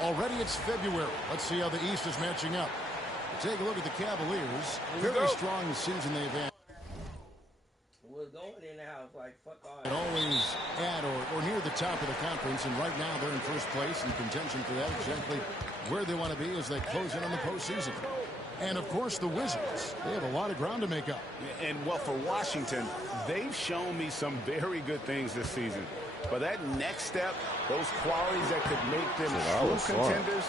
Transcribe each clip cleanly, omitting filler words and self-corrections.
Already it's February. Let's see how the East is matching up. Take a look at the Cavaliers. Very strong season they've had. We're going in the house like fuck all. And always at or near the top of the conference, and right now they're in first place in contention for that, exactly where they want to be as they close in on the postseason. And, of course, the Wizards. They have a lot of ground to make up. And, well, for Washington, they've shown me some very good things this season. But that next step, those qualities that could make them true contenders,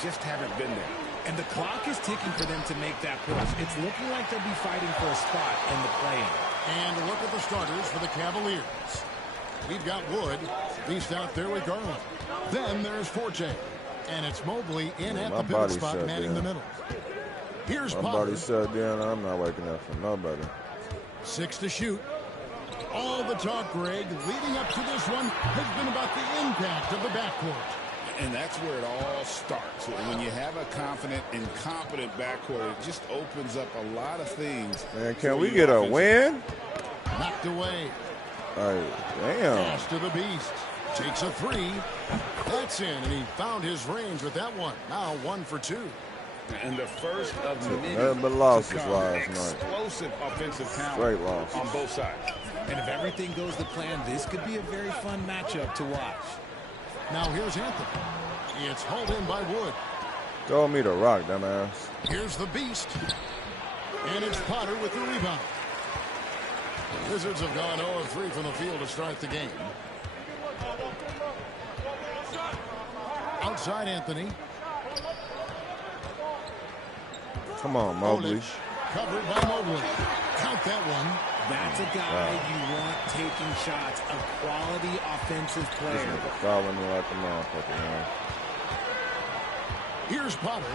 just haven't been there. And the clock is ticking for them to make that push. It's looking like they'll be fighting for a spot in the play-in. And look at the starters for the Cavaliers. We've got Wood. Beast out there with Garland. Then there's Forte. And it's Mobley in at the pivot spot, manning the middle. Here's my body shut down. I'm not waking up for nobody. 6 to shoot. All the talk, Greg, leading up to this one has been about the impact of the backcourt. And that's where it all starts. When you have a confident and competent backcourt, it just opens up a lot of things. Man, can we get a win? Knocked away. Damn. Pass to the Beast. Takes a 3. That's in, and he found his range with that one. Now 1 for 2. And the first of many but losses last night. Explosive offensive talent Straight losses on both sides. And if everything goes to plan, this could be a very fun matchup to watch. Now here's Anthony. It's hauled in by Wood. Throw me the rock, dumbass. Here's the Beast. And it's Potter with the rebound. The Wizards have gone 0 of 3 from the field to start the game. Outside Anthony. Come on, Mobley. Covered by Mobley. Count that one. That's a guy you want taking shots, a quality offensive player. Following me like a motherfucker, man. Here's Potter.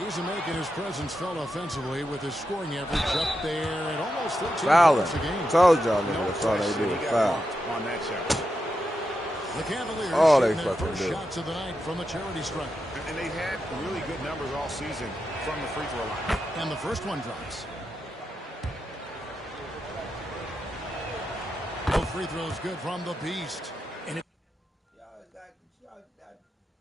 He's making his presence felt offensively with his scoring average up there at almost 13 points a game. Told y'all niggas that's all they do is foul. On that shot. The Cavaliers shooting their first shots of the night from the charity stripe. And they've had really good numbers all season from the free throw line. And the first one drops. No free throws good from the Beast. And it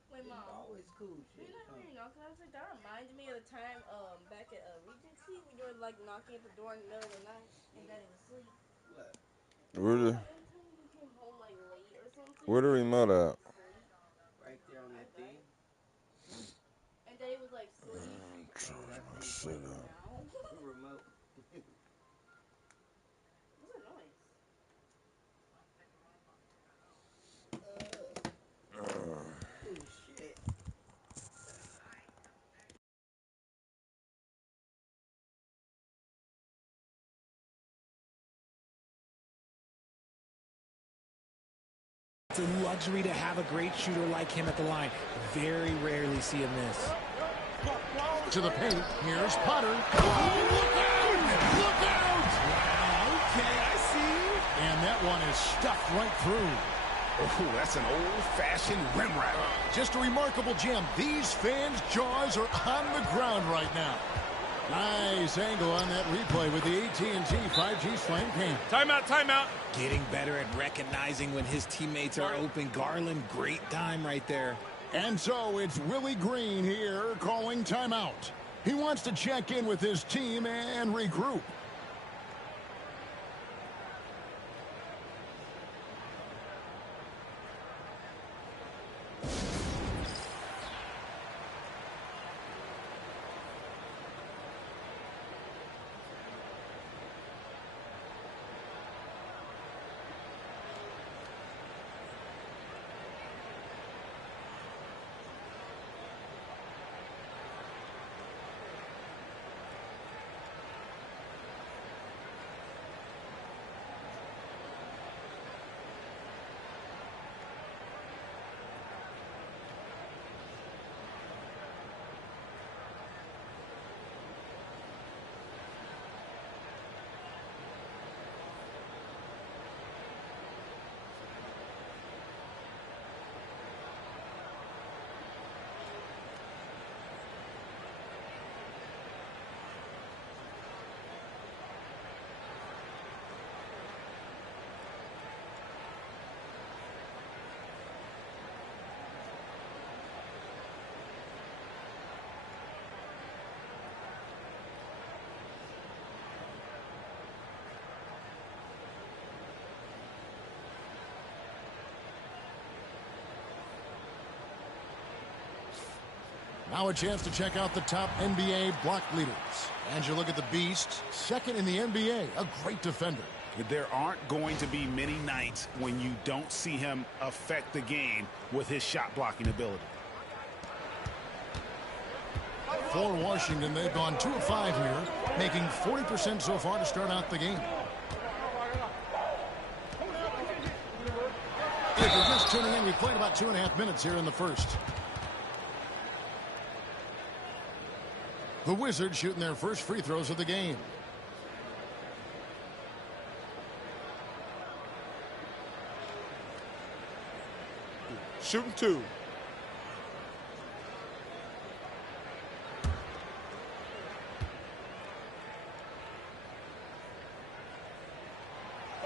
Wait, Mom. Always cool shit. You know, cause I was like, that reminds me of the time back at Regency when you were like knocking at the door in the middle of the night and Daddy was asleep. What? Really? Where the remote at? Right there on that thing. And Daddy was like, sleep. I'm trying to sit up. Remote. What's that noise? Oh, shit. It's a luxury to have a great shooter like him at the line. Very rarely see him miss. To the paint. Here's Potter. Oh, look out! Look out! Wow, okay, I see. And that one is stuffed right through. Oh, that's an old-fashioned rim wrap. Just a remarkable gem. These fans' jaws are on the ground right now. Nice angle on that replay with the AT&T 5G Slam Cam. Timeout, timeout. Getting better at recognizing when his teammates are open. Garland, great time right there. And so it's Willie Green here calling timeout. He wants to check in with his team and regroup. Now a chance to check out the top NBA block leaders. And you look at the Beast, second in the NBA, a great defender. There aren't going to be many nights when you don't see him affect the game with his shot blocking ability. For Washington, they've gone 2 of 5 here, making 40% so far to start out the game. If you're just tuning in, we've played about 2.5 minutes here in the first. The Wizards shooting their first free throws of the game. Shooting 2.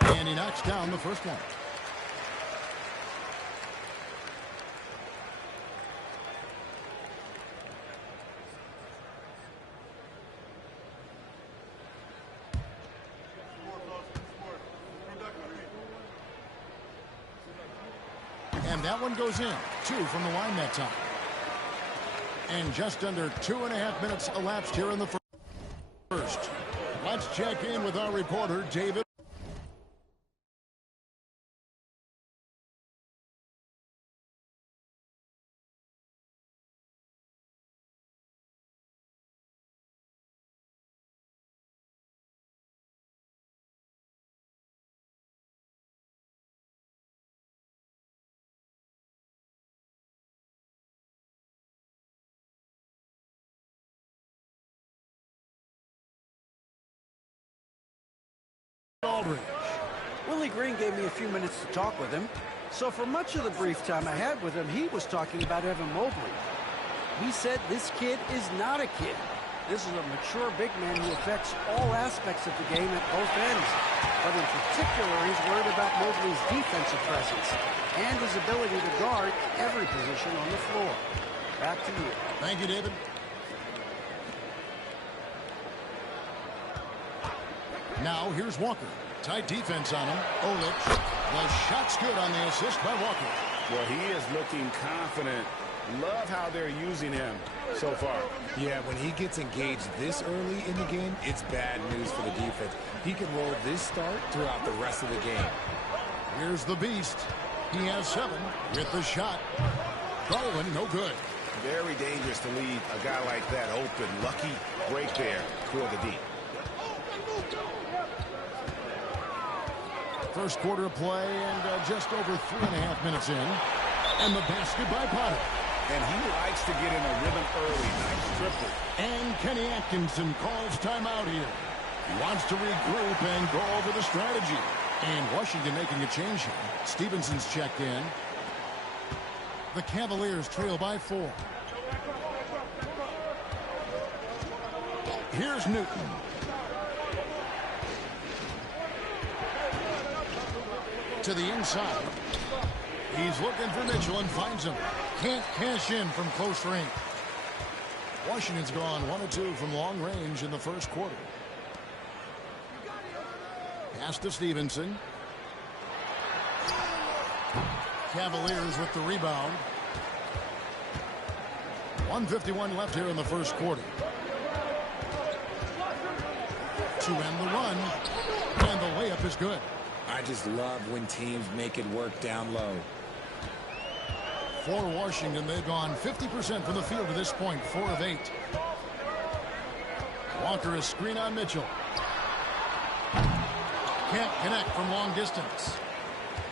And he knocks down the first one. And that one goes in. 2 from the line that time. And just under 2.5 minutes elapsed here in the first. Let's check in with our reporter, David. Aldridge. Willie Green gave me a few minutes to talk with him. So for much of the brief time I had with him, he was talking about Evan Mobley. He said this kid is not a kid. This is a mature big man who affects all aspects of the game at both ends. But in particular, he's worried about Mobley's defensive presence and his ability to guard every position on the floor. Back to you. Thank you, David. Now here's Walker. Tight defense on him. Olic. The shot's good on the assist by Walker. Well, he is looking confident. Love how they're using him so far. Yeah, when he gets engaged this early in the game, it's bad news for the defense. He can roll this start throughout the rest of the game. Here's the Beast. He has 7 with the shot. Garland, no good. Very dangerous to leave a guy like that open. Lucky break there for the D. First quarter of play and just over 3.5 minutes in. And the basket by Potter. And he likes to get in a rhythm early. Nice triple. And Kenny Atkinson calls timeout here. He wants to regroup and go over the strategy. And Washington making a change here. Stevenson's checked in. The Cavaliers trail by 4. Here's Newton. To the inside. He's looking for Mitchell and finds him. Can't cash in from close range. Washington's gone 1 of 2 from long range in the first quarter. Pass to Stevenson. Cavaliers with the rebound. 1:51 left here in the first quarter. To end the run. And the layup is good. I just love when teams make it work down low. For Washington, they've gone 50% from the field to this point, 4 of 8. Walker a screen on Mitchell. Can't connect from long distance.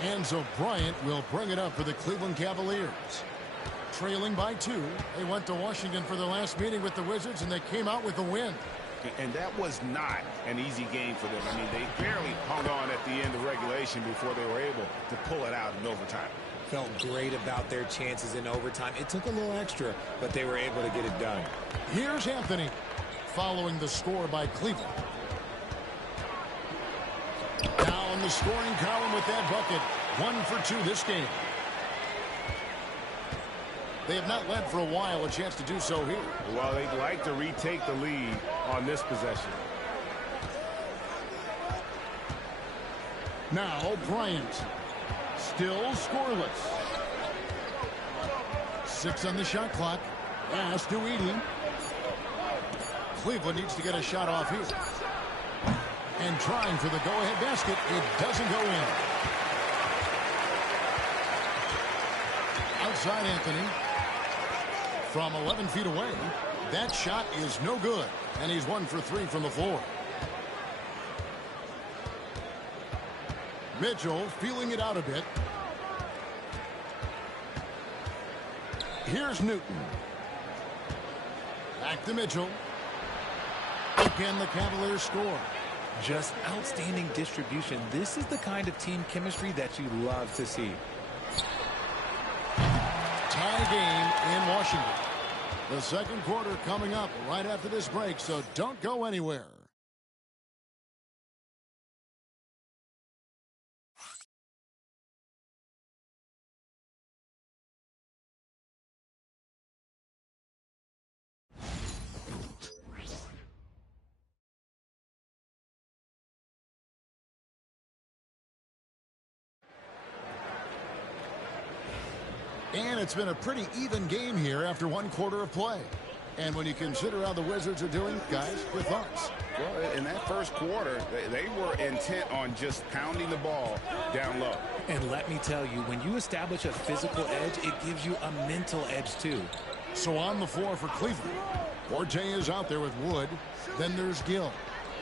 Enzo Bryant will bring it up for the Cleveland Cavaliers. Trailing by 2. They went to Washington for their last meeting with the Wizards, and they came out with a win. And that was not an easy game for them. I mean, they barely hung on at the end of regulation before they were able to pull it out in overtime. Felt great about their chances in overtime. It took a little extra, but they were able to get it done. Here's Anthony following the score by Cleveland. Now in the scoring column with that bucket. 1 for 2 this game. They have not led for a while. A chance to do so here. Well, they'd like to retake the lead on this possession. Now Bryant. Still scoreless. 6 on the shot clock. Pass to Edey. Cleveland needs to get a shot off here. And trying for the go-ahead basket. It doesn't go in. Outside Anthony. From 11 feet away. That shot is no good. And he's 1 for 3 from the floor. Mitchell feeling it out a bit. Here's Newton. Back to Mitchell. Again, the Cavaliers score. Just outstanding distribution. This is the kind of team chemistry that you love to see. Tie game in Washington. The second quarter coming up right after this break, so don't go anywhere. And it's been a pretty even game here after 1 quarter of play. And when you consider how the Wizards are doing, guys, your thoughts? Well, in that first quarter, they were intent on just pounding the ball down low. And let me tell you, when you establish a physical edge, it gives you a mental edge too. So on the floor for Cleveland, Forte is out there with Wood. Then there's Gill.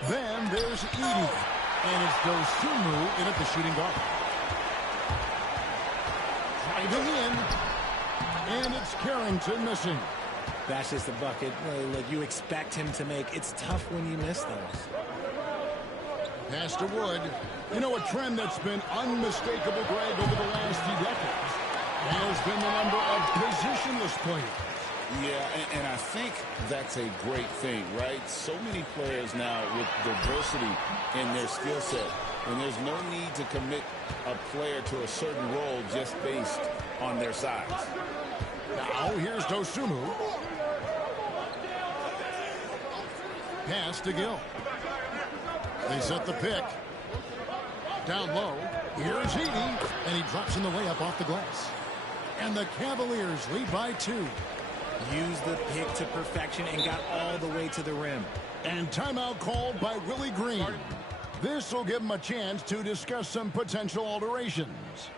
Then there's Edey. And it's Dosunmu in at the shooting guard. Driving in. And it's Carrington missing. That's just the bucket that you expect him to make. It's tough when you miss those. Pass to Wood. You know, a trend that's been unmistakable, Greg, over the last few decades has been the number of positionless players. Yeah, and I think that's a great thing, right? So many players now with diversity in their skill set. And there's no need to commit a player to a certain role just based on their size. Now, here's Dosunmu. Pass to Gill. They set the pick. Down low. Here's Edey. And he drops in the layup off the glass. And the Cavaliers lead by 2. Used the pick to perfection and got all the way to the rim. And timeout called by Willie Green. This will give him a chance to discuss some potential alterations.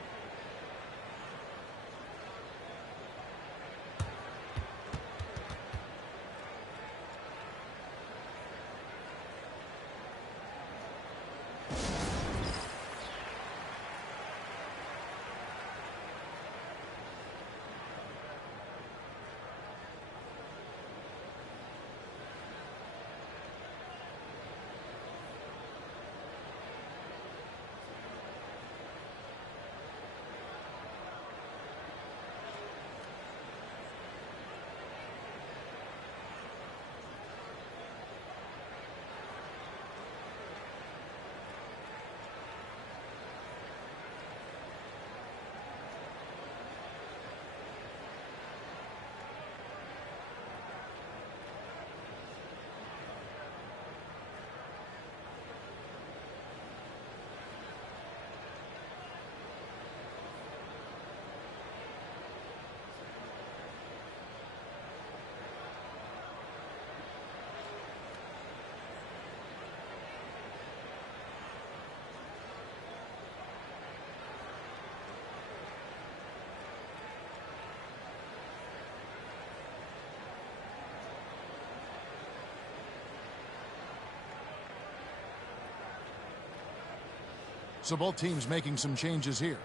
So both teams making some changes here.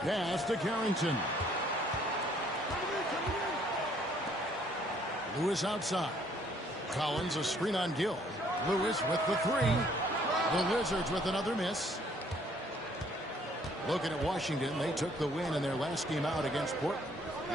Pass to Carrington. Lewis outside. Collins a screen on Gill. Lewis with the 3. The Wizards with another miss. Looking at Washington, they took the win in their last game out against Portland.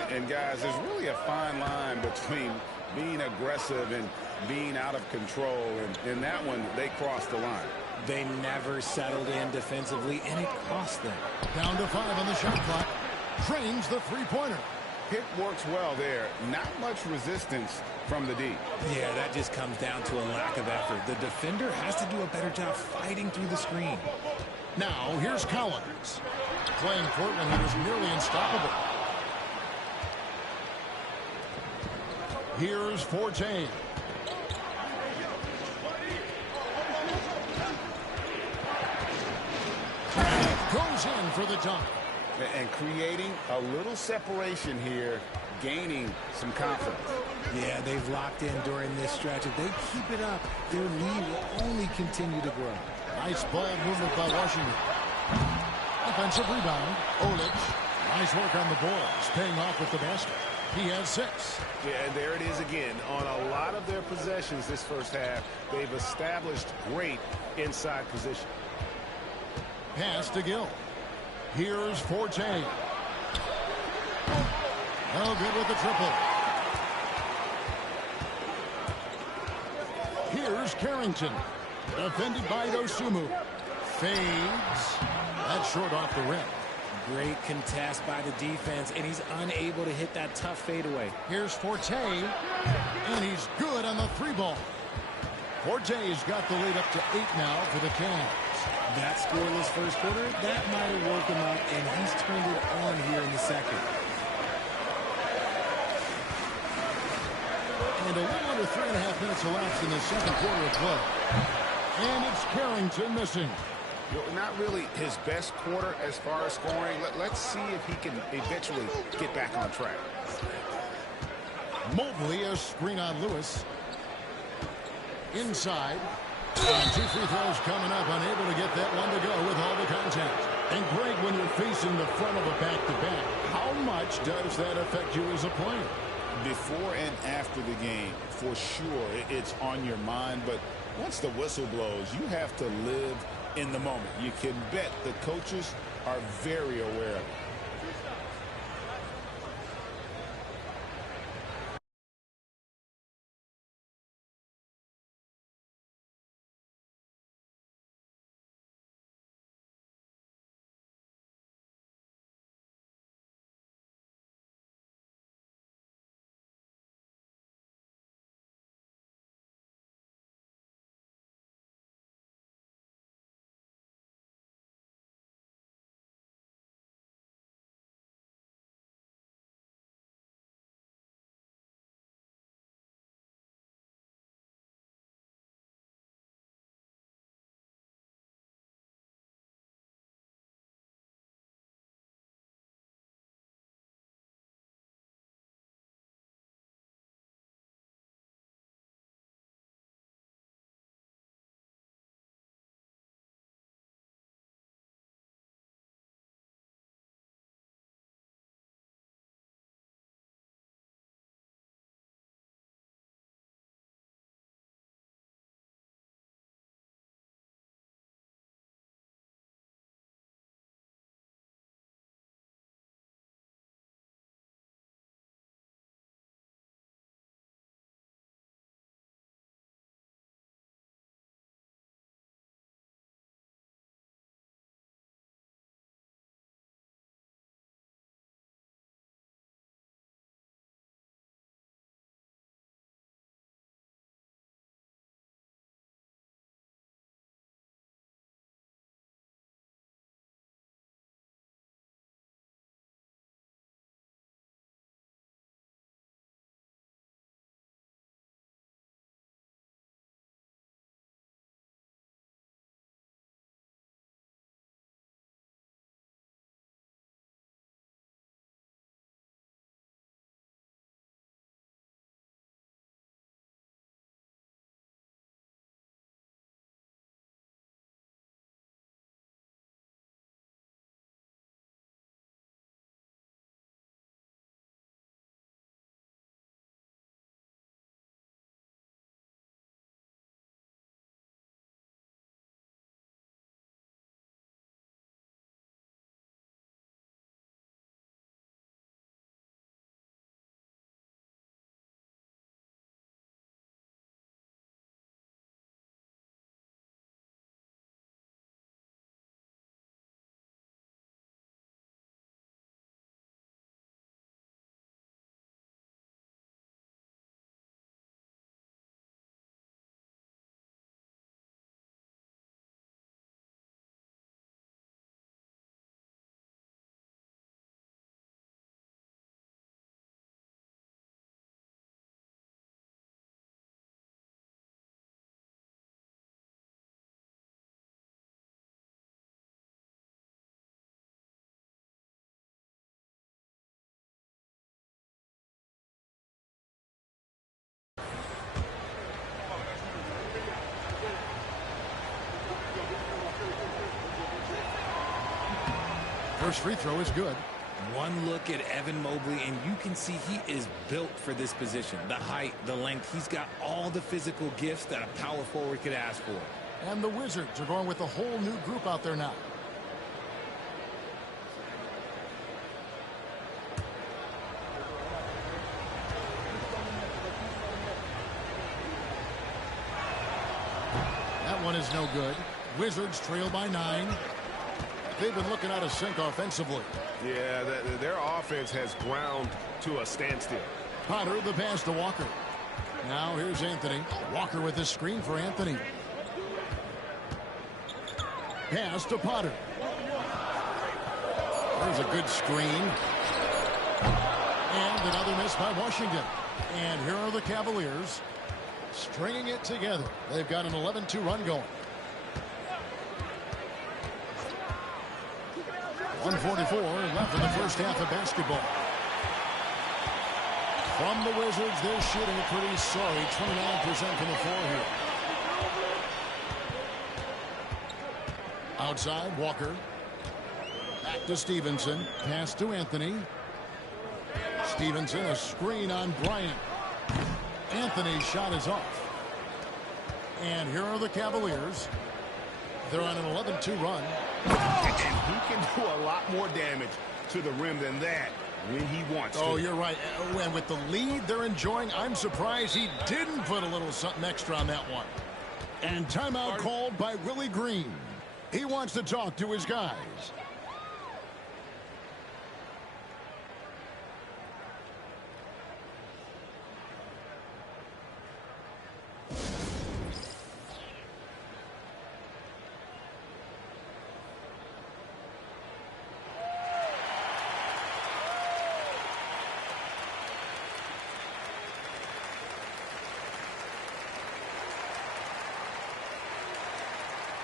And guys, there's really a fine line between being aggressive and being out of control, and in that one, they crossed the line. They never settled in defensively, and it cost them. Down to 5 on the shot clock. Drains the three-pointer. Pick works well there. Not much resistance from the D. Yeah, that just comes down to a lack of effort. The defender has to do a better job fighting through the screen. Now, here's Collins. Playing Portland, he was nearly unstoppable. Here's Forte. Goes in for the dunk. And creating a little separation here, gaining some confidence. Yeah, they've locked in during this stretch. If they keep it up, their lead will only continue to grow. Nice ball movement by Washington. Offensive rebound. Olic. Nice work on the ball. He's paying off with the basket. He has 6. Yeah, and there it is again. On a lot of their possessions this first half, they've established great inside position. Pass to Gill. Here's Forte. No good with the triple. Here's Carrington. Defended by Dosunmu. Fades. That's short off the rim. Great contest by the defense, and he's unable to hit that tough fadeaway. Here's Forte. And he's good on the 3-ball. Forte's got the lead up to 8 now for the Cavs. That scoreless first quarter, that might have woke him up, and he's turned it on here in the second. And a little under 3.5 minutes elapsed in the second quarter of play. And it's Carrington missing. Not really his best quarter as far as scoring. Let's see if he can eventually get back on track. Mobley, a screen on Lewis. Inside. And 2 free throws coming up. Unable to get that one to go with all the contact. And Greg, when you're facing the front of a back-to-back, how much does that affect you as a player? Before and after the game, for sure, it's on your mind. But once the whistle blows, you have to live in the moment. You can bet the coaches are very aware of it. First free throw is good. One look at Evan Mobley, and you can see he is built for this position. The height, the length, he's got all the physical gifts that a power forward could ask for. And the Wizards are going with a whole new group out there now. That one is no good. Wizards trail by 9. They've been looking out of sync offensively. Yeah, their offense has ground to a standstill. Potter, the pass to Walker. Now here's Anthony. Walker with this screen for Anthony. Pass to Potter. There's a good screen. And another miss by Washington. And here are the Cavaliers stringing it together. They've got an 11-2 run going. 1:44 left in the first half of basketball. From the Wizards, they're shooting a pretty sorry 29% from the floor here. Outside, Walker. Back to Stevenson. Pass to Anthony. Stevenson, a screen on Bryant. Anthony's shot is off. And here are the Cavaliers. They're on an 11-2 run. And he can do a lot more damage to the rim than that when he wants to. Oh, you're right. And with the lead they're enjoying, I'm surprised he didn't put a little something extra on that one. And timeout called by Willie Green. He wants to talk to his guys.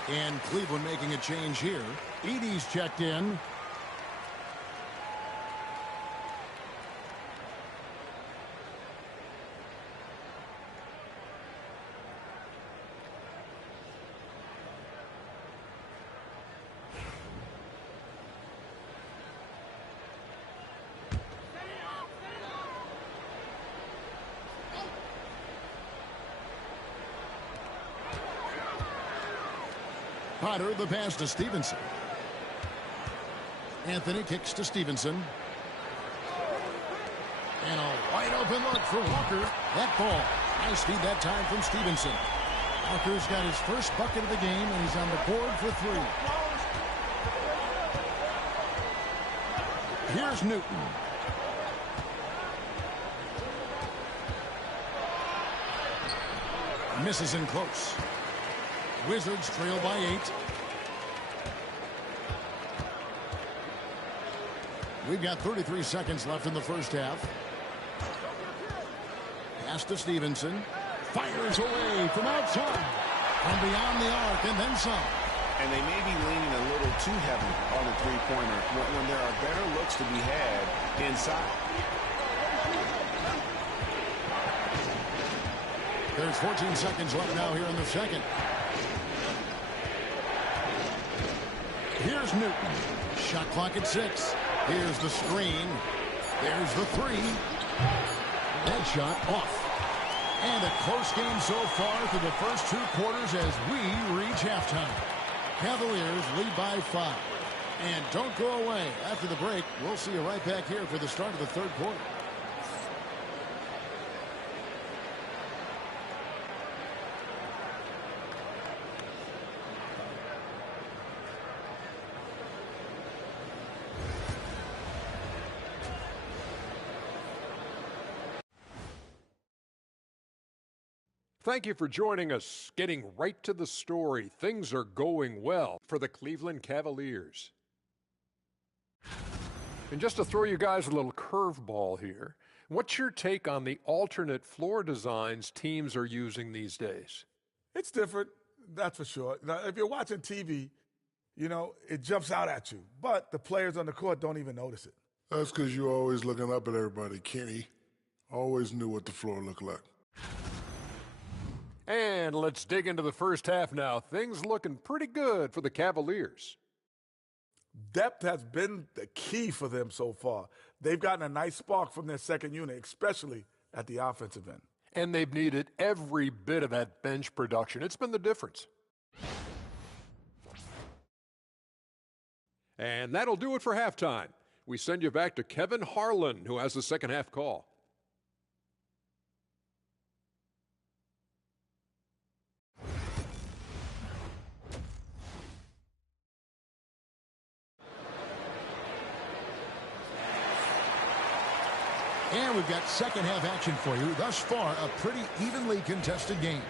And Cleveland making a change here. Edey's checked in. Potter, the pass to Stevenson. Anthony kicks to Stevenson. And a wide open look for Walker. That ball. Nice feed that time from Stevenson. Walker's got his first bucket of the game, and he's on the board for 3. Here's Newton. Misses in close. Wizards trail by 8. We've got 33 seconds left in the first half. Pass to Stevenson. Fires away from outside. From beyond the arc and then some. And they may be leaning a little too heavy on the three-pointer when there are better looks to be had inside. There's 14 seconds left now here in the second. Here's Newton. Shot clock at 6. Here's the screen. There's the 3. That shot off. And a close game so far through the first 2 quarters as we reach halftime. Cavaliers lead by 5. And don't go away. After the break, we'll see you right back here for the start of the third quarter. Thank you for joining us. Getting right to the story, things are going well for the Cleveland Cavaliers. And just to throw you guys a little curveball here, what's your take on the alternate floor designs teams are using these days? It's different, that's for sure. Now, if you're watching TV, you know, it jumps out at you. But the players on the court don't even notice it. That's because you're always looking up at everybody, Kenny. Always knew what the floor looked like. And let's dig into the first half now. Things looking pretty good for the Cavaliers. Depth has been the key for them so far. They've gotten a nice spark from their second unit, especially at the offensive end. And they've needed every bit of that bench production. It's been the difference. And that'll do it for halftime. We send you back to Kevin Harlan, who has the second half call. And we've got second half action for you. Thus far, a pretty evenly contested game.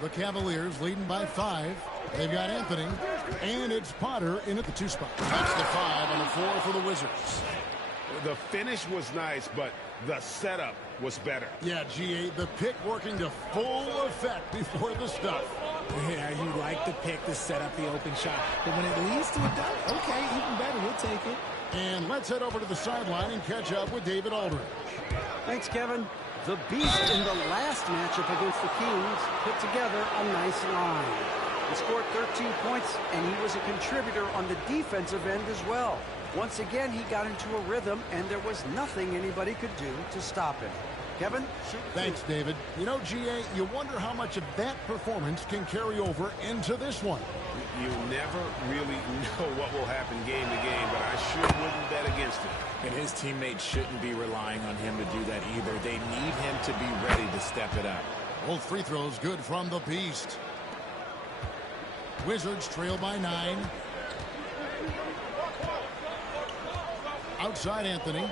The Cavaliers leading by 5. They've got Anthony, and it's Potter in at the 2 spot. That's the 5 on the floor for the Wizards. The finish was nice, but the setup was better. Yeah, G8, the pick working to full effect before the stuff. Yeah, you like the pick to set up the open shot. But when it leads to a dunk, okay, even better, we'll take it. And let's head over to the sideline and catch up with David Aldridge. Thanks, Kevin. The Beast in the last matchup against the Kings put together a nice line. He scored 13 points, and he was a contributor on the defensive end as well. Once again, he got into a rhythm, and there was nothing anybody could do to stop him. Kevin? Thanks, David. You know, GA, you wonder how much of that performance can carry over into this one. You never really know what will happen game to game, but I sure wouldn't bet against it. And his teammates shouldn't be relying on him to do that either. They need him to be ready to step it up. Both free throws good from the Beast. Wizards trail by 9. Outside Anthony.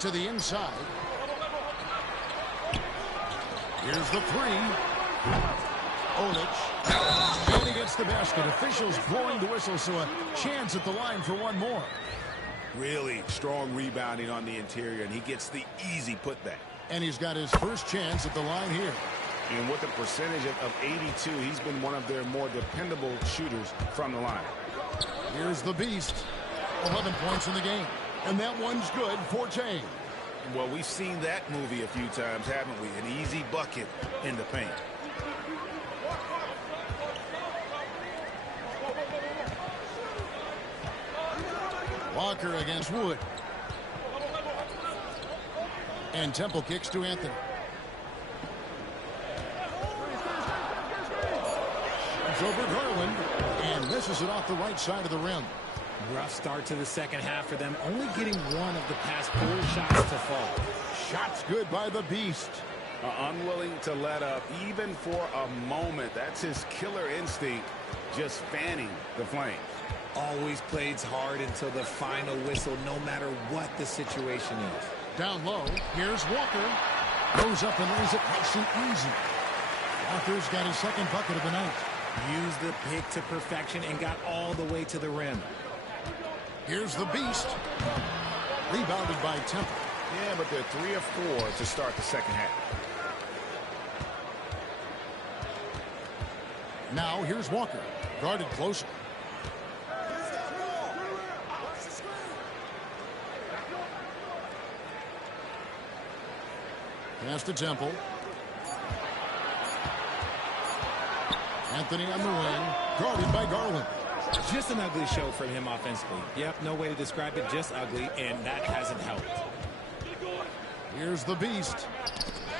To the inside. Here's the 3. Olic. And he gets the basket. Officials blowing the whistle, so a chance at the line for one more. Really strong rebounding on the interior, and he gets the easy putback. And he's got his first chance at the line here. And with a percentage of 82, he's been one of their more dependable shooters from the line. Here's the Beast. 11 points in the game. And that one's good for Jay. Well, we've seen that movie a few times, haven't we? An easy bucket in the paint. Walker against Wood. And Temple kicks to Anthony. It's over Garland. And misses it off the right side of the rim. Rough start to the second half for them, only getting one of the past 4 shots to fall. Shots good by the Beast. Unwilling to let up even for a moment. That's his killer instinct, just fanning the flames. Always plays hard until the final whistle, no matter what the situation is. Down low, here's Walker. Goes up and lays it nice and easy. Walker's got his second bucket of the night. Used the pick to perfection and got all the way to the rim. Here's the Beast. Rebounded by Temple. Yeah, but they're 3 of 4 to start the second half. Now here's Walker. Guarded closer. Pass to Temple. Anthony on the wing. Guarded by Garland. Just an ugly show from him offensively. Yep, no way to describe it, just ugly, and that hasn't helped. Here's the Beast.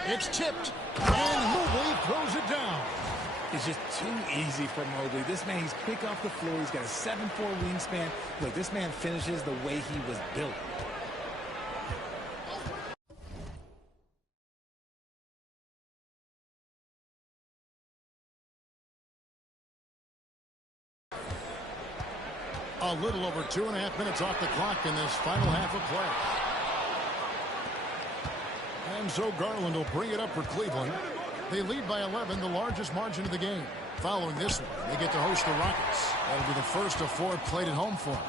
It's tipped, and Mobley throws it down. It's just too easy for Mobley. This man, he's quick off the floor. He's got a 7'4" wingspan. Look, this man finishes the way he was built. A little over 2.5 minutes off the clock in this final half of play. And so Garland will bring it up for Cleveland. They lead by 11, the largest margin of the game. Following this one, they get to host the Rockets. That'll be the first of 4 played at home for them.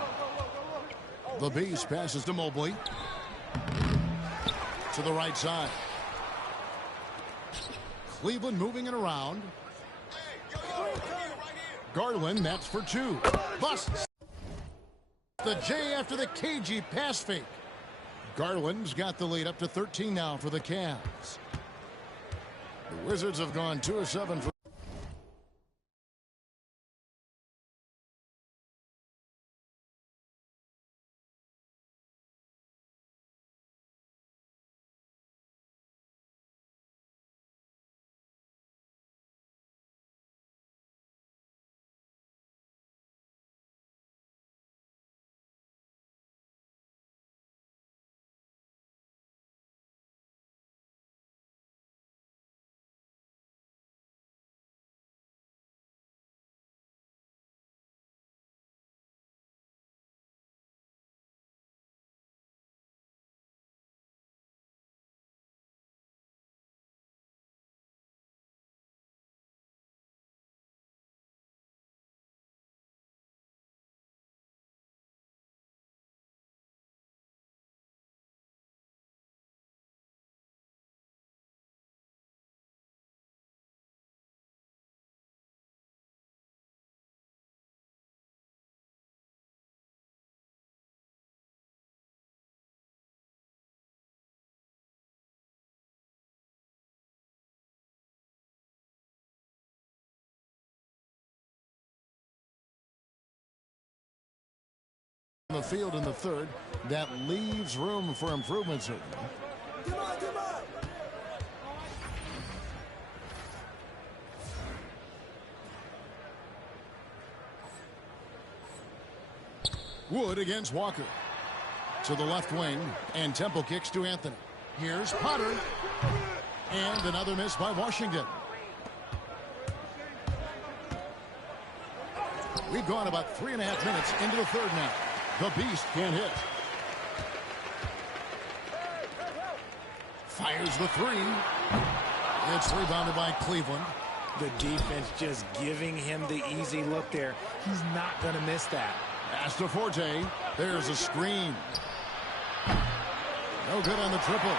The Beast passes to Mobley. To the right side. Cleveland moving it around. Garland, that's for 2. Busts. The J after the cagey pass fake. Garland's got the lead up to 13 now for the Cavs. The Wizards have gone 2 of 7 for the field in the third. That leaves room for improvement, certainly. Wood against Walker. To the left wing, and tempo kicks to Anthony. Here's Potter. And another miss by Washington. We've gone about 3.5 minutes into the third now. The Beast can't hit. Fires the three. It's rebounded by Cleveland. The defense just giving him the easy look there. He's not going to miss that. Pass to Forte. There's a screen. No good on the triple.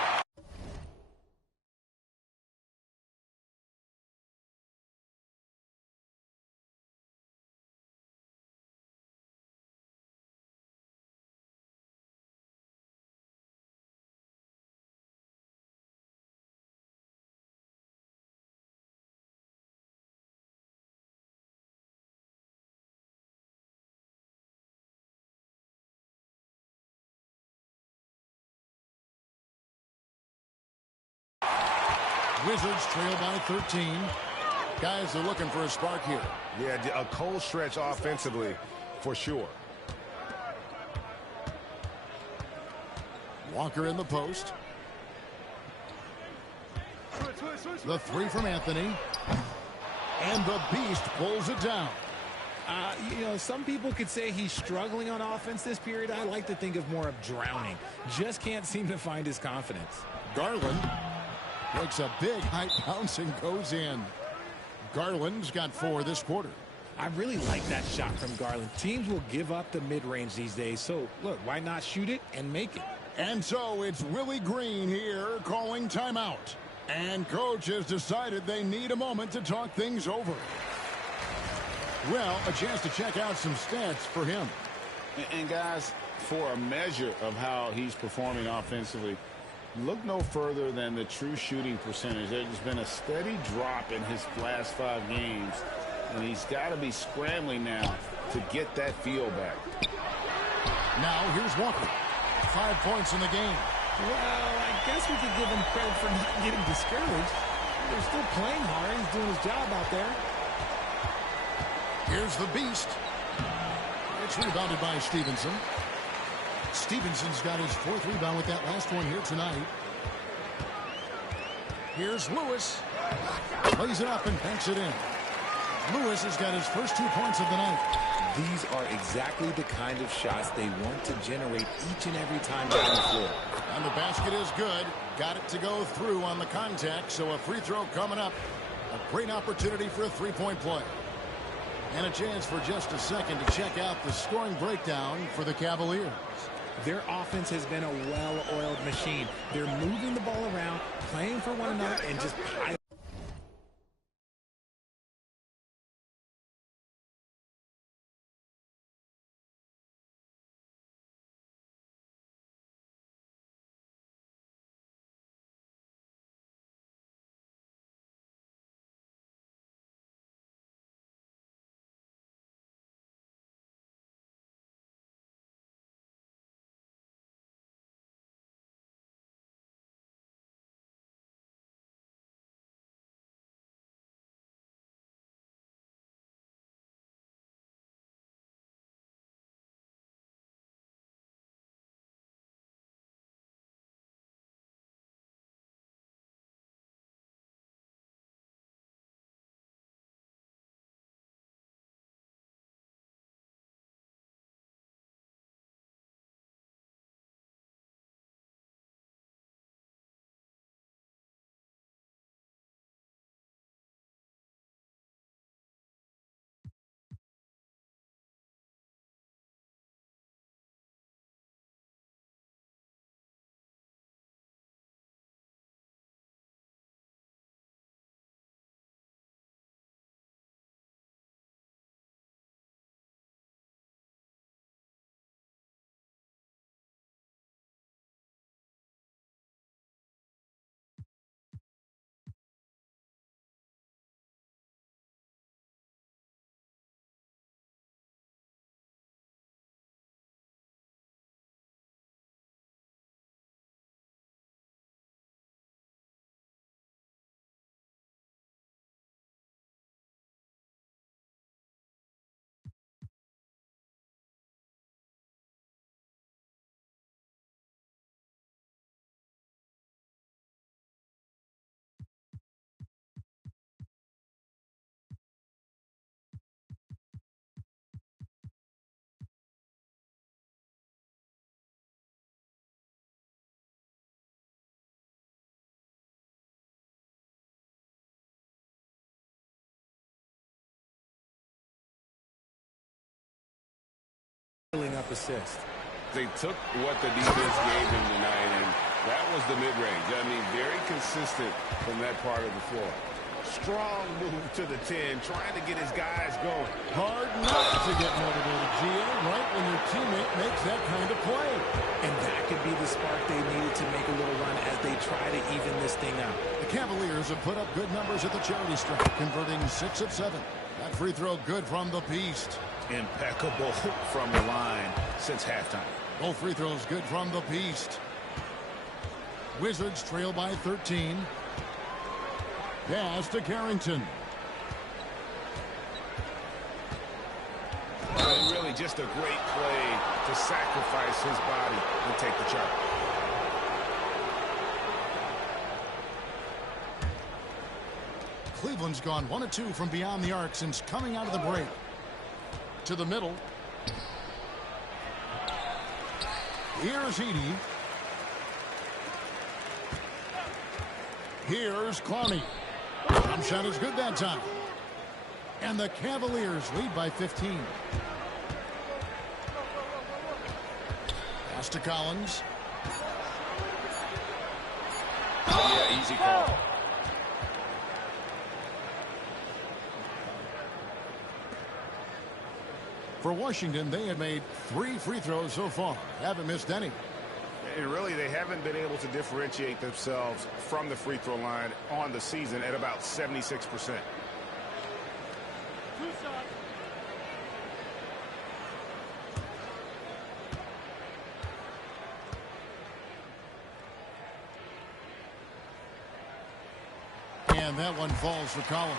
Wizards trail by 13. Guys are looking for a spark here. Yeah, a cold stretch offensively, for sure. Walker in the post. The three from Anthony. And the Beast pulls it down. You know, some people could say he's struggling on offense this period. I like to think of more of drowning. Just can't seem to find his confidence. Garland takes a big high bounce and goes in. Garland's got 4 this quarter. I really like that shot from Garland. Teams will give up the mid-range these days, so look, why not shoot it and make it? And so it's Willie Green here calling timeout. And coach has decided they need a moment to talk things over. Well, a chance to check out some stats for him. And guys, for a measure of how he's performing offensively, look no further than the true shooting percentage. There's been a steady drop in his last 5 games, and he's got to be scrambling now to get that feel back. Now here's Walker. 5 points in the game. Well, I guess we could give him credit for not getting discouraged. They're still playing hard. He's doing his job out there. Here's the Beast. It's rebounded by Stevenson. Stevenson's got his 4th rebound with that last one here tonight. Here's Lewis. Plays it up and banks it in. Lewis has got his first 2 points of the night. These are exactly the kind of shots they want to generate each and every time down the floor. And the basket is good. Got it to go through on the contact, so a free throw coming up. A great opportunity for a 3-point play. And a chance for just a second to check out the scoring breakdown for the Cavaliers. Their offense has been a well-oiled machine. They're moving the ball around, playing for one another, and just piling doubling up assists. They took what the defense gave them tonight, and that was the mid-range. I mean, very consistent from that part of the floor. Strong move to the 10, trying to get his guys going. Hard not to get motivated, GM, right when your teammate makes that kind of play. And that could be the spark they needed to make a little run as they try to even this thing out. The Cavaliers have put up good numbers at the charity stripe, converting 6 of 7. That free throw good from the Beast. Impeccable from the line since halftime. Both free throws good from the Beast. Wizards trail by 13. Pass to Carrington. And really just a great play to sacrifice his body and take the charge. Cleveland's gone 1 of 2 from beyond the arc since coming out of the break. To the middle. Here's Edey. Here's Clowney. Jump shot is good that time. And the Cavaliers lead by 15. Pass to Collins. Yeah, easy call. For Washington, they have made 3 free throws so far. Haven't missed any. And really, they haven't been able to differentiate themselves from the free throw line on the season at about 76%. And that one falls for Collins.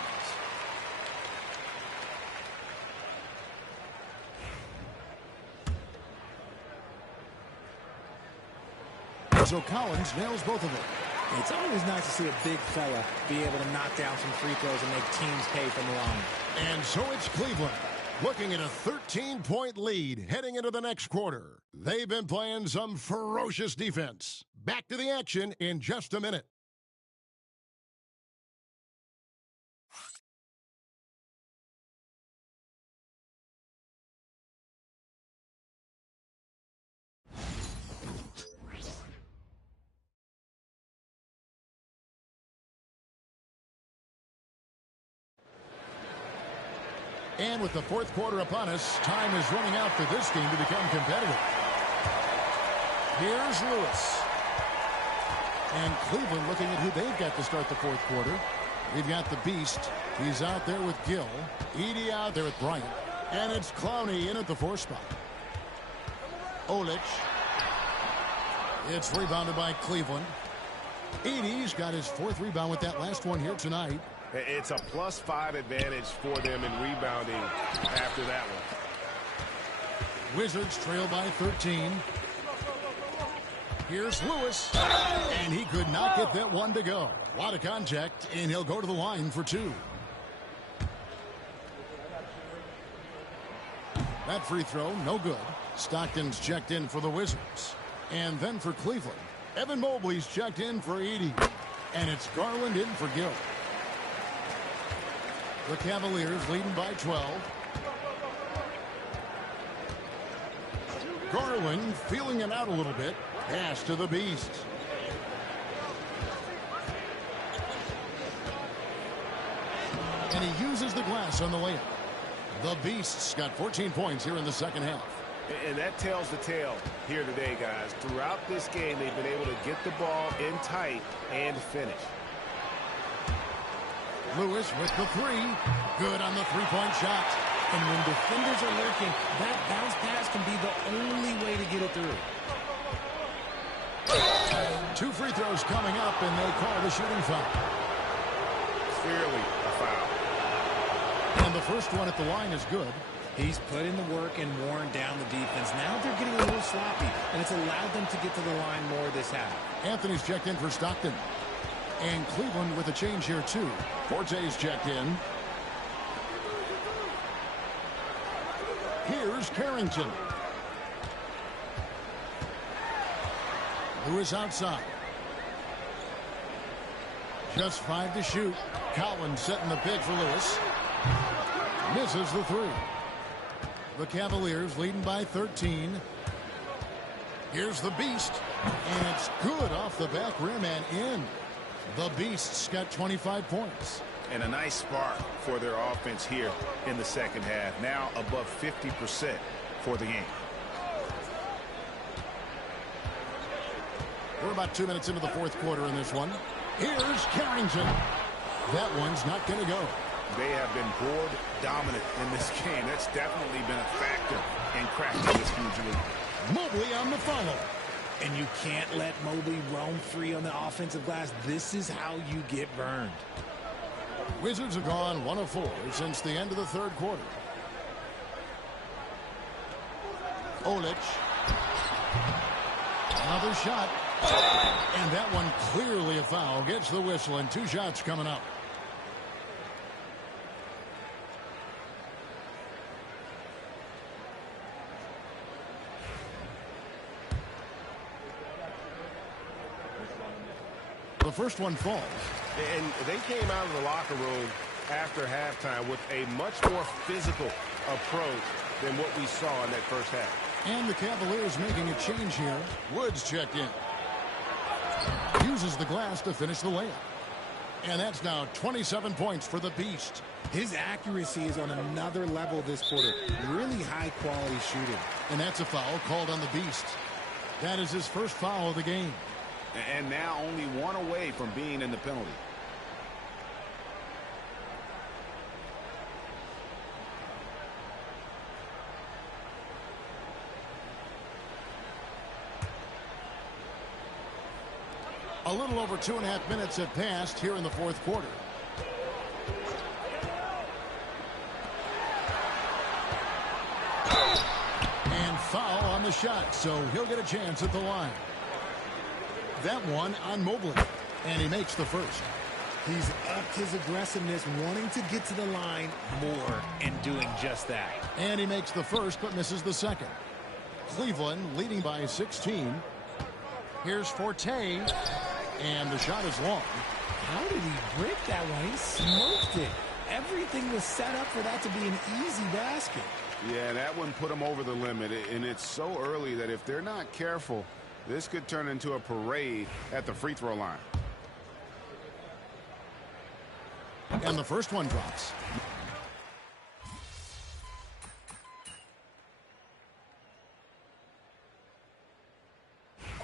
So Collins nails both of them. It's always nice to see a big fella be able to knock down some free throws and make teams pay from the line. And so it's Cleveland looking at a 13-point lead heading into the next quarter. They've been playing some ferocious defense. Back to the action in just a minute. And with the fourth quarter upon us, time is running out for this game to become competitive. Here's Lewis. And Cleveland looking at who they've got to start the fourth quarter. We've got the Beast. He's out there with Gill. Edey out there with Bryant. And it's Clowney in at the 4 spot. Olic. It's rebounded by Cleveland. Edey's got his 4th rebound with that last one here tonight. It's a +5 advantage for them in rebounding after that one. Wizards trail by 13. Here's Lewis. And he could not get that one to go. A lot of contact, and he'll go to the line for 2. That free throw, no good. Stockton's checked in for the Wizards. And then for Cleveland, Evan Mobley's checked in for Edey. And it's Garland in for Gill. The Cavaliers leading by 12. Garland feeling it out a little bit. Pass to the Beast. And he uses the glass on the layup. The Beast's got 14 points here in the second half. And that tells the tale here today, guys. Throughout this game, they've been able to get the ball in tight and finish. Lewis with the 3. Good on the 3-point shot. And when defenders are lurking, that bounce pass can be the only way to get it through. 2 free throws coming up, and they call the shooting foul. Clearly a foul. And the first one at the line is good. He's put in the work and worn down the defense. Now they're getting a little sloppy, and it's allowed them to get to the line more this half. Anthony's checked in for Stockton. And Cleveland with a change here, too. Forte's checked in. Here's Carrington. Lewis outside. Just 5 to shoot. Collins setting the pick for Lewis. Misses the 3. The Cavaliers leading by 13. Here's the Beast, and it's good off the back rim and in. The Beast's got 25 points. And a nice spark for their offense here in the second half. Now above 50% for the game. We're about 2 minutes into the fourth quarter in this one. Here's Carrington. That one's not going to go. They have been board dominant in this game. That's definitely been a factor in cracking this huge lead. Mobley on the follow. And you can't let Mobley roam free on the offensive glass. This is how you get burned. Wizards have gone 1 of 4 since the end of the third quarter. Olic. Another shot. And that one clearly a foul. Gets the whistle, and 2 shots coming up. The first one falls. And they came out of the locker room after halftime with a much more physical approach than what we saw in that first half. And the Cavaliers making a change here. Woods checked in. Uses the glass to finish the layup. And that's now 27 points for the Beast. His accuracy is on another level this quarter. Really high-quality shooting. And that's a foul called on the Beast. That is his first foul of the game. And now only 1 away from being in the penalty. A little over 2.5 minutes have passed here in the fourth quarter. And foul on the shot, so he'll get a chance at the line. That one on Mobley, and he makes the first. He's upped his aggressiveness, wanting to get to the line more and doing just that. And he makes the first, but misses the second. Cleveland leading by 16. Here's Forte, and the shot is long. How did he break that one? He smoked it. Everything was set up for that to be an easy basket. Yeah, that one put them over the limit, and it's so early that if they're not careful, this could turn into a parade at the free throw line. And the first one drops.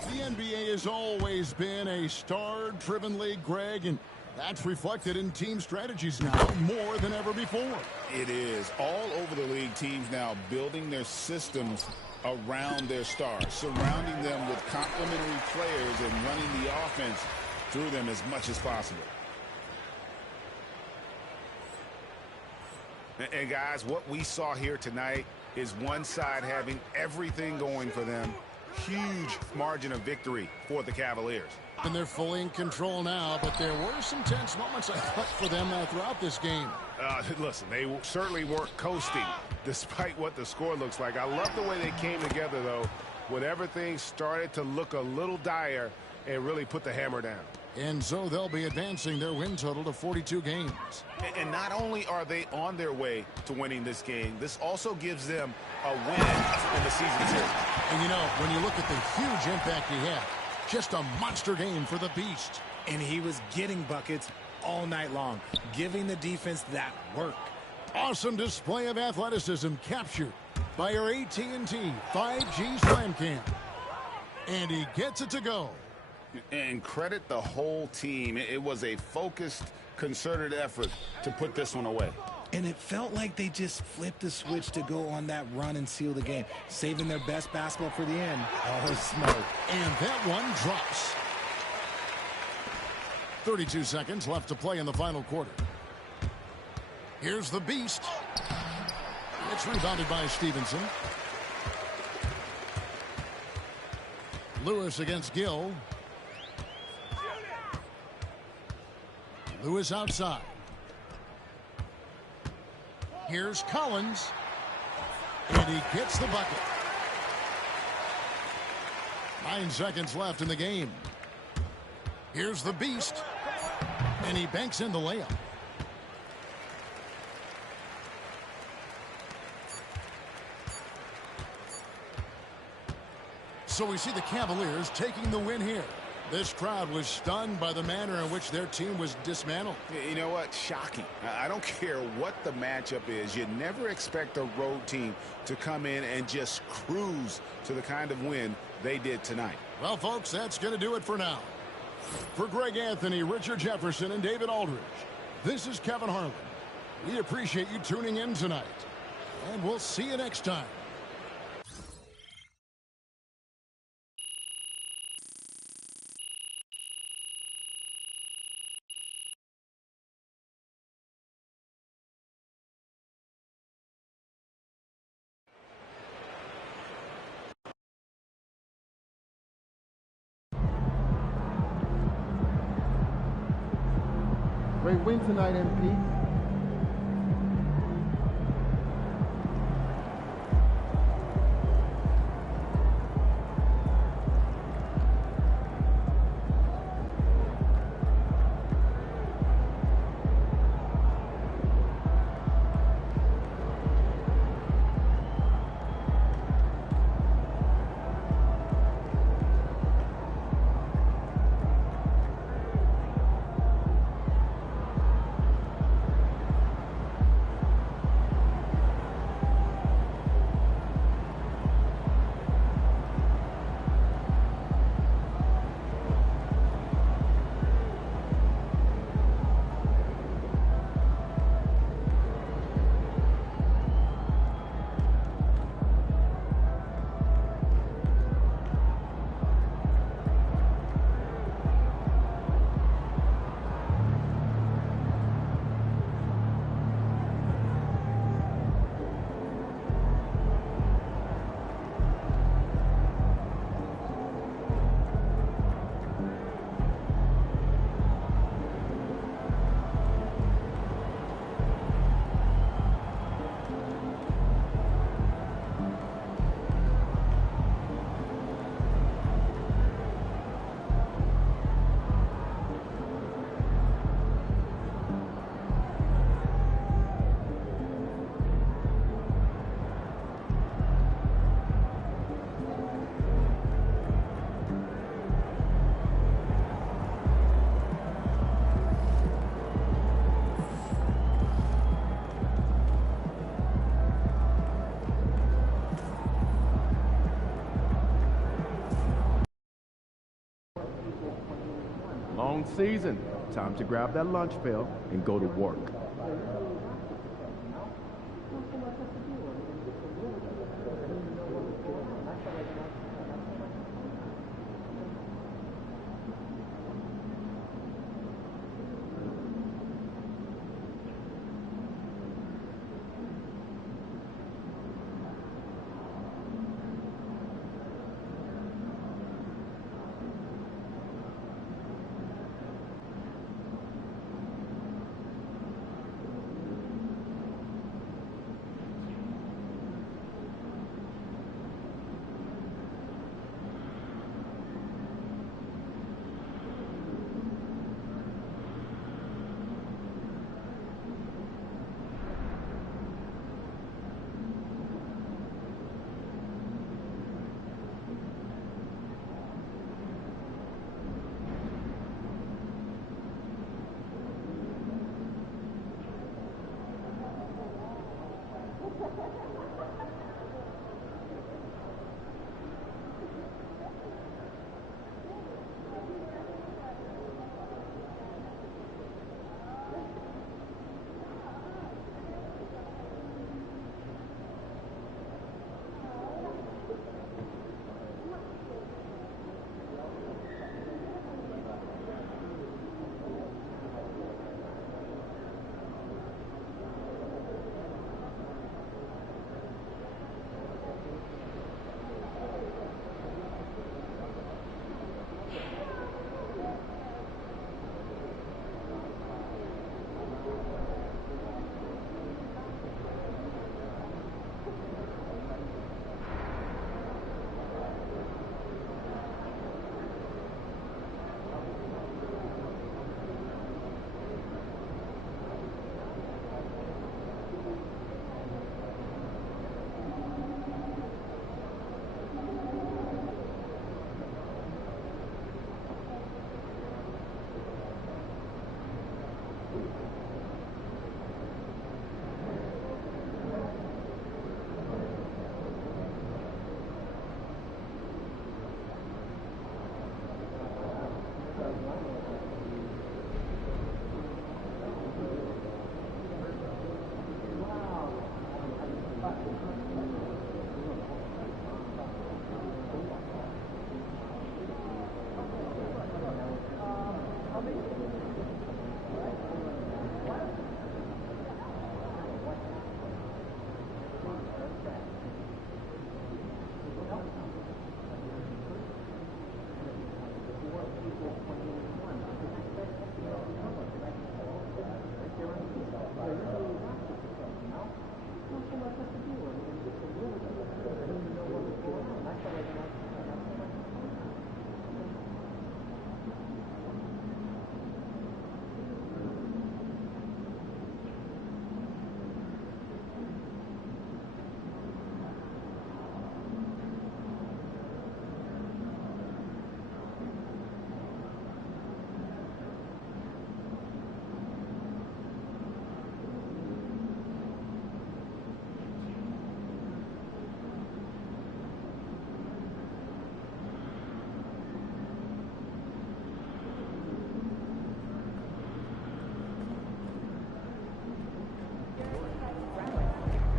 The NBA has always been a star-driven league, Greg, and that's reflected in team strategies now more than ever before. It is. All over the league, teams now building their systems around their stars, surrounding them with complementary players and running the offense through them as much as possible. And guys, what we saw here tonight is one side having everything going for them. Huge margin of victory for the Cavaliers. And they're fully in control now, but there were some tense moments, I thought, for them throughout this game. Listen, they certainly weren't coasting despite what the score looks like. I love the way they came together, though, whenever things started to look a little dire and really put the hammer down. And so they'll be advancing their win total to 42 games. And not only are they on their way to winning this game, this also gives them a win in the season series. And, you know, when you look at the huge impact he had, just a monster game for the Beast. And he was getting buckets all night long, giving the defense that work. Awesome display of athleticism captured by our AT&T 5G Slam Cam. And he gets it to go. And credit the whole team. It was a focused, concerted effort to put this one away. And it felt like they just flipped the switch to go on that run and seal the game, saving their best basketball for the end. Oh, smart. And that one drops. 32 seconds left to play in the final quarter. Here's the Beast. It's rebounded by Stevenson. Lewis against Gill. Lewis outside. Here's Collins. And he gets the bucket. 9 seconds left in the game. Here's the Beast. And he banks in the layup. So we see the Cavaliers taking the win here. This crowd was stunned by the manner in which their team was dismantled. You know what? Shocking. I don't care what the matchup is. You never expect a road team to come in and just cruise to the kind of win they did tonight. Well, folks, that's going to do it for now. For Greg Anthony, Richard Jefferson, and David Aldridge, this is Kevin Harlan. We appreciate you tuning in tonight, and we'll see you next time. Great win tonight, MP. Long season. Time to grab that lunch pail and go to work.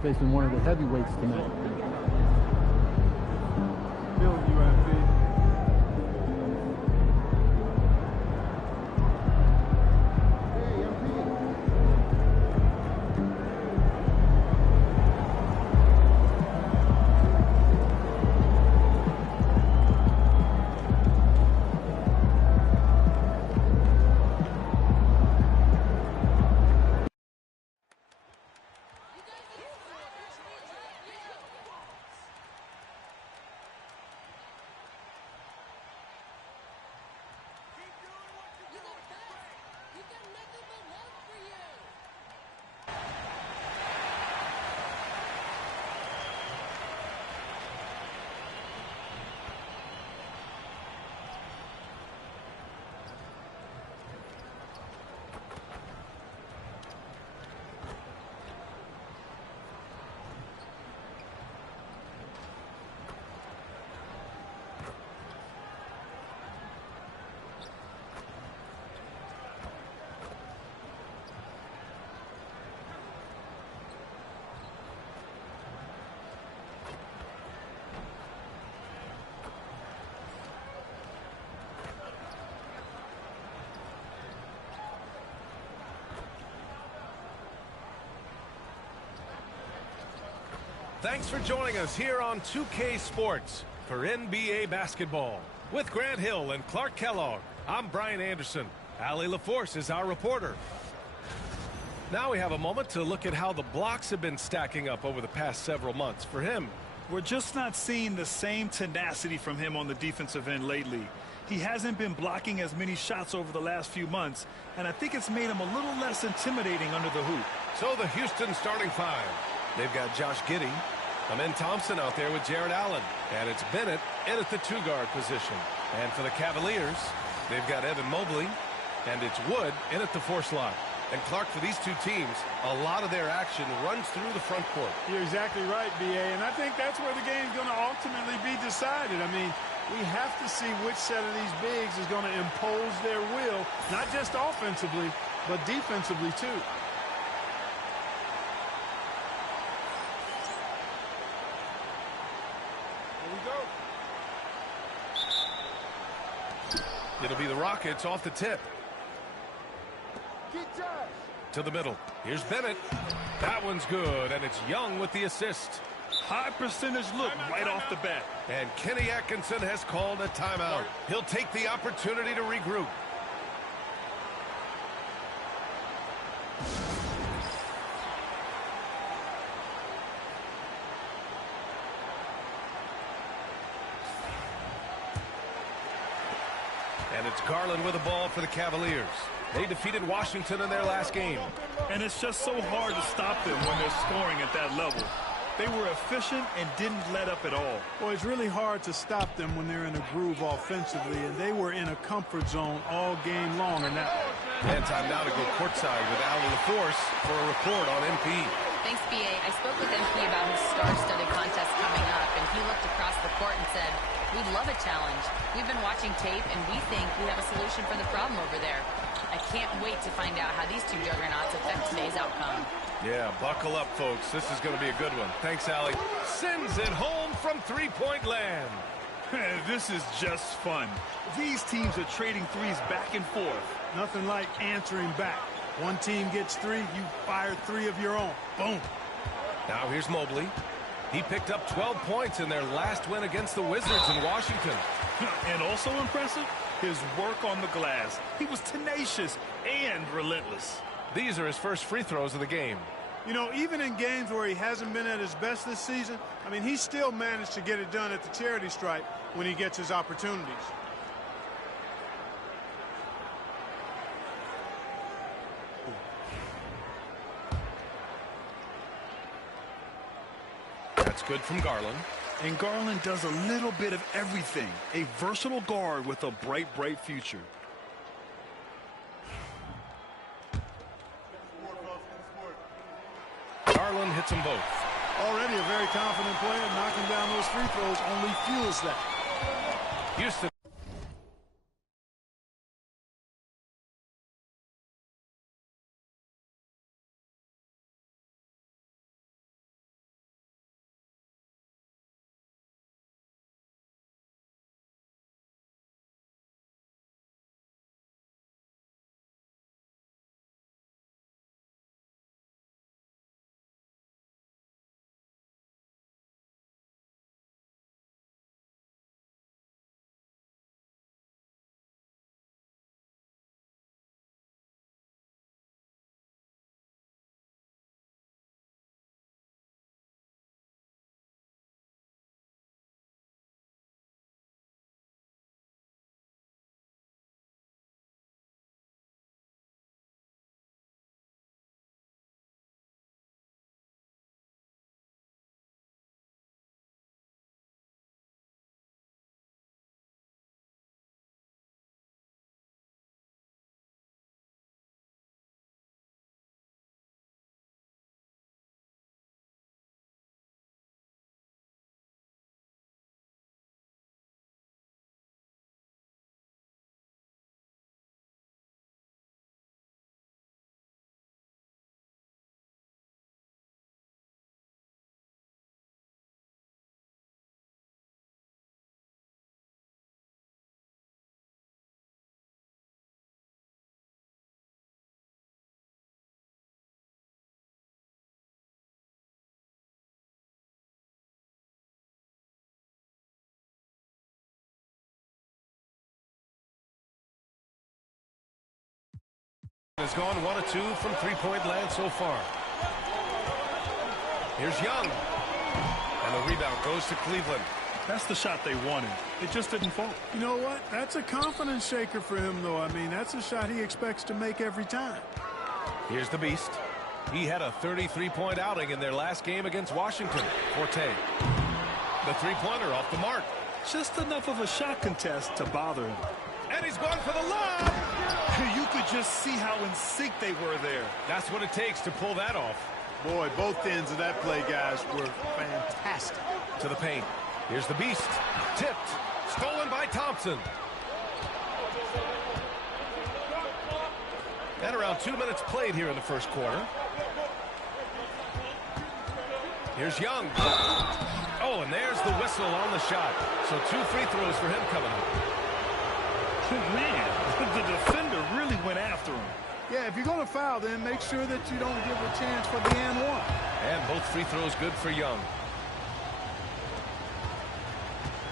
facing one of the heavyweights tonight. Thanks for joining us here on 2K Sports for NBA basketball. With Grant Hill and Clark Kellogg, I'm Brian Anderson. Allie LaForce is our reporter. Now we have a moment to look at how the blocks have been stacking up over the past several months for him. We're just not seeing the same tenacity from him on the defensive end lately. He hasn't been blocking as many shots over the last few months, and I think it's made him a little less intimidating under the hoop. So the Houston starting five. They've got Josh Giddey, Amen Thompson out there with Jared Allen, and it's Bennett in at the two-guard position. And for the Cavaliers, they've got Evan Mobley, and it's Wood in at the four slot. And Clark, for these two teams, a lot of their action runs through the front court. You're exactly right, B.A., and I think that's where the game's going to ultimately be decided. I mean, we have to see which set of these bigs is going to impose their will, not just offensively, but defensively, too. Here we go. It'll be the Rockets off the tip. To the middle. Here's Bennett. That one's good, and it's Young with the assist. High percentage look right off the bat. And Kenny Atkinson has called a timeout. He'll take the opportunity to regroup. And it's Garland with the ball for the Cavaliers. They defeated Washington in their last game. And it's just so hard to stop them when they're scoring at that level. They were efficient and didn't let up at all. Well, it's really hard to stop them when they're in a groove offensively, and they were in a comfort zone all game long. And time now to go courtside with Allie LaForce for a report on MP. Thanks, B.A. I spoke with MP about his star-studded contest coming up, and he looked across the court and said, "We'd love a challenge. We've been watching tape, and we think we have a solution for the problem over there. I can't wait to find out how these two juggernauts affect today's outcome." Yeah, buckle up, folks. This is going to be a good one. Thanks, Allie. Sends it home from three-point land. This is just fun. These teams are trading threes back and forth. Nothing like answering back. One team gets three, you fire three of your own. Boom. Now here's Mobley. He picked up 12 points in their last win against the Wizards in Washington. And also impressive, his work on the glass. He was tenacious and relentless. These are his first free throws of the game. You know, even in games where he hasn't been at his best this season, I mean, he still managed to get it done at the charity stripe when he gets his opportunities. That's good from Garland. And Garland does a little bit of everything. A versatile guard with a bright, bright future. Garland hits them both. Already a very confident player. Knocking down those free throws only fuels that. Houston. Has gone 1 of 2 from three-point land so far. Here's Young. And the rebound goes to Cleveland. That's the shot they wanted. It just didn't fall. You know what? That's a confidence shaker for him, though. I mean, that's a shot he expects to make every time. Here's the Beast. He had a 33-point outing in their last game against Washington. Forte. The three-pointer off the mark. Just enough of a shot contest to bother him. And he's going for the lob. You could just see how in sync they were there. That's what it takes to pull that off. Boy, both ends of that play, guys, were fantastic. To the paint. Here's the Beast. Tipped. Stolen by Thompson. And around 2 minutes played here in the first quarter. Here's Young. Oh, and there's the whistle on the shot. So 2 free throws for him coming up. Man, the defender really went after him. Yeah, if you're going to foul, then make sure that you don't give a chance for the and one. And both free throws good for Young.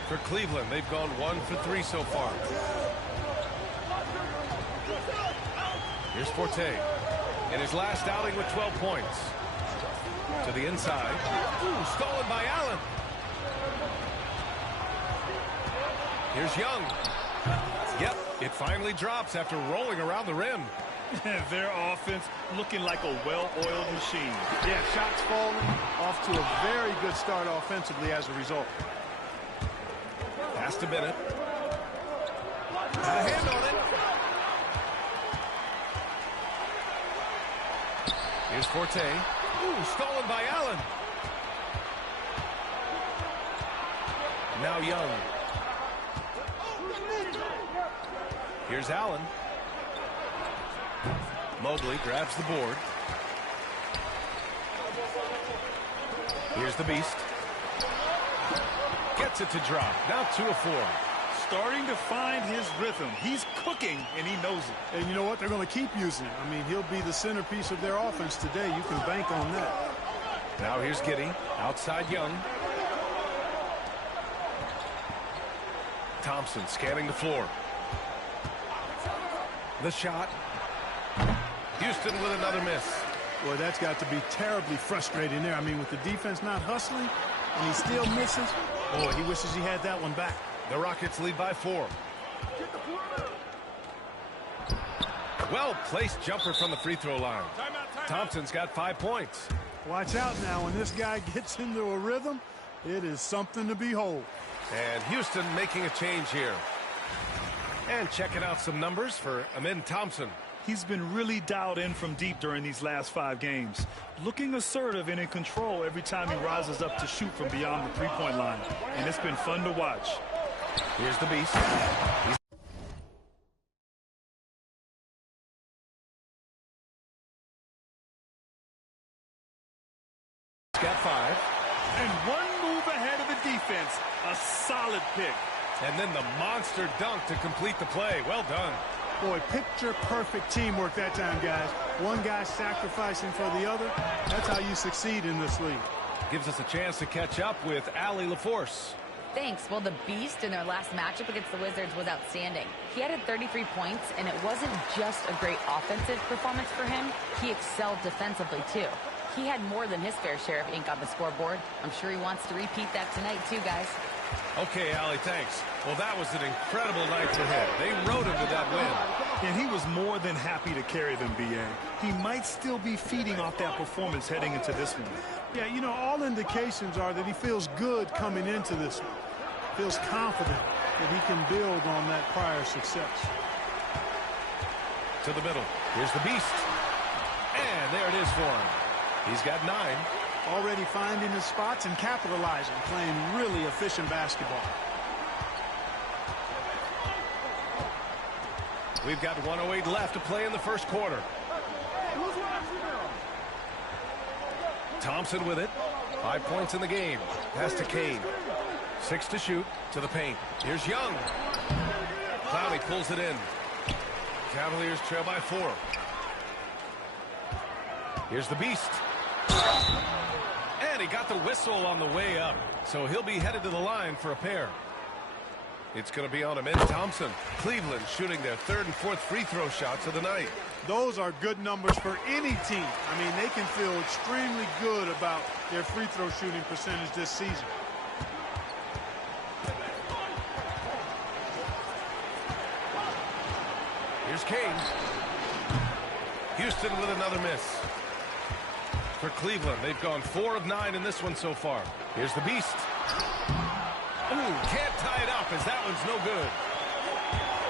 For Cleveland, they've gone 1 for 3 so far. Here's Forte. In his last outing with 12 points. To the inside. Ooh, stolen by Allen. Here's Young. Yep, it finally drops after rolling around the rim. Their offense looking like a well-oiled machine. Yeah, shots falling, off to a very good start offensively as a result. Pass to Bennett. Got a hand on it. Here's Forte. Ooh, stolen by Allen. Now Young. Here's Allen. Mobley grabs the board. Here's the Beast. Gets it to drop. Now 2 of 4. Starting to find his rhythm. He's cooking, and he knows it. And you know what? They're going to keep using it. I mean, he'll be the centerpiece of their offense today. You can bank on that. Now here's Giddey. Outside Young. Thompson scanning the floor. The shot. Houston with another miss. Boy, that's got to be terribly frustrating there. I mean, with the defense not hustling, and he still misses. Boy, he wishes he had that one back. The Rockets lead by 4. Well-placed jumper from the free throw line. Thompson's got 5 points. Watch out now. When this guy gets into a rhythm, it is something to behold. And Houston making a change here. And checking out some numbers for Amin Thompson. He's been really dialed in from deep during these last 5 games. Looking assertive and in control every time he rises up to shoot from beyond the three-point line. And it's been fun to watch. Here's the Beast. He's got 5. And 1 move ahead of the defense. A solid pick. And then the monster dunk to complete the play. Well done. Boy, picture-perfect teamwork that time, guys. One guy sacrificing for the other. That's how you succeed in this league. Gives us a chance to catch up with Allie LaForce. Thanks. Well, the Beast in their last matchup against the Wizards was outstanding. He added 33 points, and it wasn't just a great offensive performance for him. He excelled defensively, too. He had more than his fair share of ink on the scoreboard. I'm sure he wants to repeat that tonight, too, guys. Okay, Allie, thanks. Well, that was an incredible night for him. They rode him to that win. And he was more than happy to carry them, B.A. He might still be feeding off that performance heading into this one. Yeah, you know, all indications are that he feels good coming into this one. Feels confident that he can build on that prior success. To the middle. Here's the Beast. And there it is for him. He's got 9. Already finding his spots and capitalizing, playing really efficient basketball. We've got 1:08 left to play in the first quarter. Thompson with it. 5 points in the game. Pass to Kane. 6 to shoot. To the paint. Here's Young. Clowney pulls it in. Cavaliers trail by 4. Here's the Beast. And he got the whistle on the way up. So he'll be headed to the line for a pair. It's going to be on Amen Thompson. Cleveland shooting their third and fourth free throw shots of the night. Those are good numbers for any team. I mean, they can feel extremely good about their free throw shooting percentage this season. Here's Kane. Houston with another miss. For Cleveland, they've gone 4 of 9 in this one so far. Here's the Beast. Ooh, can't tie it up as that one's no good.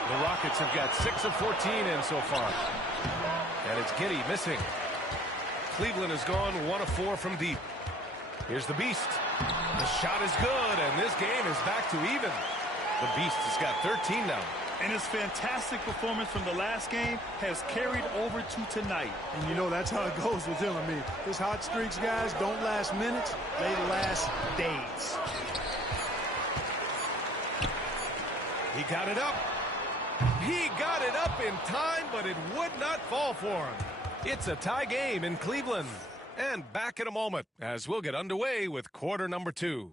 The Rockets have got 6 of 14 in so far. And it's Giddey missing. Cleveland has gone 1 of 4 from deep. Here's the Beast. The shot is good, and this game is back to even. The Beast has got 13 now. And his fantastic performance from the last game has carried over to tonight. And you know that's how it goes with him. I mean, his hot streaks, guys, don't last minutes. They last days. He got it up. He got it up in time, but it would not fall for him. It's a tie game in Cleveland. And back in a moment as we'll get underway with quarter number 2.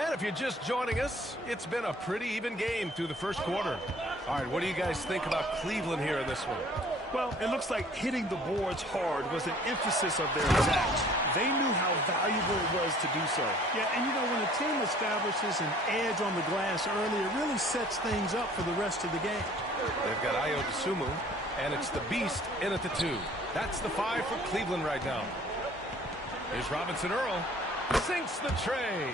And if you're just joining us, it's been a pretty even game through the first quarter. All right, what do you guys think about Cleveland here in this one? Well, it looks like hitting the boards hard was an emphasis of their attack. They knew how valuable it was to do so. Yeah, and you know, when a team establishes an edge on the glass early, it really sets things up for the rest of the game. They've got Ayo Dosunmu, and it's the Beast in at the 2. That's the 5 for Cleveland right now. Here's Robinson Earl. Sinks the tray.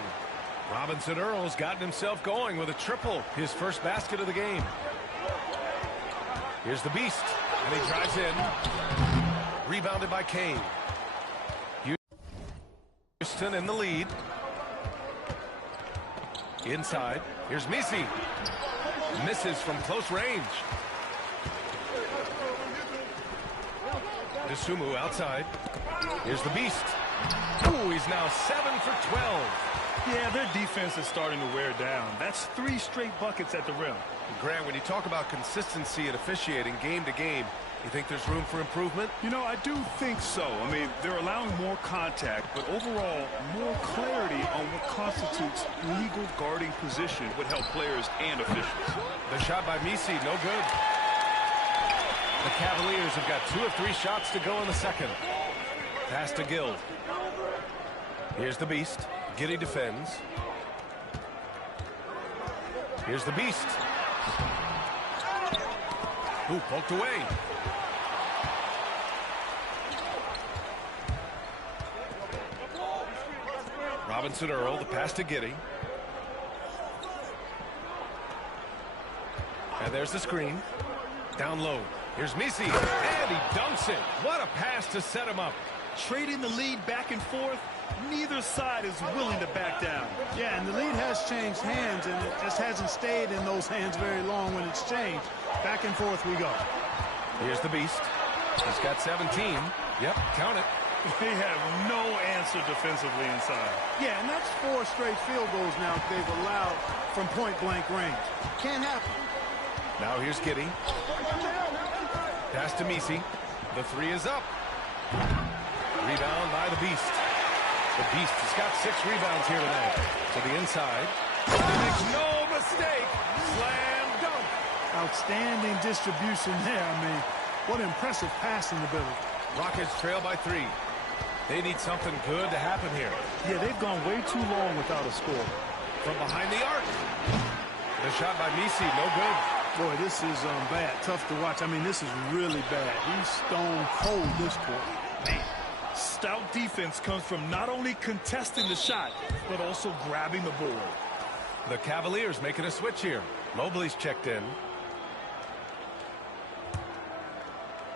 Robinson Earl's gotten himself going with a triple, his first basket of the game. Here's the Beast, and he drives in. Rebounded by Kane. Houston in the lead. Inside, here's Messi. Misses from close range. Dosunmu outside. Here's the Beast. Ooh, he's now 7 for 12. Yeah, their defense is starting to wear down. That's 3 straight buckets at the rim. Grant, when you talk about consistency and officiating game to game, you think there's room for improvement? You know, I do think so. I mean, they're allowing more contact, but overall, more clarity on what constitutes legal guarding position would help players and officials. The shot by Messi, no good. The Cavaliers have got 2 of 3 shots to go in the second. Pass to Gill. Here's the Beast. Giddey defends. Here's the Beast. Ooh, poked away. Robinson Earl, the pass to Giddey. And there's the screen. Down low. Here's Messi. And he dunks it. What a pass to set him up. Trading the lead back and forth. Neither side is willing to back down. Yeah, and the lead has changed hands, and it just hasn't stayed in those hands very long when it's changed. Back and forth we go. Here's the Beast. He's got 17. Yep, count it. They have no answer defensively inside. Yeah, and that's 4 straight field goals now they've allowed from point-blank range. Can't happen. Now here's Giddey. Pass to Messi. The 3 is up. Rebound by the Beast. The Beast has got 6 rebounds here tonight. To the inside. He makes no mistake. Slam dunk. Outstanding distribution there. I mean, what impressive passing ability. Rockets trail by 3. They need something good to happen here. Yeah, they've gone way too long without a score. From behind the arc. The shot by Messi, no good. Boy, this is bad. Tough to watch. I mean, this is really bad. He's stone cold this quarter. Man. Stout defense comes from not only contesting the shot, but also grabbing the board. The Cavaliers making a switch here. Mobley's checked in.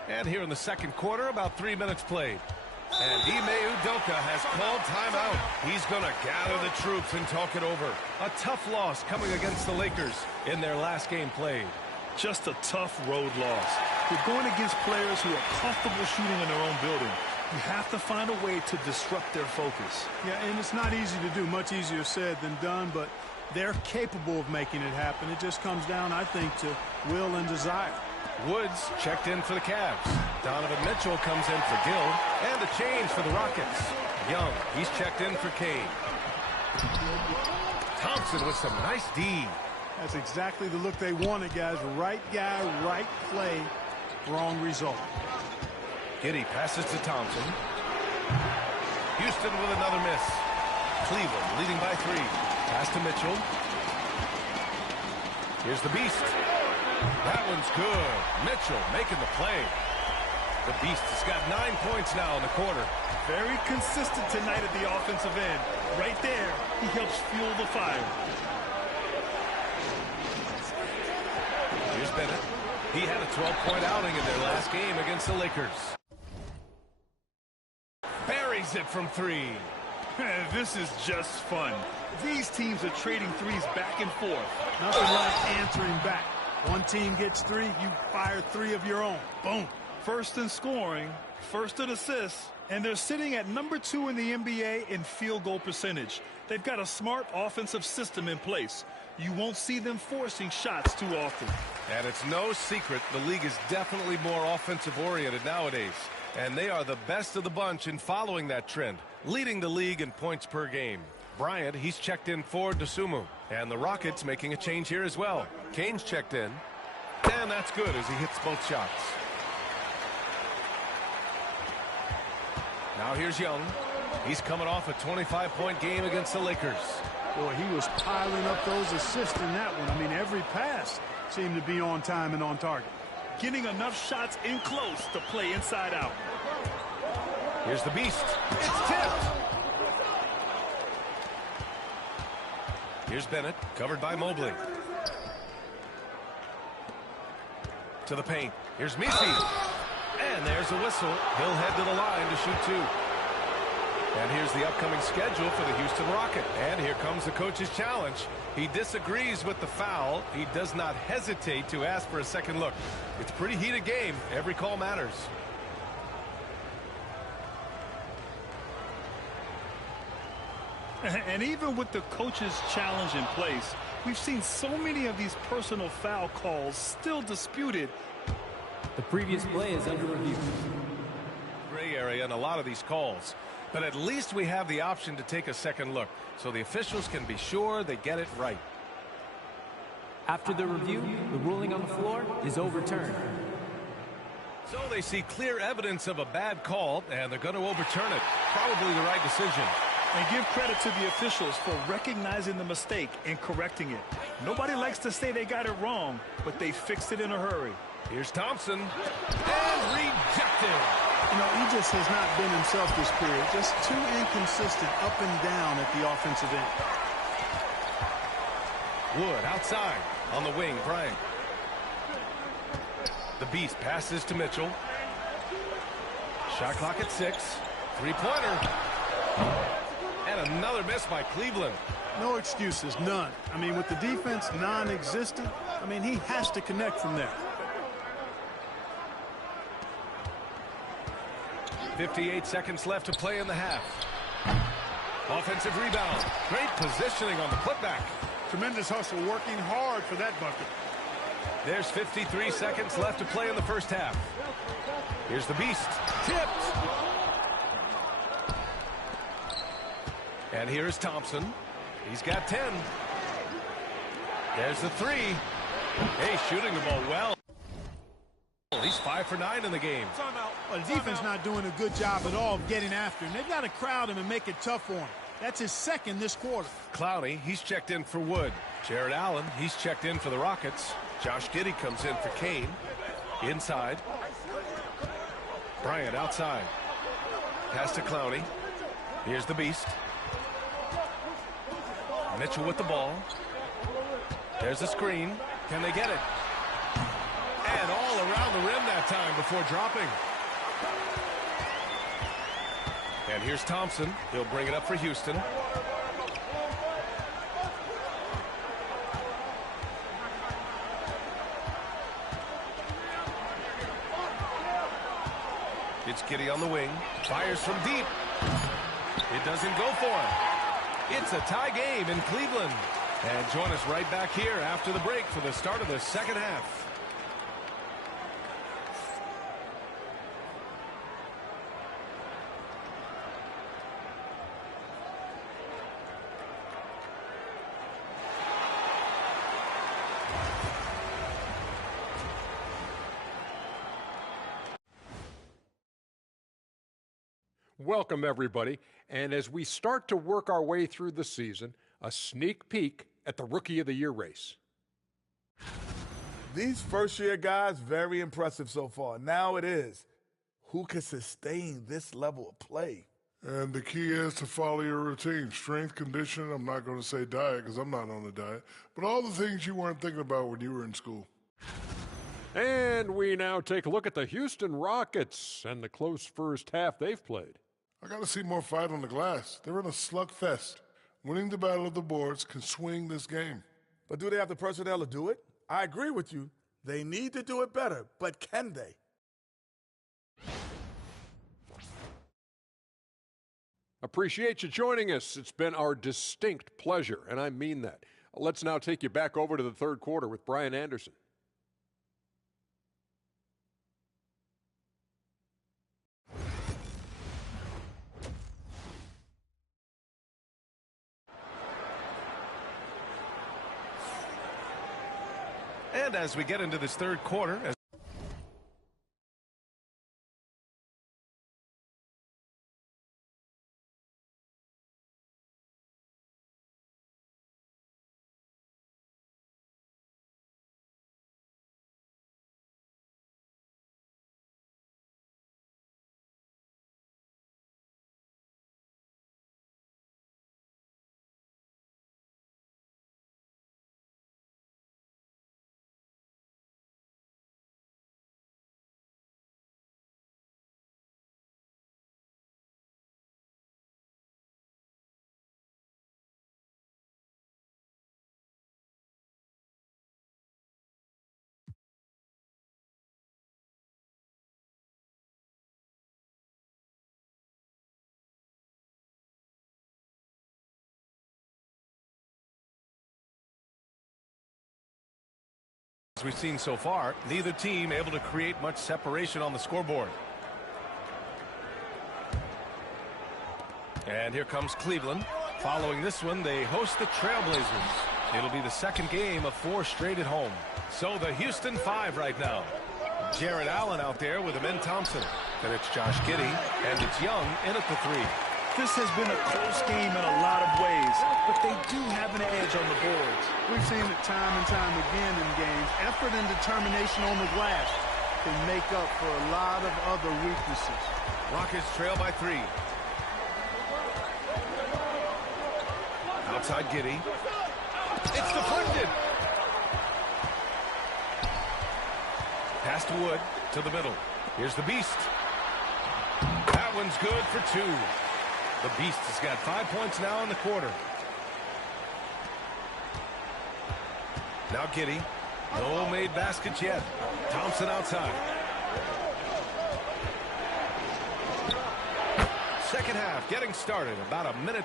And here in the second quarter, about 3 minutes played. And Ime Udoka has called timeout. He's going to gather the troops and talk it over. A tough loss coming against the Lakers in their last game played. Just a tough road loss. You're going against players who are comfortable shooting in their own building. You have to find a way to disrupt their focus. Yeah, and it's not easy to do. Much easier said than done, but they're capable of making it happen. It just comes down, I think, to will and desire. Woods checked in for the Cavs. Donovan Mitchell comes in for Gill. And a change for the Rockets. Young, he's checked in for Kane. Thompson with some nice D. That's exactly the look they wanted, guys. Right guy, right play, wrong result. Giddey passes to Thompson. Houston with another miss. Cleveland leading by 3. Pass to Mitchell. Here's the Beast. That one's good. Mitchell making the play. The Beast has got 9 points now in the quarter. Very consistent tonight at the offensive end. Right there, he helps fuel the fire. Here's Bennett. He had a 12-point outing in their last game against the Lakers. Buries it from 3. This is just fun. These teams are trading threes back and forth. Nothing like answering back. One team gets 3, you fire 3 of your own. Boom. First in scoring, first in assists, and they're sitting at number 2 in the NBA in field goal percentage. They've got a smart offensive system in place. You won't see them forcing shots too often. And it's no secret the league is definitely more offensive-oriented nowadays. And they are the best of the bunch in following that trend, leading the league in points per game. Bryant, he's checked in for Dosunmu. And the Rockets making a change here as well. Kane's checked in. And that's good as he hits both shots. Now here's Young. He's coming off a 25-point game against the Lakers. Boy, he was piling up those assists in that one. I mean, every pass seemed to be on time and on target. Getting enough shots in close to play inside out. Here's the Beast. It's tipped. Here's Bennett, covered by Mobley. To the paint. Here's Messi. And there's a whistle. He'll head to the line to shoot 2. And here's the upcoming schedule for the Houston Rockets. And here comes the coach's challenge. He disagrees with the foul. He does not hesitate to ask for a second look. It's a pretty heated game. Every call matters. And even with the coach's challenge in place, we've seen so many of these personal foul calls still disputed. The previous play is under review. Gray area in a lot of these calls. But at least we have the option to take a second look, so the officials can be sure they get it right. After the review, the ruling on the floor is overturned. So they see clear evidence of a bad call, and they're going to overturn it. Probably the right decision. And give credit to the officials for recognizing the mistake and correcting it. Nobody likes to say they got it wrong, but they fixed it in a hurry. Here's Thompson. And rejected. You know, he just has not been himself this period. Just too inconsistent up and down at the offensive end. Wood outside on the wing. Bryant. The Beast passes to Mitchell. Shot clock at 6. Three-pointer. And another miss by Cleveland. No excuses, none. I mean, with the defense non-existent, I mean, he has to connect from there. 58 seconds left to play in the half. Offensive rebound. Great positioning on the putback. Tremendous hustle, working hard for that bucket. There's 53 seconds left to play in the first half. Here's the Beast. Tipped. And here's Thompson. He's got 10. There's the 3. Hey, shooting the ball well. He's 5 for 9 in the game. Well, the defense not doing a good job at all of getting after him. They've got to crowd him and make it tough for him. That's his second this quarter. Clowney, he's checked in for Wood. Jared Allen, he's checked in for the Rockets. Josh Giddey comes in for Kane. Inside. Bryant outside. Pass to Clowney. Here's the Beast. Mitchell with the ball. There's a screen. Can they get it? And all around the rim that time before dropping. And here's Thompson. He'll bring it up for Houston. It's It's Giddey on the wing. Fires from deep. It doesn't go for him. It's a tie game in Cleveland. And join us right back here after the break for the start of the second half. Welcome, everybody. And as we start to work our way through the season, a sneak peek at the Rookie of the Year race. These first-year guys, very impressive so far. Now it is, who can sustain this level of play? And the key is to follow your routine. Strength, conditioning, I'm not going to say diet because I'm not on a diet, but all the things you weren't thinking about when you were in school. And we now take a look at the Houston Rockets and the close first half they've played. I got to see more fight on the glass. They're in a slugfest. Winning the battle of the boards can swing this game. But do they have the personnel to do it? I agree with you. They need to do it better, but can they? Appreciate you joining us. It's been our distinct pleasure, and I mean that. Let's now take you back over to the third quarter with Brian Anderson. And as we get into this third quarter, as we've seen so far, neither team able to create much separation on the scoreboard. And here comes Cleveland. Following this one, they host the Trailblazers. It'll be the second game of 4 straight at home. So the Houston 5 right now. Jarrett Allen out there with Amen Thompson. Then it's Josh Giddey, and it's Young in at the 3. This has been a close game in a lot of ways, but they do have an edge on the boards. We've seen it time and time again in games. Effort and determination on the glass can make up for a lot of other weaknesses. Rockets trail by 3. Outside Giddey. It's deflected. Pass to Wood to the middle. Here's the Beast. That one's good for 2. The Beast has got 5 points now in the quarter. Now Giddey. No made baskets yet. Thompson outside. Second half getting started. About a minute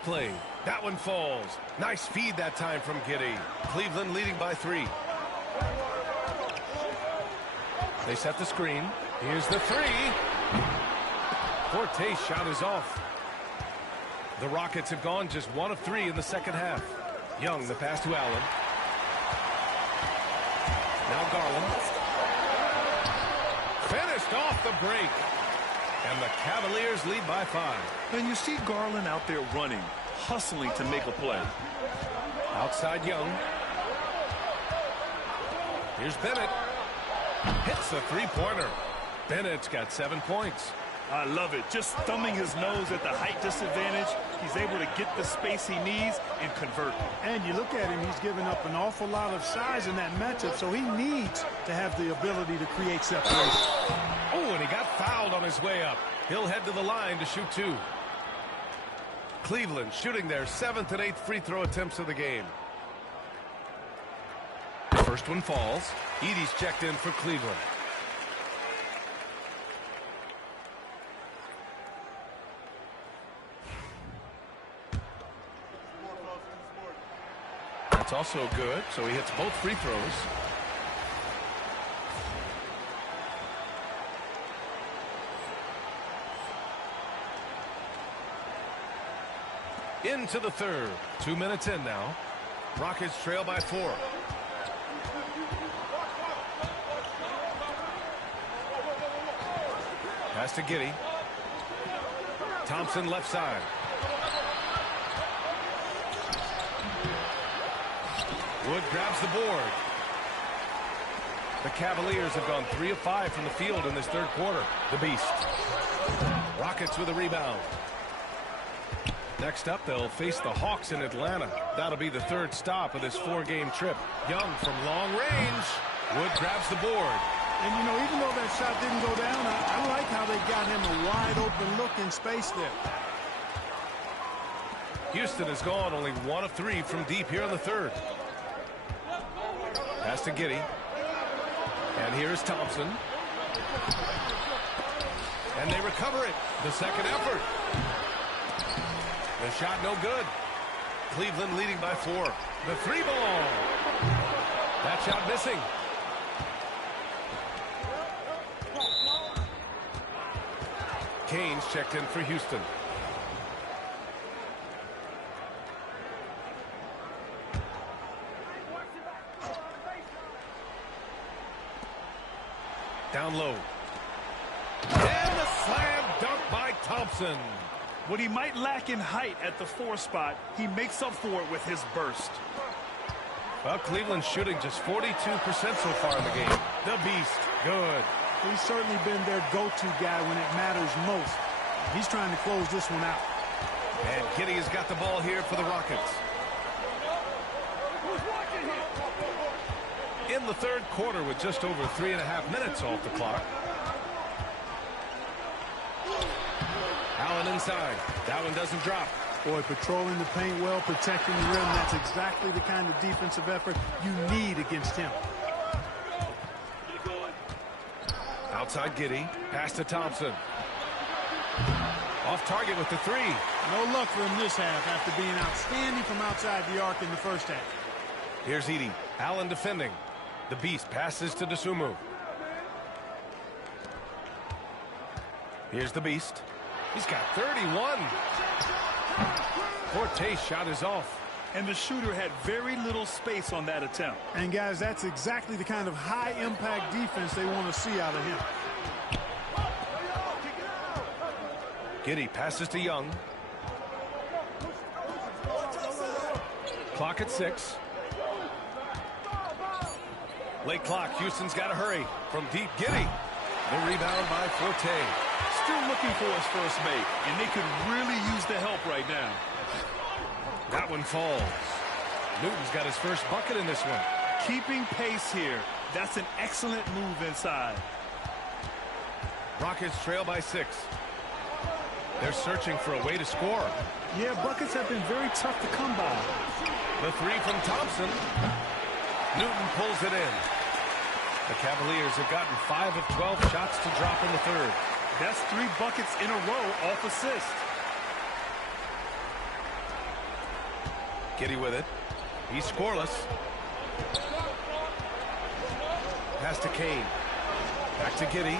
play. That one falls. Nice feed that time from Giddey. Cleveland leading by 3. They set the screen. Here's the 3. Forte's shot is off. The Rockets have gone just 1 of 3 in the second half. Young, the pass to Allen. Now Garland. Finished off the break. And the Cavaliers lead by 5. And you see Garland out there running, hustling to make a play. Outside Young. Here's Bennett. Hits the 3-pointer. Bennett's got 7 points. I love it. Just thumbing his nose at the height disadvantage. He's able to get the space he needs and convert. And you look at him, he's given up an awful lot of size in that matchup, so he needs to have the ability to create separation. Oh, and he got fouled on his way up. He'll head to the line to shoot 2. Cleveland shooting their 7th and 8th free throw attempts of the game. First one falls. Edey's checked in for Cleveland. That's also good, so he hits both free throws. Into the third. 2 minutes in now. Rockets trail by 4. Pass to Giddey. Thompson left side. Wood grabs the board. The Cavaliers have gone 3 of 5 from the field in this third quarter. The Beast. Rockets with a rebound. Next up, they'll face the Hawks in Atlanta. That'll be the third stop of this 4-game trip. Young from long range. Wood grabs the board. And, you know, even though that shot didn't go down, I like how they got him a wide-open look in space there. Houston has gone only 1 of 3 from deep here in the third. Pass to Giddey. And here's Thompson. And they recover it. The second effort. The shot no good. Cleveland leading by 4. The 3 ball. That shot missing. Kane's checked in for Houston. Down low. And the slam dunk by Thompson. What he might lack in height at the 4 spot, he makes up for it with his burst. Well, Cleveland's shooting just 42% so far in the game. The Beast, good. He's certainly been their go-to guy when it matters most. He's trying to close this one out. And Giddey has got the ball here for the Rockets. In the third quarter with just over 3.5 minutes off the clock. Allen inside. That one doesn't drop. Boy, patrolling the paint well, protecting the rim. That's exactly the kind of defensive effort you need against him. Outside Giddey. Pass to Thompson. Off target with the 3. No luck for him this half after being outstanding from outside the arc in the first half. Here's Edey. Allen defending. The Beast passes to Dosunmu. Here's the Beast. He's got 31. Forte's shot is off. And the shooter had very little space on that attempt. And, guys, that's exactly the kind of high-impact defense they want to see out of him. Giddey passes to Young. Clock at 6. Late clock. Houston's got to hurry. From deep, Giddey. The rebound by Forte. Still looking for his first make, and they could really use the help right now. That one falls. Newton's got his first bucket in this one. Keeping pace here. That's an excellent move inside. Rockets trail by 6. They're searching for a way to score. Yeah, buckets have been very tough to come by. The 3 from Thompson. Newton pulls it in. The Cavaliers have gotten 5 of 12 shots to drop in the third. That's 3 buckets in a row off assist. Giddey with it. He's scoreless. Pass to Kane. Back to Giddey.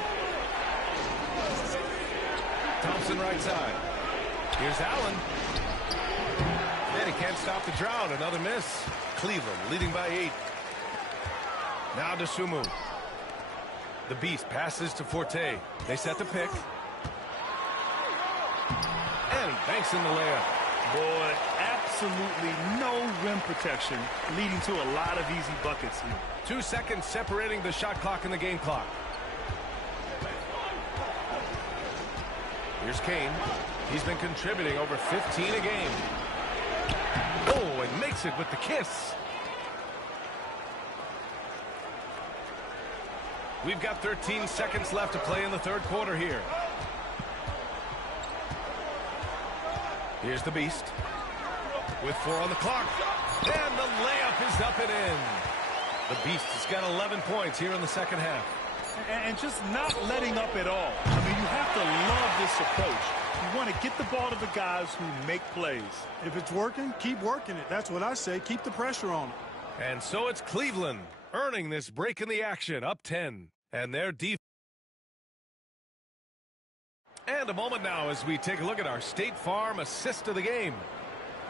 Thompson right side. Here's Allen. And he can't stop the drought. Another miss. Cleveland leading by 8. Now Dosunmu. The Beast passes to Forte. They set the pick. And he banks in the layup. Boy, absolutely no rim protection, leading to a lot of easy buckets here. 2 seconds separating the shot clock and the game clock. Here's Kane. He's been contributing over 15 a game. Oh, and makes it with the kiss. We've got 13 seconds left to play in the third quarter here. Here's the Beast. With 4 on the clock. And the layup is up and in. The Beast has got 11 points here in the second half. And just not letting up at all. I mean, you have to love this approach. You want to get the ball to the guys who make plays. If it's working, keep working it. That's what I say. Keep the pressure on it. And so it's Cleveland earning this break in the action, up 10. And their defense. And a moment now as we take a look at our State Farm assist of the game.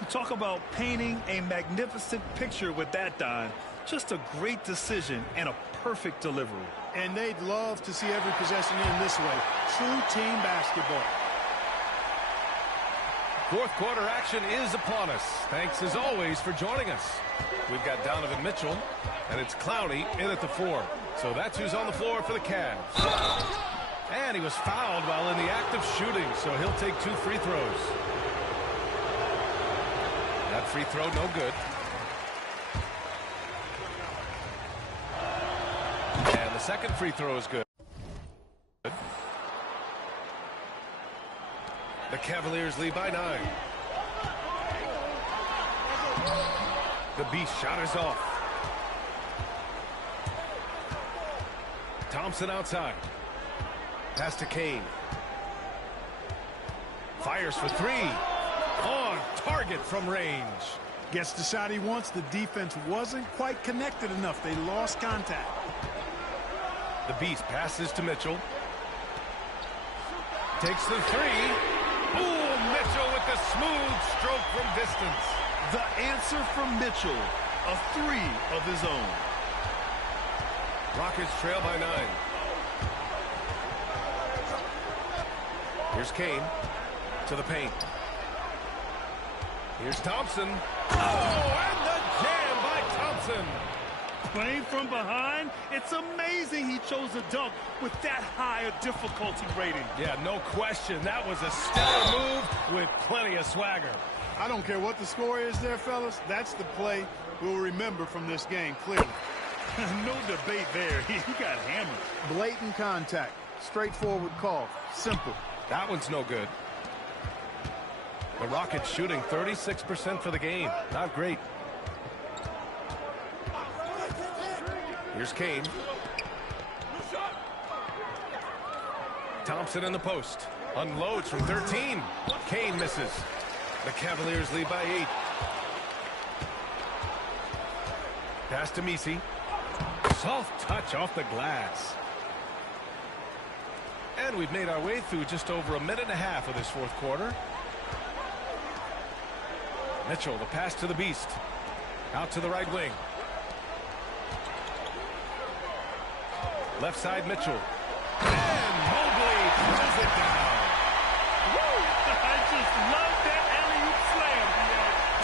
You talk about painting a magnificent picture with that, Don. Just a great decision and a perfect delivery. And they'd love to see every possession end this way. True team basketball. Fourth quarter action is upon us. Thanks as always for joining us. We've got Donovan Mitchell, and it's Clowney in at the 4. So that's who's on the floor for the Cavs. And he was fouled while in the act of shooting, so he'll take 2 free throws. That free throw no good. And the second free throw is good. The Cavaliers lead by 9. The Beast shot is off. Thompson outside. Pass to Kane. Fires for 3. On target from range. Gets the shot he wants. The defense wasn't quite connected enough. They lost contact. The Beast passes to Mitchell. Takes the 3. Ooh, Mitchell with the smooth stroke from distance. The answer from Mitchell, a 3 of his own. Rockets trail by 9. Here's Kane to the paint. Here's Thompson. Oh, and the jam by Thompson. Playing from behind, it's amazing he chose a dunk with that high a difficulty rating. Yeah, no question. That was a stellar move with plenty of swagger. I don't care what the score is there, fellas. That's the play we'll remember from this game, clearly. No debate there. He got hammered. Blatant contact. Straightforward call. Simple. That one's no good. The Rockets shooting 36% for the game. Not great. Here's Kane. Thompson in the post. Unloads from 13. Kane misses. The Cavaliers lead by 8. Pass to Messi. Soft touch off the glass. And we've made our way through just over a minute and a half of this fourth quarter. Mitchell, the pass to the Beast. Out to the right wing. Left side, Mitchell. And Mobley throws it down. Woo! I just love that alley-oop slam.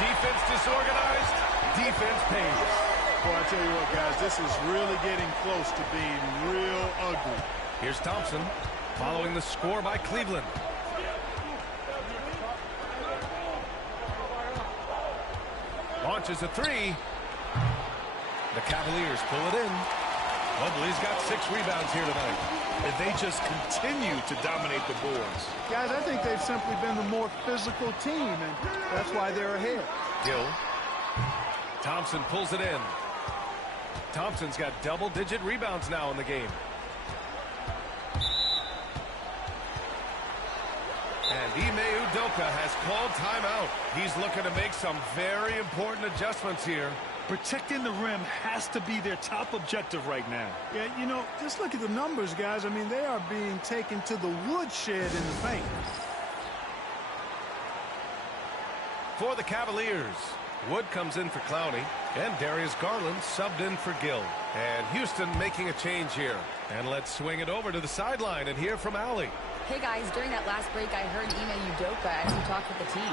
Defense disorganized. Defense pays. Boy, I tell you what, guys, this is really getting close to being real ugly. Here's Thompson following the score by Cleveland. Launches a 3. The Cavaliers pull it in. Mobley's got 6 rebounds here tonight. And they just continue to dominate the boards. Guys, I think they've simply been the more physical team, and that's why they're ahead. Gill. Thompson pulls it in. Thompson's got double-digit rebounds now in the game. And Ime Udoka has called timeout. He's looking to make some very important adjustments here. Protecting the rim has to be their top objective right now. Yeah, you know, just look at the numbers, guys. I mean, they are being taken to the woodshed in the paint. For the Cavaliers, Wood comes in for Clowney, and Darius Garland subbed in for Gill. And Houston making a change here. And let's swing it over to the sideline and hear from Allie. Hey guys, during that last break, I heard Ime Udoka as he talked with the team.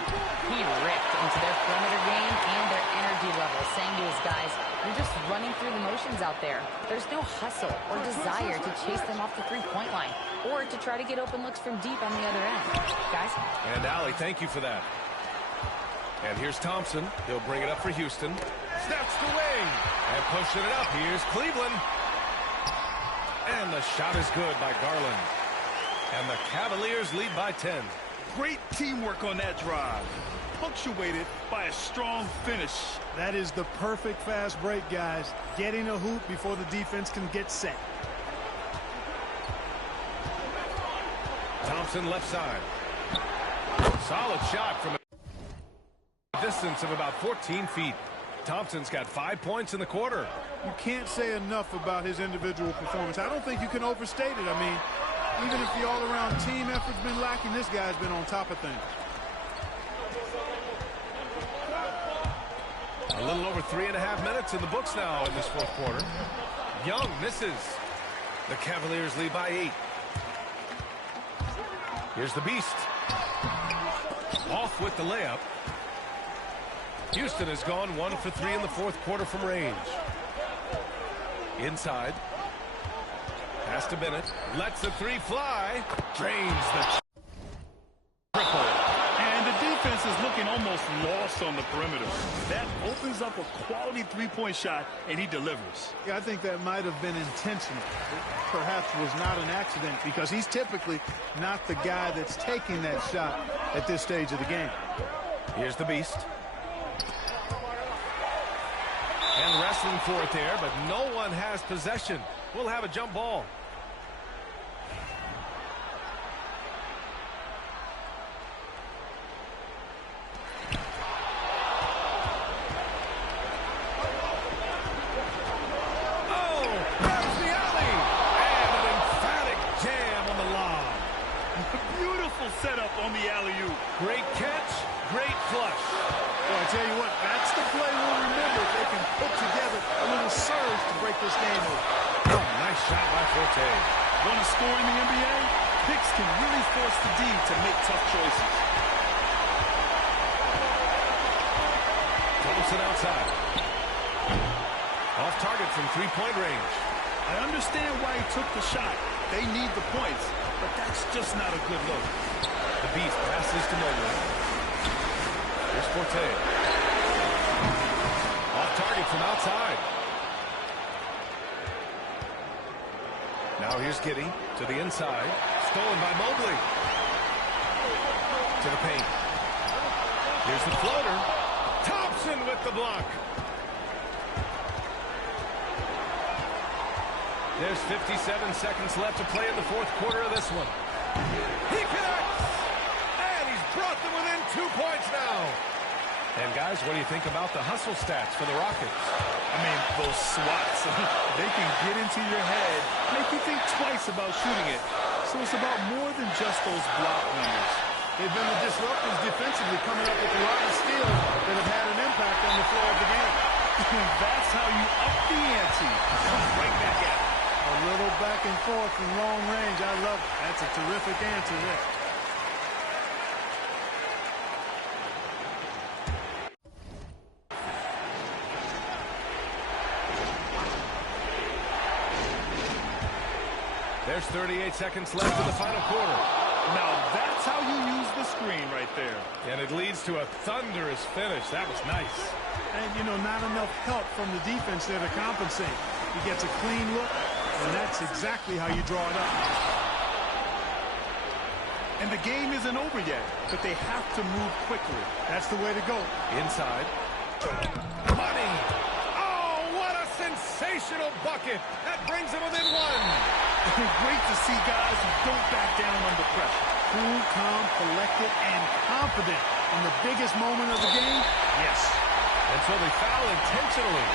He ripped into their perimeter game and their energy level, saying to his guys, "You're just running through the motions out there. There's no hustle or desire to chase them off the three-point line or to try to get open looks from deep on the other end." Guys? And Allie, thank you for that. And here's Thompson. He'll bring it up for Houston. Snaps the wing. And pushing it up. Here's Cleveland. And the shot is good by Garland. And the Cavaliers lead by 10. Great teamwork on that drive. Punctuated by a strong finish. That is the perfect fast break, guys. Getting a hoop before the defense can get set. Thompson left side. Solid shot from a distance of about 14 feet. Thompson's got 5 points in the quarter. You can't say enough about his individual performance. I don't think you can overstate it. I mean, even if the all-around team effort's been lacking, this guy's been on top of things. A little over 3.5 minutes in the books now in this fourth quarter. Young misses. The Cavaliers lead by 8. Here's the Beast. Off with the layup. Houston has gone 1 for 3 in the fourth quarter from range. Inside. Pass to Bennett. Lets the three fly. Drains the triple. And the defense is looking almost lost on the perimeter. That opens up a quality three-point shot, and he delivers. Yeah, I think that might have been intentional. It perhaps was not an accident because he's typically not the guy that's taking that shot at this stage of the game. Here's the Beast. And wrestling for it there, but no one has possession. We'll have a jump ball. Oh, there's the alley. And an emphatic jam on the lob. Beautiful setup on the alley-oop. Great catch, great flush. Well, I tell you what, that's the play we'll remember if they can put together a little surge to break this game over. Oh, nice shot by Forte. Want to score in the NBA? Picks can really force the D to make tough choices. Thompson outside. Off target from three-point range. I understand why he took the shot. They need the points, but that's just not a good look. The Beast passes to Mobley. Here's Forte. Off target from outside. Now here's Giddey to the inside. Stolen by Mobley. To the paint. Here's the floater. Thompson with the block. There's 57 seconds left to play in the fourth quarter of this one. He connects! And he's brought them within 2 points now. And guys, what do you think about the hustle stats for the Rockets? I mean, those swats, they can get into your head, make you think twice about shooting it. So it's about more than just those block numbers. They've been the disruptors defensively, coming up with a lot of steals that have had an impact on the floor of the game. That's how you up the ante. Come right back at it. A little back and forth from long range. I love it. That's a terrific answer there. There's 38 seconds left in the final quarter. Now that's how you use the screen right there. And it leads to a thunderous finish. That was nice. And, you know, not enough help from the defense there to compensate. He gets a clean look, and that's exactly how you draw it up. And the game isn't over yet, but they have to move quickly. That's the way to go. Inside. Money! Oh, what a sensational bucket! That brings them within one. Great to see guys who don't back down under pressure. Cool, calm, collected, and confident in the biggest moment of the game. Yes. And so they foul intentionally.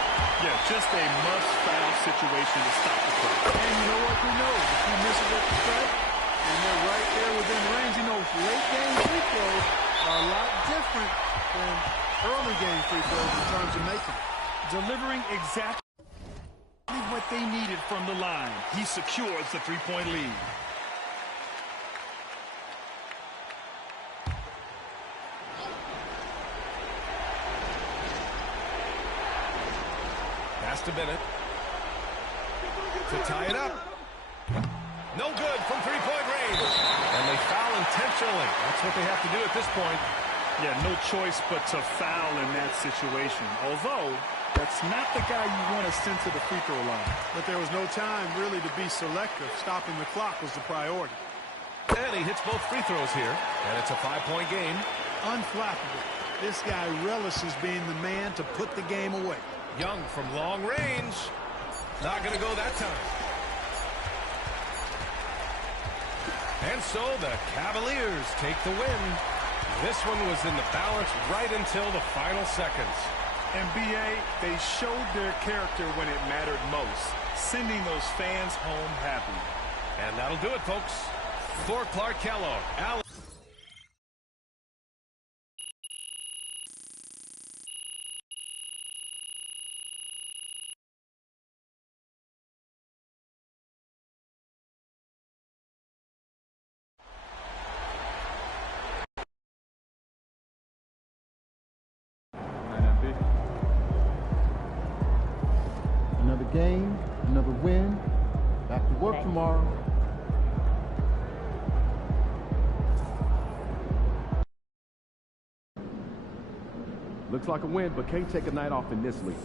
Yeah, just a must-foul situation to stop the play. And you know what we know? If he misses at the cut, and they're right there within range, you know, late game free throws are a lot different than early game free throws in terms of making. Delivering exactly what they needed from the line. He secures the three-point lead. Pass to Bennett. To tie it up. No good from three-point range. And they foul intentionally. That's what they have to do at this point. Yeah, no choice but to foul in that situation. Although, that's not the guy you want to send to the free throw line. But there was no time really to be selective. Stopping the clock was the priority. And he hits both free throws here. And it's a 5-point game. Unflappable. This guy relishes being the man to put the game away. Young from long range. Not going to go that time. And so the Cavaliers take the win. This one was in the balance right until the final seconds. NBA, they showed their character when it mattered most, sending those fans home happy. And that'll do it, folks. For Clark Kellogg, Another game, another win. Back to work tomorrow. Looks like a win, but can't take a night off in this league.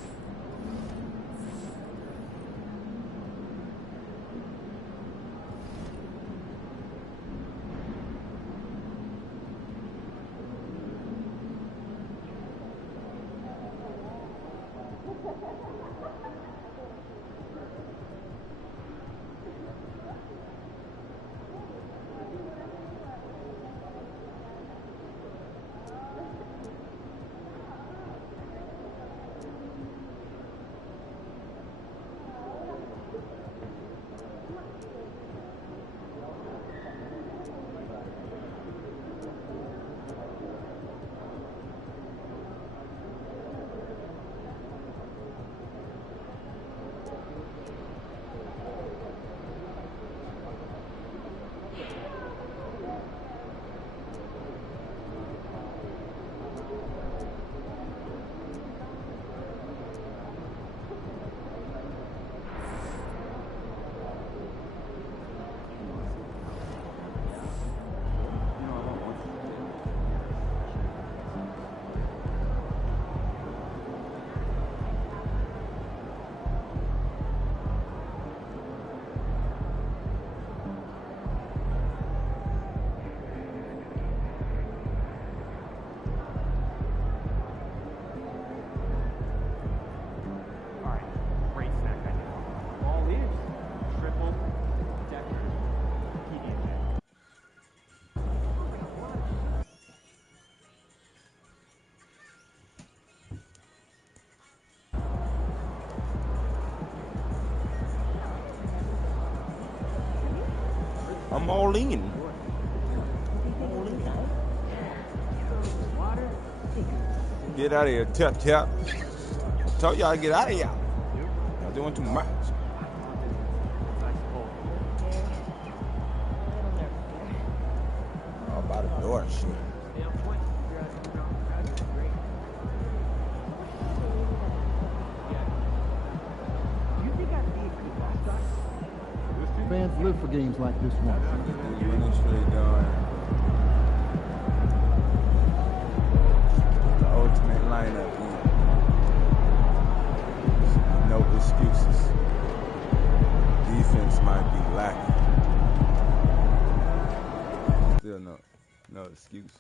I'm all in. Get out of here, tap tap. I told y'all to get out of here. Y'all doing too much. Oh, by the door and shit. Fans live for games like this one. Running straight down. The ultimate lineup. No excuses. Defense might be lacking. Still no excuses.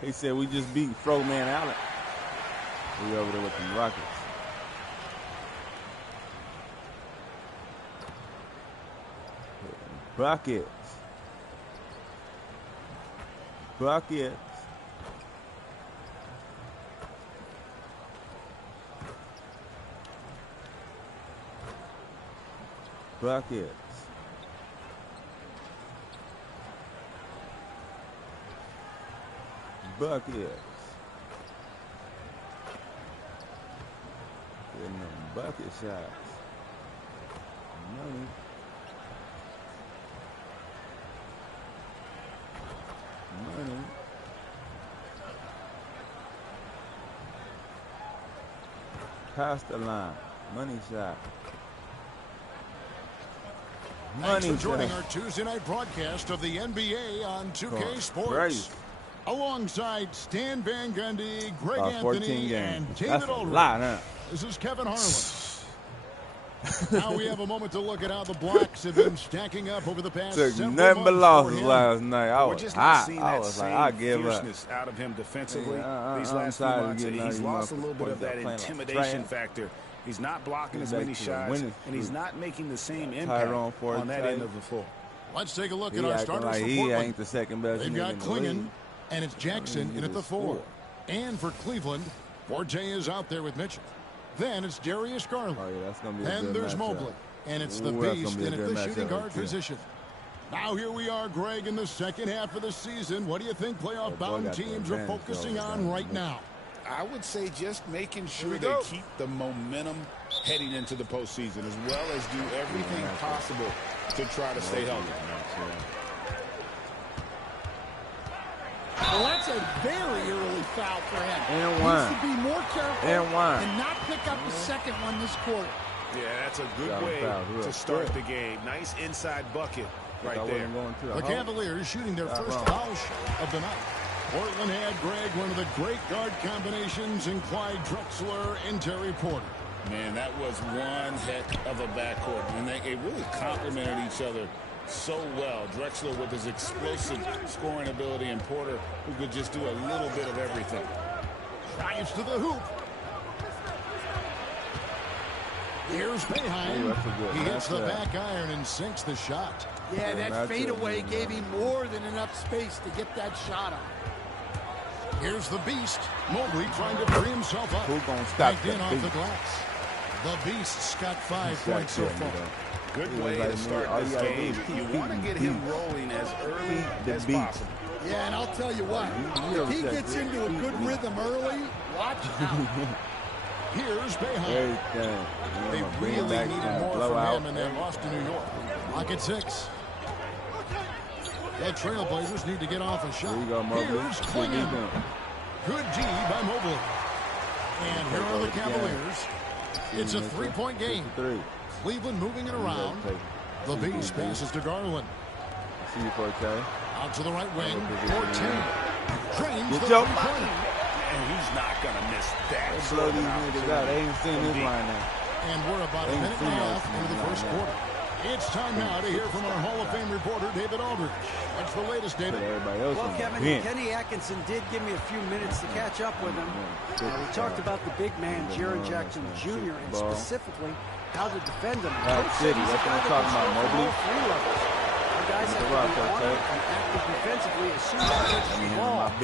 He said we just beat Froman Allen. We over there with the Rockets. Buckets. Buckets. Buckets. Buckets. Getting them bucket shots. Money. Money. Past the line. Money shot. Thanks for joining our Tuesday night broadcast of the NBA on 2K Sports. Crazy. Alongside Stan Van Gundy, Greg Anthony, and David Ulrich. Huh? This is Kevin Harlan. Now we have a moment to look at how the blocks have been stacking up over the past several months. Nothing but losses last night. I was hot. I was like, I give up. Out of him defensively these last few months, and he's lost a little bit of that intimidation factor He's not blocking as many shots, and he's not making the same impact on that end of the floor. Let's take a look at our starters for Portland. He ain't the second best. They've got Klingon, and it's Jackson in at the 4. And for Cleveland, Forte is out there with Mitchell. Then it's Darius Garland. Oh, yeah, that's gonna be a and good there's matchup. Mobley. And it's the Beast in at the shooting guard position. Now here we are, Greg, in the second half of the season. What do you think playoff-bound teams are focusing on right now? I would say just making sure they keep the momentum heading into the postseason, as well as do everything possible to try to stay healthy. Well, that's a very early foul for him. And he one. needs to be more careful and not pick up the second one this quarter. Yeah, that's a good way to start the game. Nice inside bucket right there. The Cavaliers shooting their first foul shot of the night. Portland had, Greg, one of the great guard combinations in Clyde Drexler and Terry Porter. Man, that was one heck of a backcourt, and they really complemented each other so well. Drexler with his explosive scoring ability, and Porter who could just do a little bit of everything. Drives to the hoop. Here's Boeheim. He hits the back iron and sinks the shot. Yeah, that fadeaway gave him more than enough space to get that shot on. Here's the Beast. Mobley trying to free himself up. Who's going to stop in off the glass. The Beast's got 5 points so far. Good way to start this game. You want to get him rolling as early as possible. Yeah, and I'll tell you what. If he gets into a good rhythm early, watch out. Here's Boeheim. They really needed more from him, and they lost to New York. Lock at 6. The Trailblazers need to get off a shot. Here's Klingon. Good G by Mobley. And here are the Cavaliers. It's a 3-point game. Cleveland moving it around. The Beast passes to Garland. See you, Forte. Out to the right wing. Forte drains the three-pointer. And he's not going to miss that. Blow these niggas out. They ain't seen this line now. And we're about a minute and a half into the first quarter. It's time now to hear from our Hall of Fame reporter, David Aldridge. What's the latest, David? Well, Kevin, Kenny Atkinson did give me a few minutes to catch up with him. We talked about the big man, Jaren Jackson Jr., and specifically how to defend him. City, that's what I'm talking about, Mobley. All 3 levels. Our guys have to be on it and active defensively as soon as they get the ball.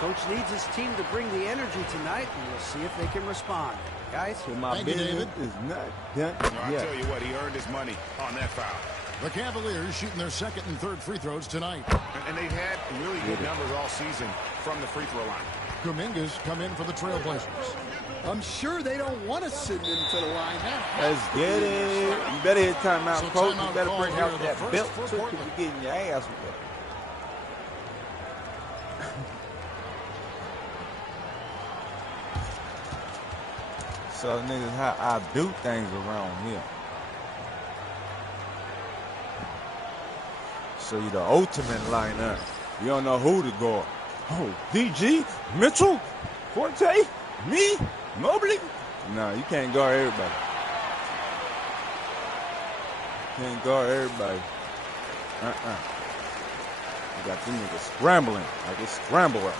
Coach needs his team to bring the energy tonight, and we'll see if they can respond. Guys, thank you, David. I'll tell you what, he earned his money on that foul. The Cavaliers shooting their second and third free throws tonight. And they've had really good numbers all season from the free throw line. Kuminga's come in for the Trailblazers. I'm sure they don't want to send him to the line now. Let's get it. You better hit timeout, coach. You better bring out that belt too, because you're getting your ass whipped. So niggas, how I do things around here. So you the ultimate lineup. You don't know who to guard. Oh, DG, Mitchell, Forte, me, Mobley. No, you can't guard everybody. Can't guard everybody. You got them niggas scrambling like a scrambler.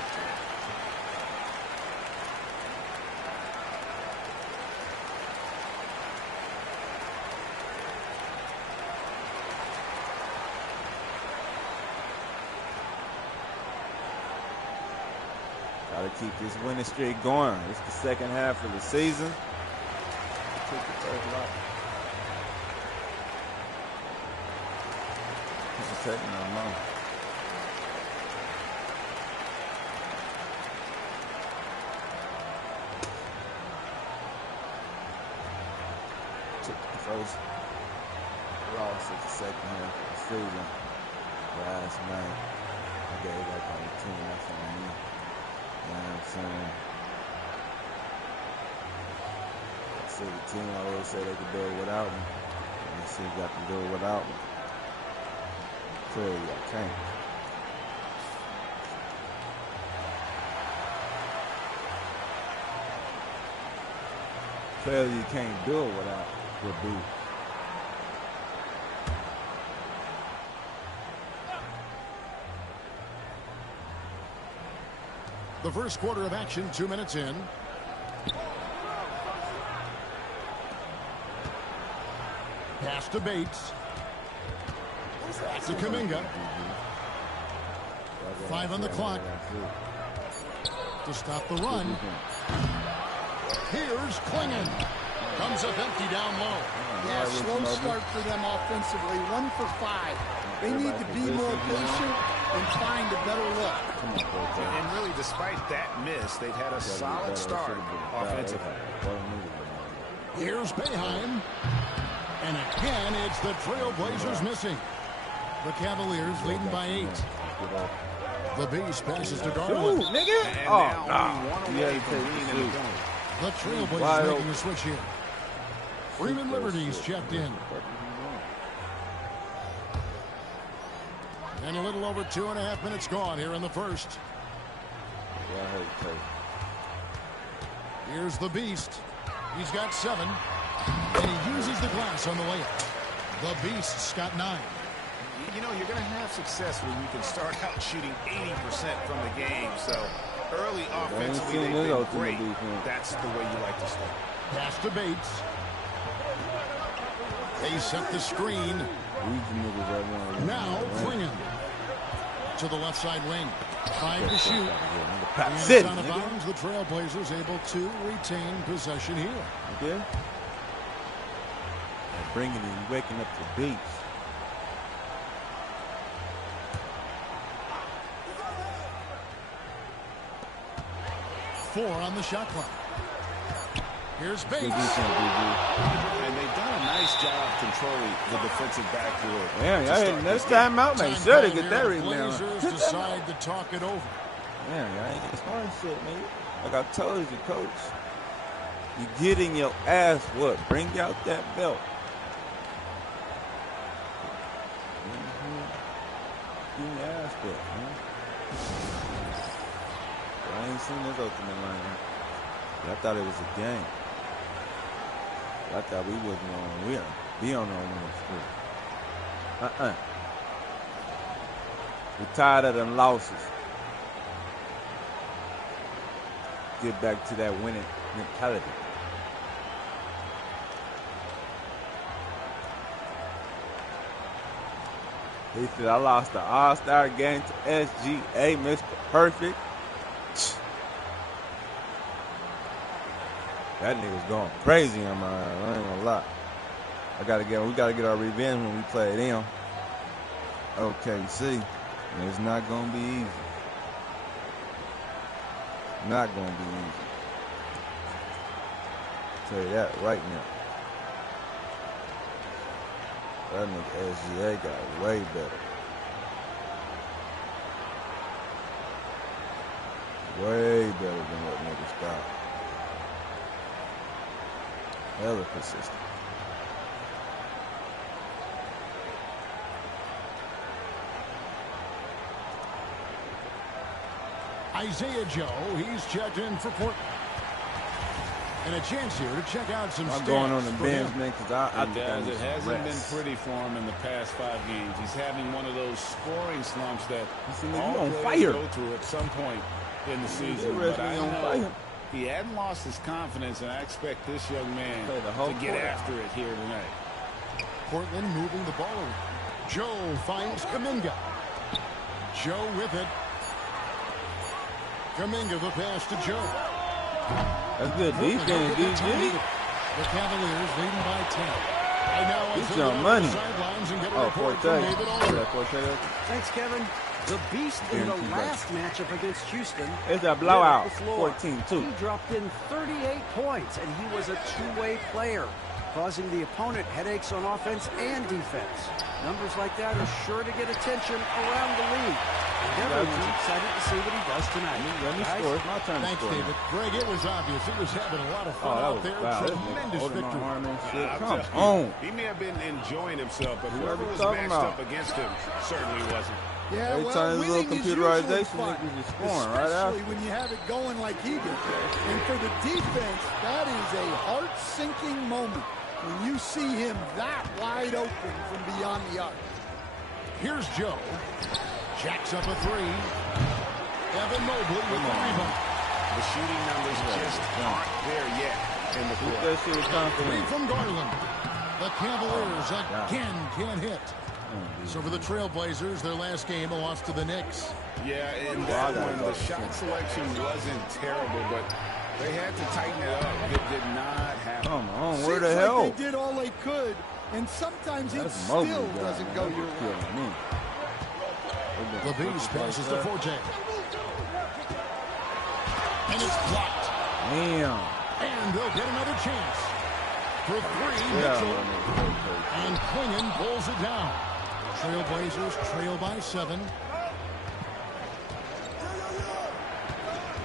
Got to keep this winning streak going. It's the second half of the season. Take the first lot. It's taking no long. Took the first loss of the second half of the season last night. I gave up on the team. That's on me. You know what I'm saying? I said the team, I always say they could do it without me. And they still got to do it without me. Tell you, I can't. Tell you can't do it without your boot. The first quarter of action, 2 minutes in. Pass to Bates. Back to Kuminga. 5 on the clock. To stop the run. Here's Klingon. Comes up empty down low. Yeah, slow start for them offensively. 1 for 5. They need to be more patient and find a better look. And really, despite that miss, they've had a solid start offensively. Here's Boeheim. And again, it's the Trailblazers missing. The Cavaliers leading by 8. The Beast passes to Garland. Ooh, nigga. The Trailblazers making a switch here. Freeman Liberty's checked in. And a little over 2.5 minutes gone here in the first. Here's the Beast. He's got 7. And he uses the glass on the layup. The Beast's got 9. You know, you're going to have success when you can start out shooting 80% from the game. So early offensively, they've been great. That's the way you like to start. Pass to Bates. They set the screen. Now Klingon to the left side wing. 5 to shoot. And it's out of bounds. The Trailblazers able to retain possession here. Okay. Bringing and waking up the Beats. Four on the shot clock. Here's Bates. And they've done a nice job controlling the defensive backboard. Yeah, next time out, make sure they get that rebound. Blazers decide to talk it over. Yeah, y'all ain't smart shit, man. Like I told you, coach, you getting your ass whooped. Bring out that belt. Getting your ass whooped, man. I ain't seen this ultimate line. I thought it was a game. I thought we wasn't on. We be on our winning streak. We're tired of them losses. Get back to that winning mentality. He said, I lost the All-Star game to SGA, Mr. Perfect. That nigga's going crazy on my ass. I ain't gonna lie. We gotta get our revenge when we play them. OKC. It's not gonna be easy. Not gonna be easy. Tell you that right now. That nigga SGA got way better. Way better than what niggas thought. Hella consistent. Isaiah Joe, he's checked in for Portland. And a chance here to check out some stats. I'm going on the bench, man, because I think it hasn't been pretty for him in the past 5 games. He's having one of those scoring slumps that all players go through at some point in the season. But I know he hadn't lost his confidence, and I expect this young man to get after it here tonight. Portland moving the ball around. Joe finds Kuminga. Joe with it. Kuminga the pass to Joe. That's good defense, DG. The Cavaliers leading by 10. Right now, he's on money. Forte. Thanks, Kevin. The Beast in the last matchup against Houston. It's a blowout, 14-2. He dropped in 38 points, and he was a two-way player, causing the opponent headaches on offense and defense. Numbers like that are sure to get attention around the league. Everyone's excited to see what he does tonight. Let me score. It's my turn. Thanks, David. Greg, it was obvious. He was having a lot of fun out there. Tremendous victory. Come on. He may have been enjoying himself, but whoever was matched up against him certainly wasn't. Yeah, every time a little computerization niggas is scoring right out. Especially when you have it going like he did. And for the defense, that is a heart-sinking moment when you see him that wide open from beyond the arc. Here's Joe. Jacks up a 3. Evan Mobley with the rebound. The shooting numbers just aren't there yet in the court. Three from Garland. The Cavaliers again can't hit. So for the Trailblazers, their last game, a loss to the Knicks. Yeah, and that one, the shot selection wasn't terrible, but they had to tighten it up. It did not happen. Come on, where the hell? They did all they could, and sometimes it still doesn't go your way. The Beast passes to Forte. And it's blocked. Damn. And they'll get another chance. For three, Mitchell. And Klingon pulls it down. Trailblazers trail by 7.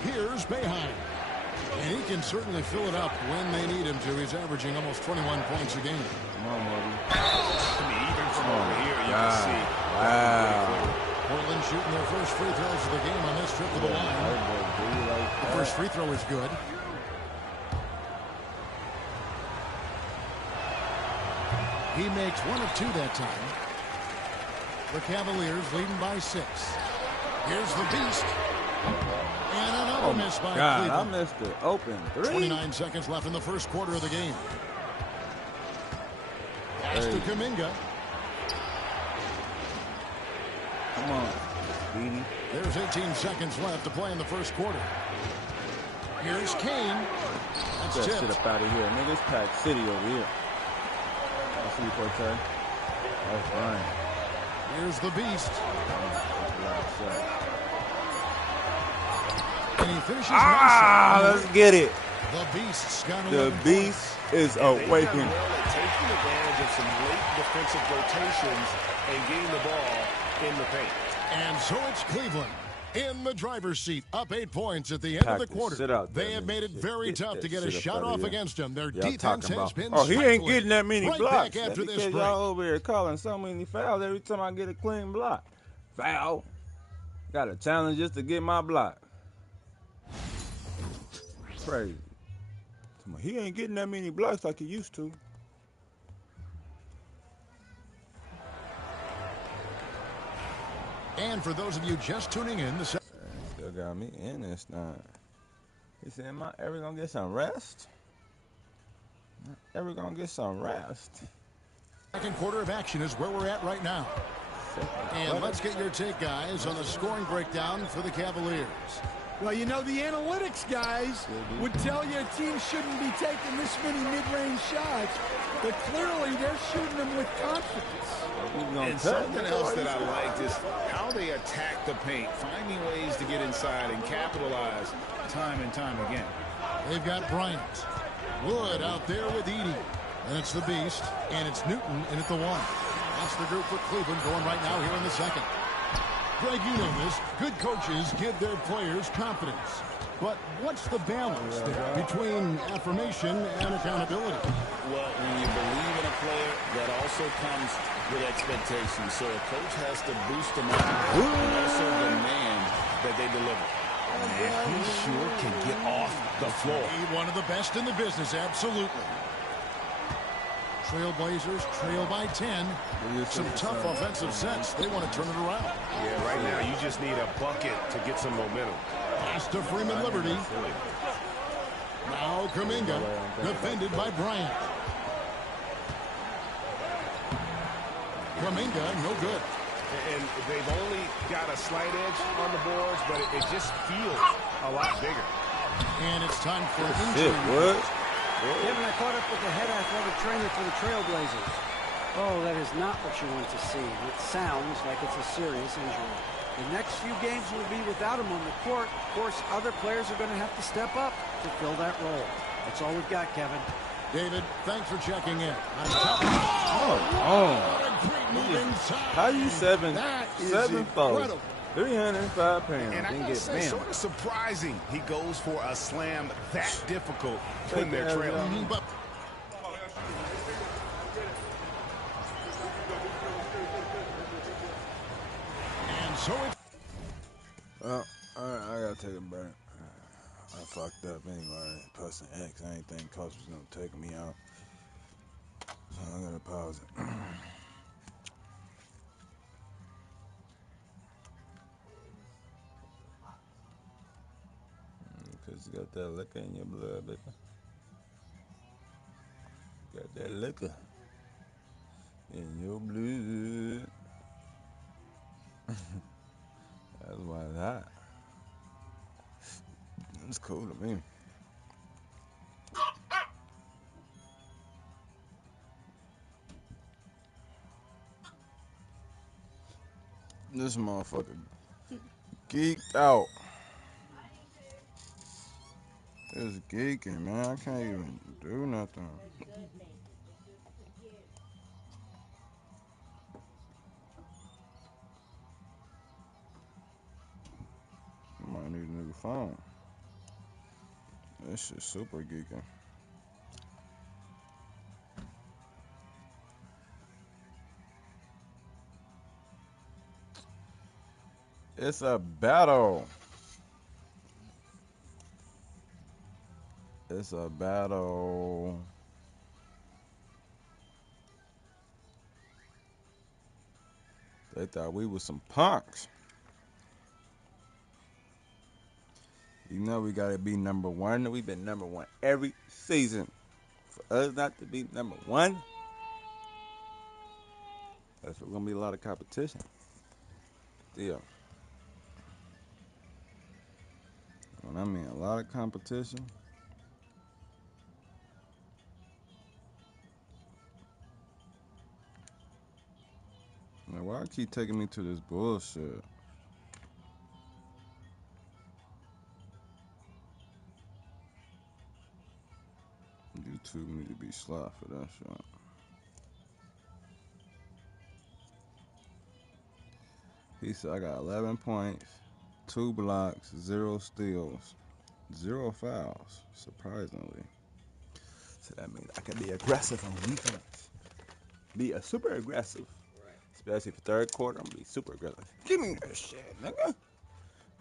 Here's Boeheim. And he can certainly fill it up when they need him to. He's averaging almost 21 points a game. Come on, Marty. I mean, even from over here, you can see. Wow. Portland shooting their first free throws of the game on this trip to the line. The first free throw is good. He makes 1 of 2 that time. The Cavaliers leading by 6. Here's the Beast. And another miss by Cleveland. I missed it. Open 3. 29 seconds left in the first quarter of the game. Pass to Kuminga. Come on, Beatty. There's 18 seconds left to play in the first quarter. Here's Kane. That's Get that tipped. shit up out of here. Nigga, it's Pack City over here. I see you, Forte. That's fine. Here's the Beast. And he finishes let's get it. The Beast's got The Beast is awakened. Taking advantage of some late defensive rotations and getting the ball in the paint. And so it's Cleveland in the driver's seat, up 8 points at the end of the quarter. They have made it very tough to get a shot off against them. Their defense has been he ain't getting that many right blocks. back after this break. Y'all over here calling so many fouls every time I get a clean block. Foul. Got a challenge just to get my block. Crazy. He ain't getting that many blocks like he used to. And for those of you just tuning in, the still got me in this now. He said, am I ever gonna get some rest? Ever gonna get some rest? Second quarter of action is where we're at right now. And let's get your take, guys, on the scoring breakdown for the Cavaliers. Well, you know, the analytics guys would tell you a team shouldn't be taking this many mid-range shots, but clearly they're shooting them with confidence. And something else that I liked is how they attack the paint, finding ways to get inside and capitalize time and time again. They've got Bryant. Wood out there with Edey. And it's the Beast, and it's Newton in at the 1. That's the group for Cleveland going right now here in the second. Greg, you know this. Good coaches give their players confidence. But what's the balance there between affirmation and accountability? Well, when you believe in a player, that also comes with expectations. So a coach has to boost them up and also demand that they deliver. And he sure can get off the floor. One of the best in the business, absolutely. Trailblazers trail by 10. Some tough offensive sets. They want to turn it around. Yeah, right now you just need a bucket to get some momentum. Pass to Freeman Liberty. Now Kuminga, defended by Bryant. Kuminga, no good. And they've only got a slight edge on the boards, but it just feels a lot bigger. And it's time for an injury. Kevin, I caught up with the head athletic trainer for the Trailblazers. Oh, that is not what you want to see. It sounds like it's a serious injury. The next few games will be without him on the court. Of course, other players are going to have to step up to fill that role. That's all we've got, Kevin. David, thanks for checking in. How you 7'4", 305 pounds? And I gotta say, sort of surprising he goes for a slam that difficult when they're trailing. And so it's... Well, I gotta take a break. I fucked up anyway. Plus an X, I ain't think Coach was gonna take me out. So I gotta pause it. Cause you got that liquor in your blood, baby. Got that liquor. In your blood. That's why it's hot. It's cool to me. This motherfucker geeked out. It's geeking, man. I can't even do nothing. I might need a new phone. This shit super geeking. It's a battle. It's a battle. They thought we was some punks. You know we gotta be number one. We've been number one every season. For us not to be number one, that's gonna be a lot of competition. Yeah. When I mean a lot of competition, man, why I keep taking me to this bullshit? YouTube need to be slapped for that shit. He said I got 11 points, 2 blocks, 0 steals, 0 fouls, surprisingly. So that means I can be aggressive on defense. Be a super aggressive. Especially for third quarter, I'm gonna be super aggressive. Give me that shit, nigga.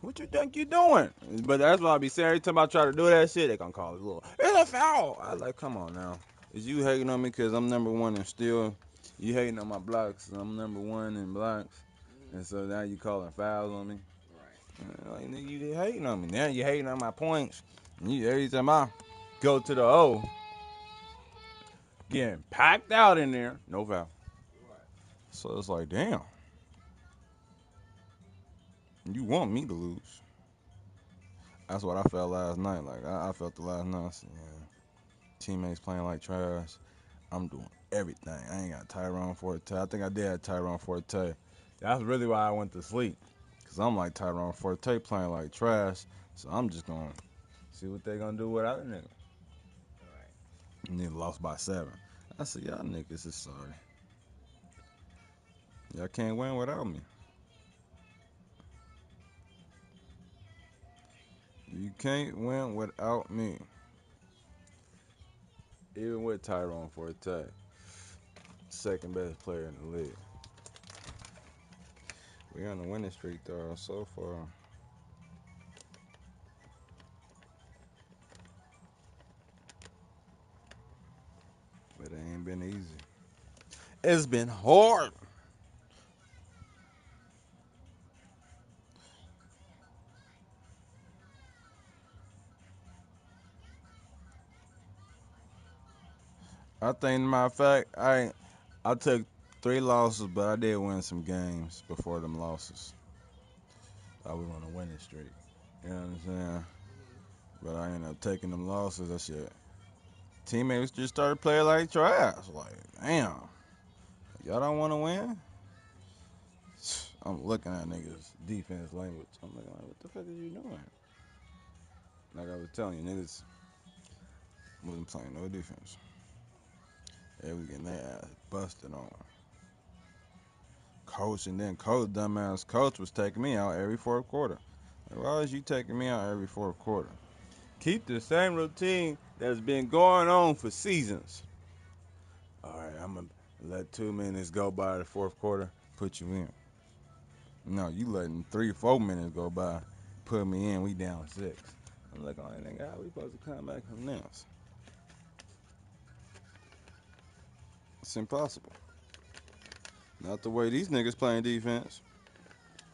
What you think you doing? But that's why I be saying every time I try to do that shit, they gonna call it a little, it's a foul. I like, come on now. Is you hating on me because I'm number one in steal? You hating on my blocks, and I'm number one in blocks? And so now you calling fouls on me? Right. Like, nigga, you hating on me. Now you hating on my points. And you, every time I go to the O, getting packed out in there, no foul. Right. So it's like, damn. You want me to lose. That's what I felt last night. Like, I felt the last night. I said, yeah, teammates playing like trash. I'm doing everything. I ain't got Tyrone Forte. I think I did have Tyrone Forte. That's really why I went to sleep. Because I'm like Tyrone Forte playing like trash. So I'm just going to see what they going to do without a nigga. Right. And then lost by 7. I said, y'all niggas is sorry. Y'all can't win without me. You can't win without me. Even with Tyrone Forte. Second best player in the league. We're on the winning streak though so far. But it ain't been easy. It's been hard. I think, matter of fact, I took 3 losses, but I did win some games before them losses. I was on a winning streak. You know what I'm saying? But I ended up taking them losses. That shit. Teammates just started playing like trash. Like, damn. Y'all don't want to win? I'm looking at niggas' defense language. I'm like, what the fuck is you doing? Like I was telling you, niggas wasn't playing no defense. They was getting their ass busted on. Coach, and then coach, dumbass coach was taking me out every fourth quarter. Like, why is you taking me out every fourth quarter? Keep the same routine that's been going on for seasons. All right, I'm going to let 2 minutes go by the fourth quarter, put you in. No, you letting 3-4 minutes go by, put me in, we down 6. I'm like, oh, nigga, how we supposed to come back from this? It's impossible. Not the way these niggas playing defense.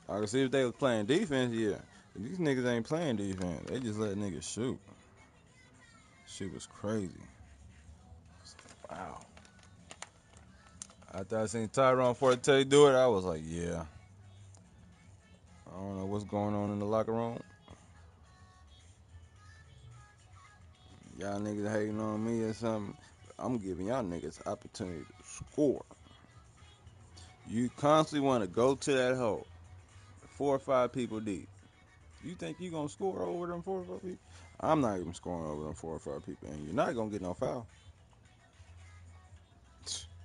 I can see if they was playing defense, yeah. But these niggas ain't playing defense. They just let niggas shoot. Shit was crazy. Wow. After I seen Tyrone Forte do it, I was like, yeah. I don't know what's going on in the locker room. Y'all niggas hating on me or something. I'm giving y'all niggas opportunity to score. You constantly want to go to that hole. 4 or 5 people deep. You think you going to score over them 4 or 5 people? I'm not even scoring over them 4 or 5 people. And you're not going to get no foul.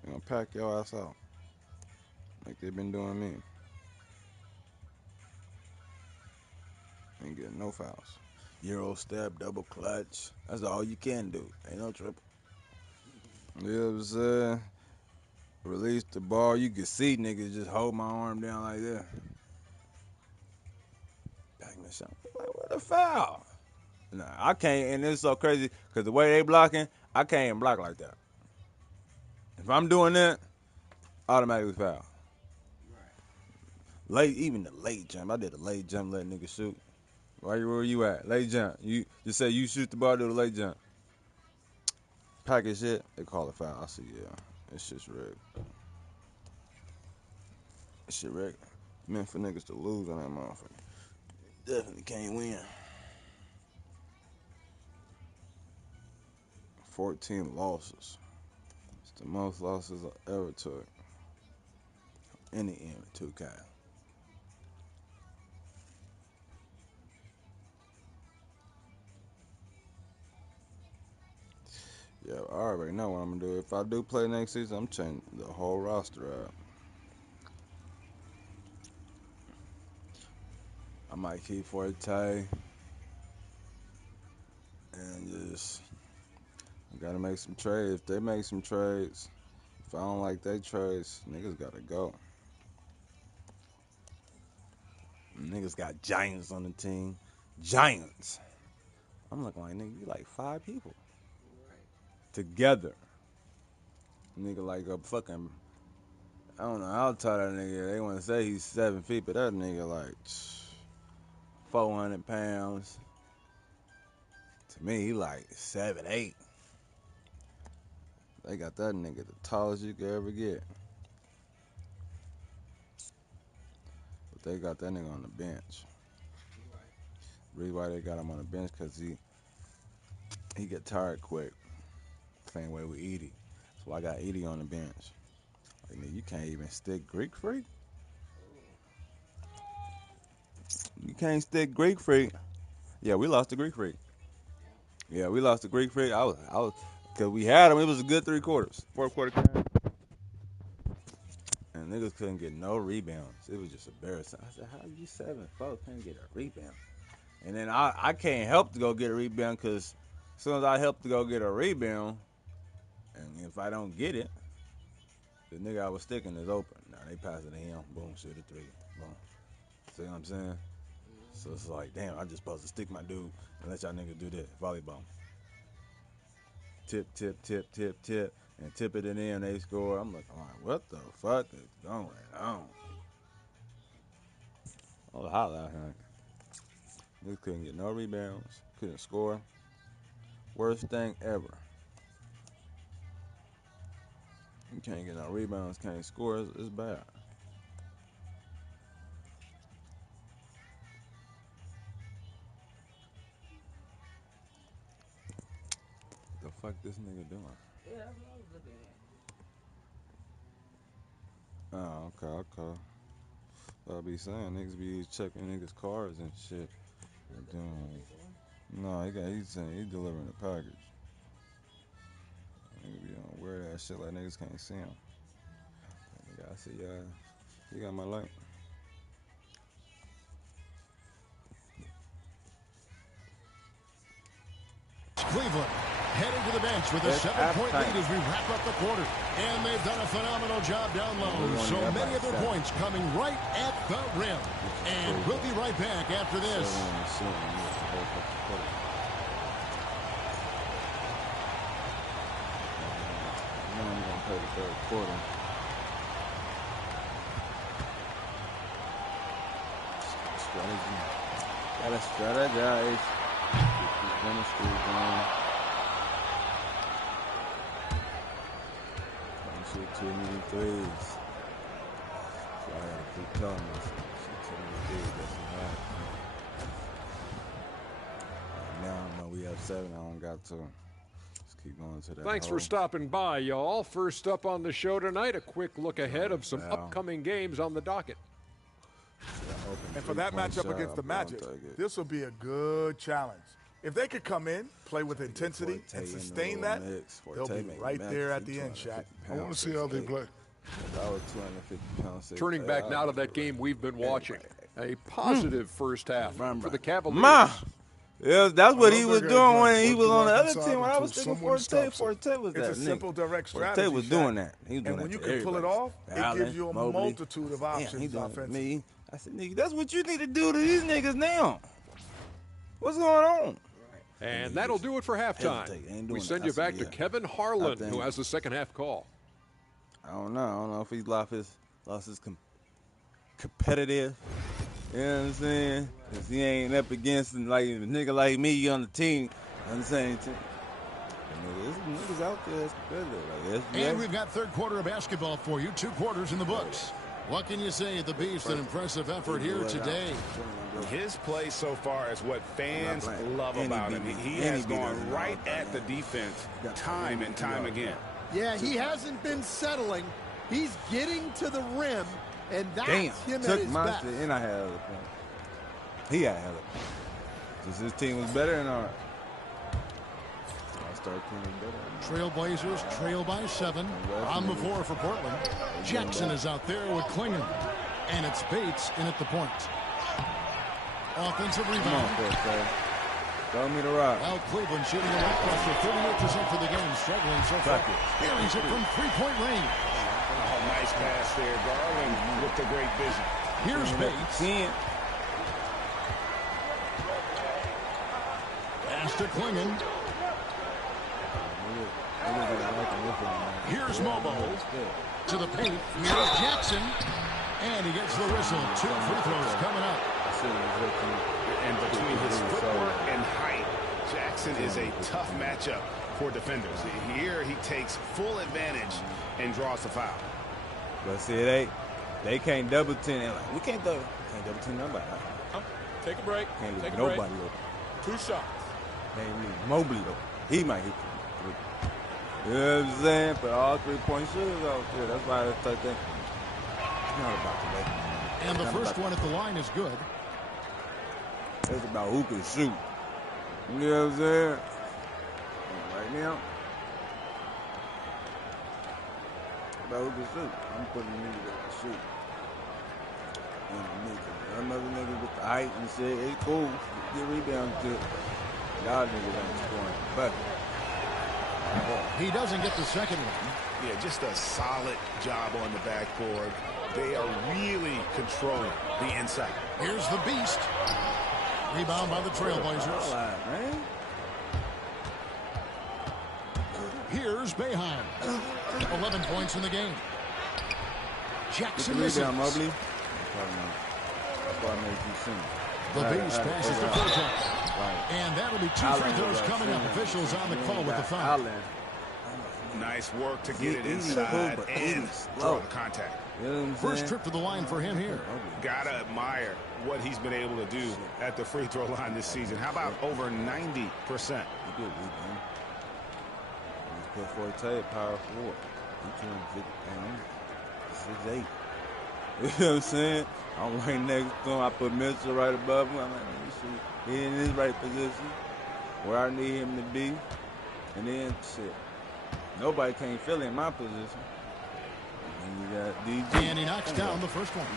You're going to pack your ass out. Like they've been doing me. Ain't getting no fouls. Euro step, double clutch. That's all you can do. Ain't no triple. You know what I'm saying? Release the ball. You can see niggas just hold my arm down like that. Back the shot. Like, what the foul? Nah, I can't, and it's so crazy because the way they blocking, I can't even block like that. If I'm doing that, automatically foul. Late, even the late jump. I did a late jump, let niggas shoot. Where you at? Late jump. You just say you shoot the ball, do the late jump. Package shit, they call it foul. I see, yeah. This shit's rigged. This shit rigged. Meant for niggas to lose on that motherfucker. Definitely can't win. 14 losses. It's the most losses I ever took. In the end, 2K. Yeah, I already know what I'm gonna do. If I do play next season, I'm changing the whole roster out. I might keep Forte and just gotta make some trades. If they make some trades, if I don't like they trades, niggas gotta go. Niggas got giants on the team. Giants. I'm looking like, nigga, you like 5 people. Together. Nigga like a fucking, I don't know how tall that nigga is. They want to say he's 7 feet, but that nigga like 400 pounds. To me, he like 7'8". They got that nigga the tallest you could ever get. But they got that nigga on the bench. The reason why they got him on the bench because he get tired quick. Same way with Edie. So I got Edie on the bench. Like, nigga, you can't even stick Greek Freak? You can't stick Greek Freak. Yeah, we lost to Greek Freak. Yeah, we lost to Greek Freak. I was, because we had him. It was a good 3 quarters. 4th quarter came. And niggas couldn't get no rebounds. It was just embarrassing. I said, how you 7'4" can't get a rebound? And then I can't help to go get a rebound because as soon as I help to go get a rebound, and if I don't get it, the nigga I was sticking is open. Now they pass it to him. Boom, shoot a 3. Boom. See what I'm saying? So it's like, damn, I'm just supposed to stick my dude and let y'all niggas do this. Volleyball. Tip, tip, tip, tip, tip. And tip it in there and they score. I'm like, all right, what the fuck is going on? Oh, hot last night. Niggas couldn't get no rebounds. Couldn't score. Worst thing ever. You can't get no rebounds, can't score. It's bad. The fuck this nigga doing? Yeah, that's what I was looking at. Oh, okay. I'll be saying niggas be checking niggas' cars and shit. No, he's saying he's delivering the package. Nigga be on weird ass shit like niggas can't see him. Nigga, I see you got my light. Cleveland heading to the bench with a 7-point lead as we wrap up the quarter. And they've done a phenomenal job down low. So many of their points coming right at the rim. And we'll be right back after this. I'm going to play the 3rd quarter. Strategy. Gotta strategize. Shoot too many threes. So I gotta keep telling myself, shoot too many threes. That's what happens. Now I know we have 7. I don't got to. Just keep going to that. Thanks for stopping by, y'all. First up on the show tonight, a quick look ahead of some upcoming games on the docket. And for that matchup against the Magic, this will be a good challenge. If they could come in, play with intensity, and sustain that, they'll be right there at the end, Shaq. I want to see how they play. Turning back now to that game we've been watching. A positive first half for the Cavaliers. Yeah, that's what he was doing when he was on the other team. When I was thinking Forte was that. It's a simple, direct strategy. Forte was doing that. He was doing and when that you can pull it off, it gives you a multitude of options offensively. I said, nigga, that's what you need to do to these niggas now. What's going on? And that'll do it for halftime. We send you back to Kevin Harlan, who has the second half call. I don't know if he's lost his competitive. You know what I'm saying? Because he ain't up against like a nigga like me on the team on the same team. There's niggas out there that's competitive. And we've got third quarter of basketball for you. 2 quarters in the books. What can you say at the Beast? An impressive effort here today. His play so far is what fans love about him. He has gone right at the defense time and time again. Yeah, he hasn't been settling. He's getting to the rim, and that's him at his best. And I had other points. He had other points. Just his team was better than ours. Trailblazers trail by 7 on the floor for Portland. Jackson is out there with Klinger, and it's Bates in at the point. Offensive rebound. Throw me the rock. Al Cleveland shooting a right cluster, 38% for the game, struggling so far. Here he's it from 3-point range. Oh, nice pass there, Garland with the great vision. Here's Bates. Pass to Klingon. Here's Mobo to the paint. Here's Jackson, and he gets the whistle. 2 free throws coming up. And between his footwork and height, Jackson is a tough matchup for defenders. Here he takes full advantage and draws the foul. But see, they can't double team. They're like, we can't double team nobody. Take a break. Can't Take leave a break. nobody open. 2 shots. Can't leave Mobley open. He might hit 3. You know what I'm saying? But all 3-point shooters out there. That's why I start thinking. It's not about today. And the first one at the line is good. It's about who can shoot. You know what I'm saying? Right now, about who can shoot. I'm putting niggas that can shoot. Them other niggas with the height and shit, it's cool. Get rebounds to y'all niggas ain't scoring. But he doesn't get the second one. Yeah, just a solid job on the backboard. They are really controlling the inside. Here's the Beast. Rebound by the Trailblazers. Here's Boeheim. 11 points in the game. Jackson misses. Rebound, Mobley. The Beast passes to Forte. And that'll be 2 free throws coming up. Officials on the call with the foul. Nice work to get it inside and draw the contact. First trip to the line for him here. Gotta admire what he's been able to do at the free throw line this season. How about over 90%? Put Forte at power forward. He 6'8". You know what I'm saying? I'm right next to him. I put Mitchell right above him. I'm like, he in his right position where I need him to be. And then, shit, nobody can't fill in my position. And you got DG. And he knocks down the first one.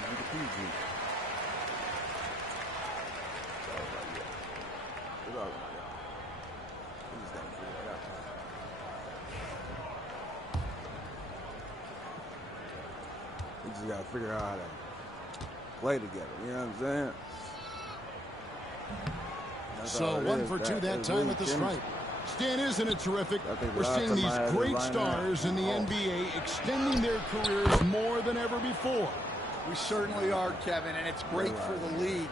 We just got to figure out how to play together. You know what I'm saying? So 1 for 2 that time at the stripe. Stan, isn't it terrific? We're seeing these great stars in the NBA extending their careers more than ever before. We certainly are, Kevin, and it's great for the league.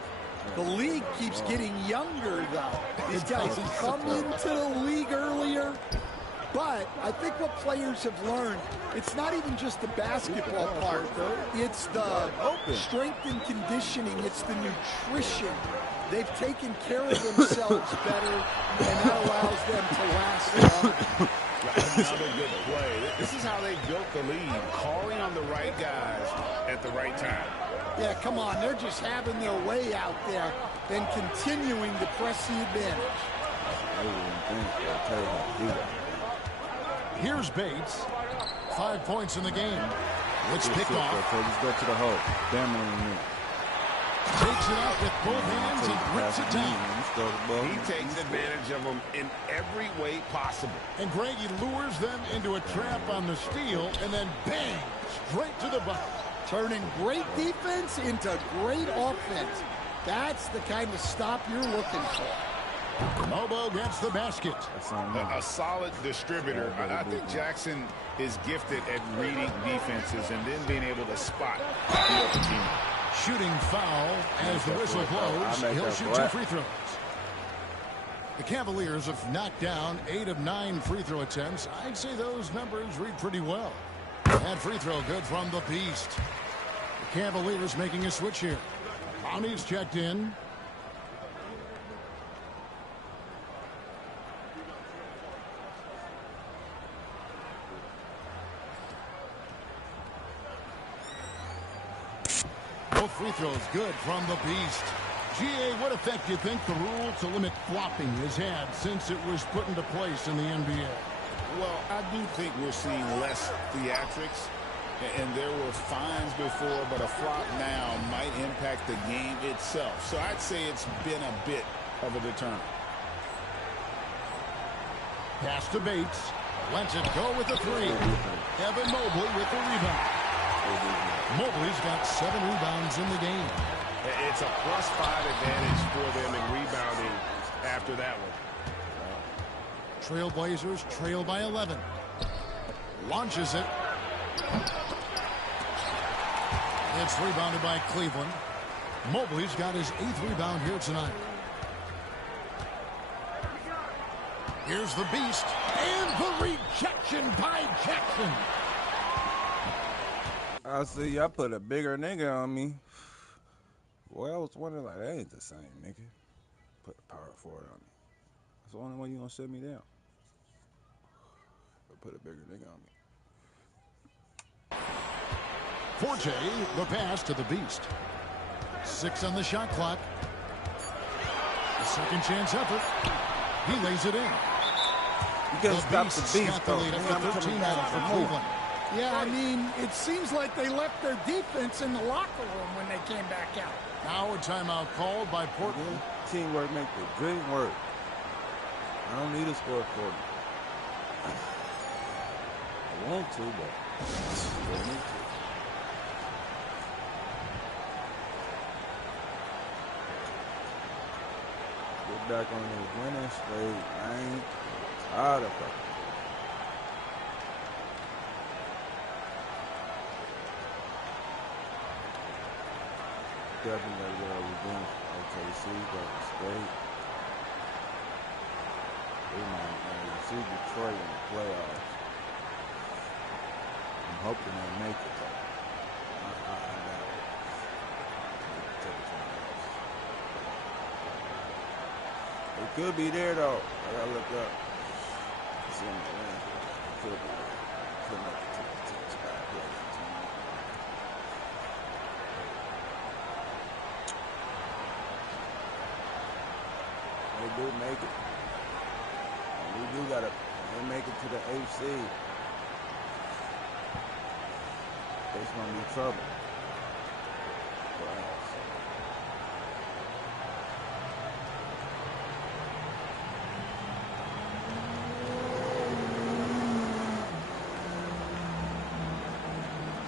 The league keeps getting younger, though. These guys come into the league earlier. But I think what players have learned, it's not even just the basketball part. It's the strength and conditioning. It's the nutrition. They've taken care of themselves better, and that allows them to last longer. Another good play. This is how they built the lead, calling on the right guys at the right time. Yeah, come on. They're just having their way out there and continuing to press the advantage. Here's Bates. 5 points in the game. Let's kick off. Just go to the hole. Damn it. Takes it up with both hands and rips it down. He takes advantage of them in every way possible. And Greg, he lures them into a trap on the steal, and then bang, straight to the bucket. Turning great defense into great offense. That's the kind of stop you're looking for. Mobo gets the basket. A solid distributor. I think Jackson is gifted at reading defenses and then being able to spot the other team. Shooting foul as the whistle blows. He'll shoot 2 free throws. The Cavaliers have knocked down 8 of 9 free throw attempts. I'd say those numbers read pretty well. That free throw good from the Beast. The Cavaliers making a switch here. Bounty's checked in. Both free throws good from the Beast. GA, what effect do you think the rule to limit flopping has had since it was put into place in the NBA? Well, I do think we're seeing less theatrics, and there were fines before, but a flop now might impact the game itself. So I'd say it's been a bit of a deterrent. Pass to Bates. Lets it go with the 3. Evan Mobley with the rebound. Mobley's got 7 rebounds in the game. It's a +5 advantage for them in rebounding after that one. Trailblazers trail by 11. Launches it. It's rebounded by Cleveland. Mobley's got his 8th rebound here tonight. Here's the Beast. And the rejection by Jackson. I see y'all put a bigger nigga on me. Well, I was wondering, like, that ain't the same, nigga. Put the power forward on me. That's the only way you gonna shut me down. But put a bigger nigga on me. Forte, the pass to the Beast. 6 on the shot clock. A second chance effort. He lays it in. You gotta stop the Beast, got the lead after 13 minutes for Cleveland. Yeah, I mean, it seems like they left their defense in the locker room when they came back out. Now a timeout called by Portland. Teamwork make the dream work. I don't need a score for me. I want to, but I don't need to. Get back on this winning streak. I ain't tired of fucking. Definitely got to get our revenge for OKC, Golden State. We might see Detroit in the playoffs. I'm hoping they make it, though. I doubt it. It could be there, though. I got to look up. See in the range. It could be there. Could make it to the 10 spot. They do make it. And we do gotta make it to the AC. It's gonna be trouble for us.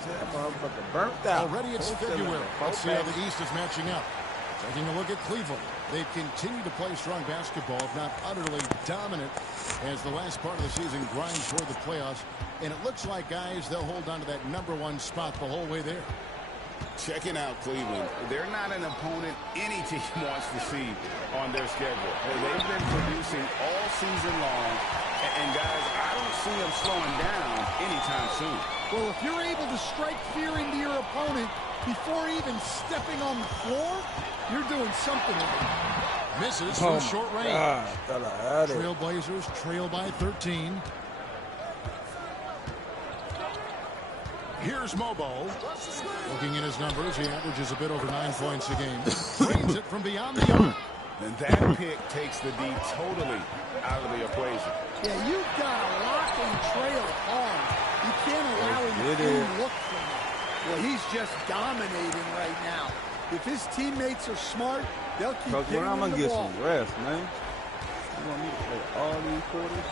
That motherfucker burnt out. Already it's February. Let's see how the East is matching up. Taking a look at Cleveland. They've continued to play strong basketball, if not utterly dominant, as the last part of the season grinds toward the playoffs. And it looks like, guys, they'll hold on to that #1 spot the whole way there. Checking out Cleveland. They're not an opponent any team wants to see on their schedule. They've been producing all season long. And guys, I don't see them slowing down anytime soon. Well, if you're able to strike fear into your opponent before even stepping on the floor, you're doing something with it. Misses from short range. Trailblazers trail by 13. Here's Mobo. Looking at his numbers, he averages a bit over 9 points a game. Drains it from beyond the arc. And that pick takes the D totally out of the equation. Yeah, you've got to lock and trail hard. You can't allow him to look from that. Well, he's just dominating right now. If his teammates are smart, they'll keep getting him the ball. I'm going to get some rest, man. You want me to play all these quarters?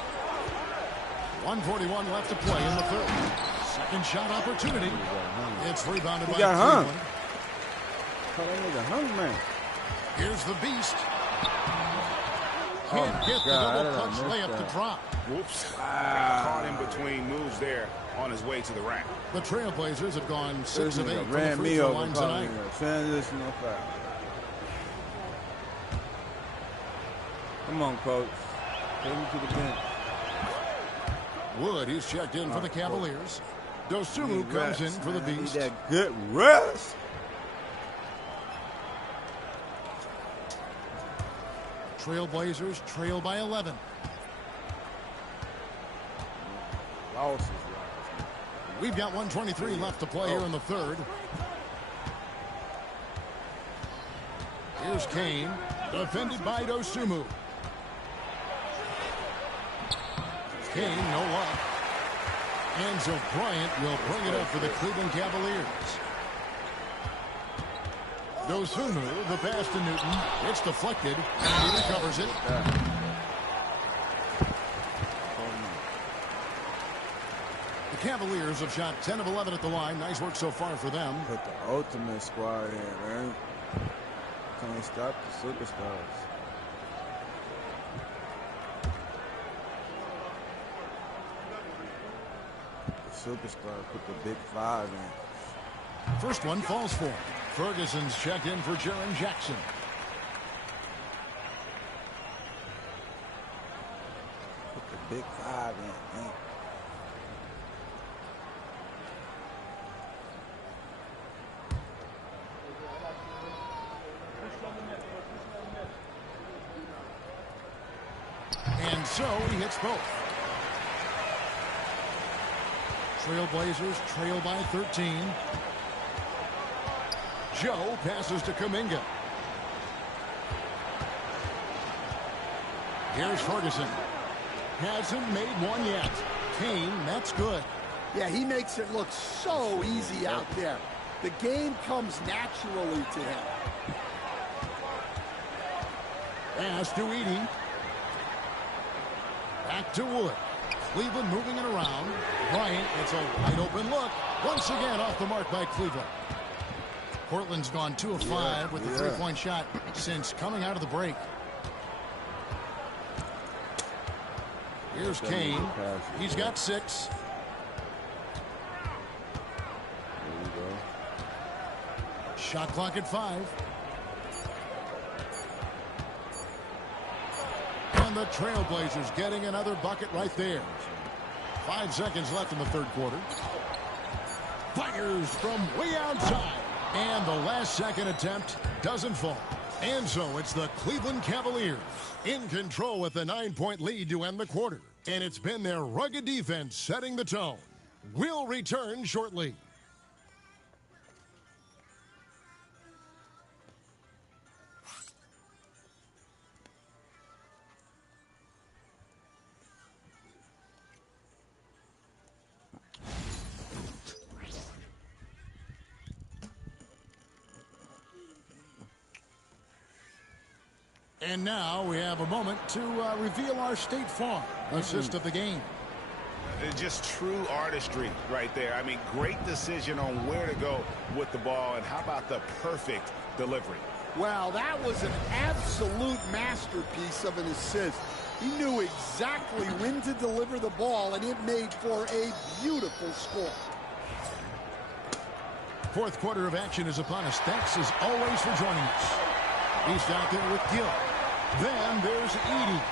1:41 left to play in the third. Second shot opportunity. It's rebounded by Cleveland. Here's the beast. Can't get the double punch layup to drop. Whoops. Caught in between moves there on his way to the rack. The Trailblazers have gone 6 of 8 from the ran free me throw over line tonight. Transitional foul. Come on, coach. Take me to the bench. Wood, he's checked in for the Cavaliers. Dosunmu comes in for the Beast. Need that good rest. Trailblazers trail by 11. Losses. We've got 1:23 left to play here in the third. Here's Kane, defended by Dosunmu. Kane, no luck. Enzo Bryant will bring it up for the Cleveland Cavaliers. Dosunmu, the pass to Newton. It's deflected, and he recovers it. The Cavaliers have shot 10 of 11 at the line. Nice work so far for them. Put the ultimate squad in, man. Can't stop the superstars. The superstar put the big 5 in. First one falls for him. Ferguson's checked in for Jaren Jackson. Put the big 5 in, man. And so he hits both. Trailblazers trail by 13. Joe passes to Kuminga. Here's Ferguson. Hasn't made one yet. Kane, that's good. Yeah, he makes it look so easy out there. The game comes naturally to him. Pass to Edey. Back to Wood. Cleveland moving it around. Bryant, it's a wide open look. Once again off the mark by Cleveland. Portland's gone 2 of 5 with the three-point shot since coming out of the break. Here's Kane. He's got 6. Shot clock at 5. And the Trailblazers getting another bucket right there. 5 seconds left in the third quarter. Fires from way outside. And the last second attempt doesn't fall. And so it's the Cleveland Cavaliers in control with a 9-point lead to end the quarter. And it's been their rugged defense setting the tone. We'll return shortly. And now we have a moment to reveal our State Farm assist of the game. Just true artistry right there. I mean, great decision on where to go with the ball, and how about the perfect delivery? Wow, that was an absolute masterpiece of an assist. He knew exactly when to deliver the ball, and it made for a beautiful score. Fourth quarter of action is upon us. Thanks as always for joining us. He's out there with Gill. Then there's Edey.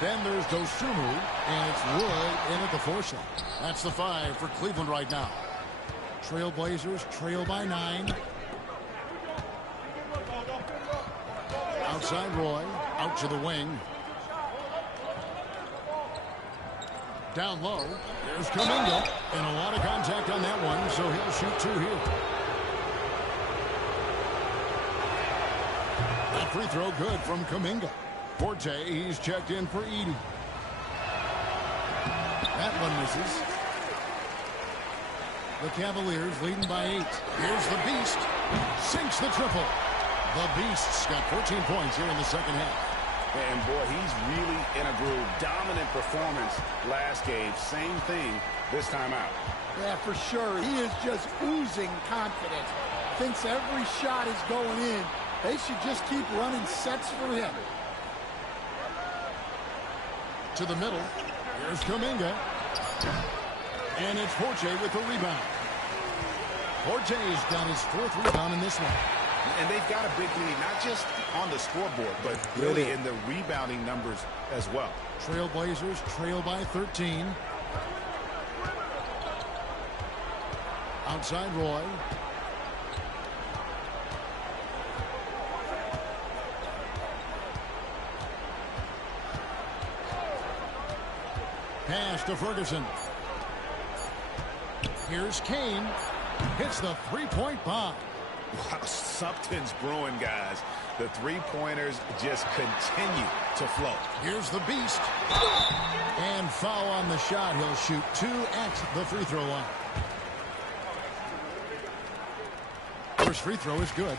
Then there's Dosunmu, and it's Wood in at the 4 slot. That's the 5 for Cleveland right now. Trailblazers trail by 9. Outside Roy, out to the wing. Down low, there's Kuminga, and a lot of contact on that one, so he'll shoot 2 here. That free throw good from Kuminga. Forte, he's checked in for Edey. That one misses. The Cavaliers leading by 8. Here's the Beast. Sinks the triple. The Beast's got 14 points here in the second half. And, boy, he's really in a groove. Dominant performance last game. Same thing this time out. Yeah, for sure. He is just oozing confidence. Thinks every shot is going in. They should just keep running sets for him. To the middle. Here's Kuminga. And it's Forte with the rebound. Forte's got his 4th rebound in this one. And they've got a big lead, not just on the scoreboard, but really in the rebounding numbers as well. Trailblazers trail by 13. Outside Roy. Pass to Ferguson. Here's Kane. Hits the 3-point bomb. Wow, something's brewing, guys. The 3-pointers just continue to flow. Here's the Beast. And foul on the shot. He'll shoot 2 at the free throw line. First free throw is good.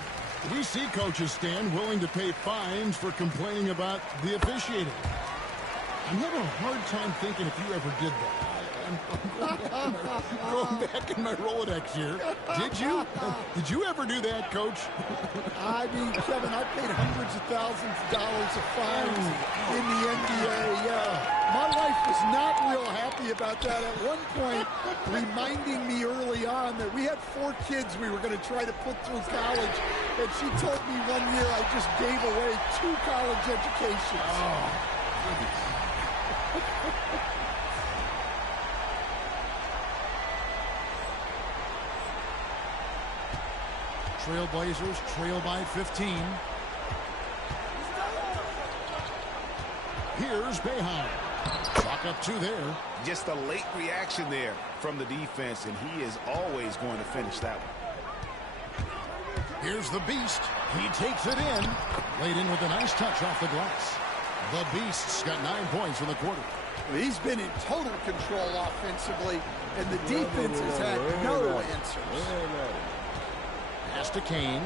We see coaches stand willing to pay fines for complaining about the officiating. I'm having a hard time thinking if you ever did that. I'm going back in my Rolodex here. Did you? Did you ever do that, Coach? I mean, Kevin, I paid hundreds of thousands of dollars of fines in the NBA. My wife was not real happy about that. At one point, reminding me early on that we had 4 kids we were going to try to put through college, and she told me one year I just gave away 2 college educations. Oh, goodness. Trailblazers trail by 15. Here's Boeheim. Chalk up 2 there. Just a late reaction there from the defense, and he is always going to finish that one. Here's the Beast. He takes it in. Laid in with a nice touch off the glass. The Beast's got 9 points in the quarter. He's been in total control offensively, and the defense has had no answers. Pass to Kane.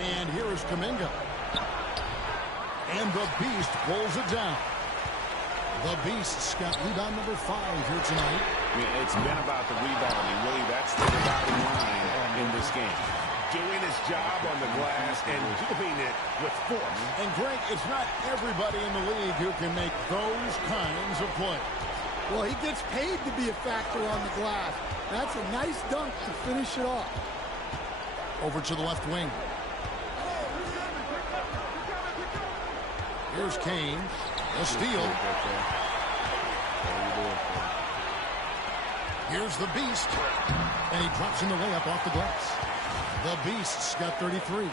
And here is Kuminga. And the Beast pulls it down. The Beast's got rebound number 5 here tonight. Yeah, it's been about the rebounding. Really, that's the dividing line in this game. Doing his job on the glass and doing it with force. And, Greg, it's not everybody in the league who can make those kinds of plays. Well, he gets paid to be a factor on the glass. That's a nice dunk to finish it off. Over to the left wing. Here's Kane. A steal. Here's the Beast. And he drops in the layup off the glass. The Beast's got 33.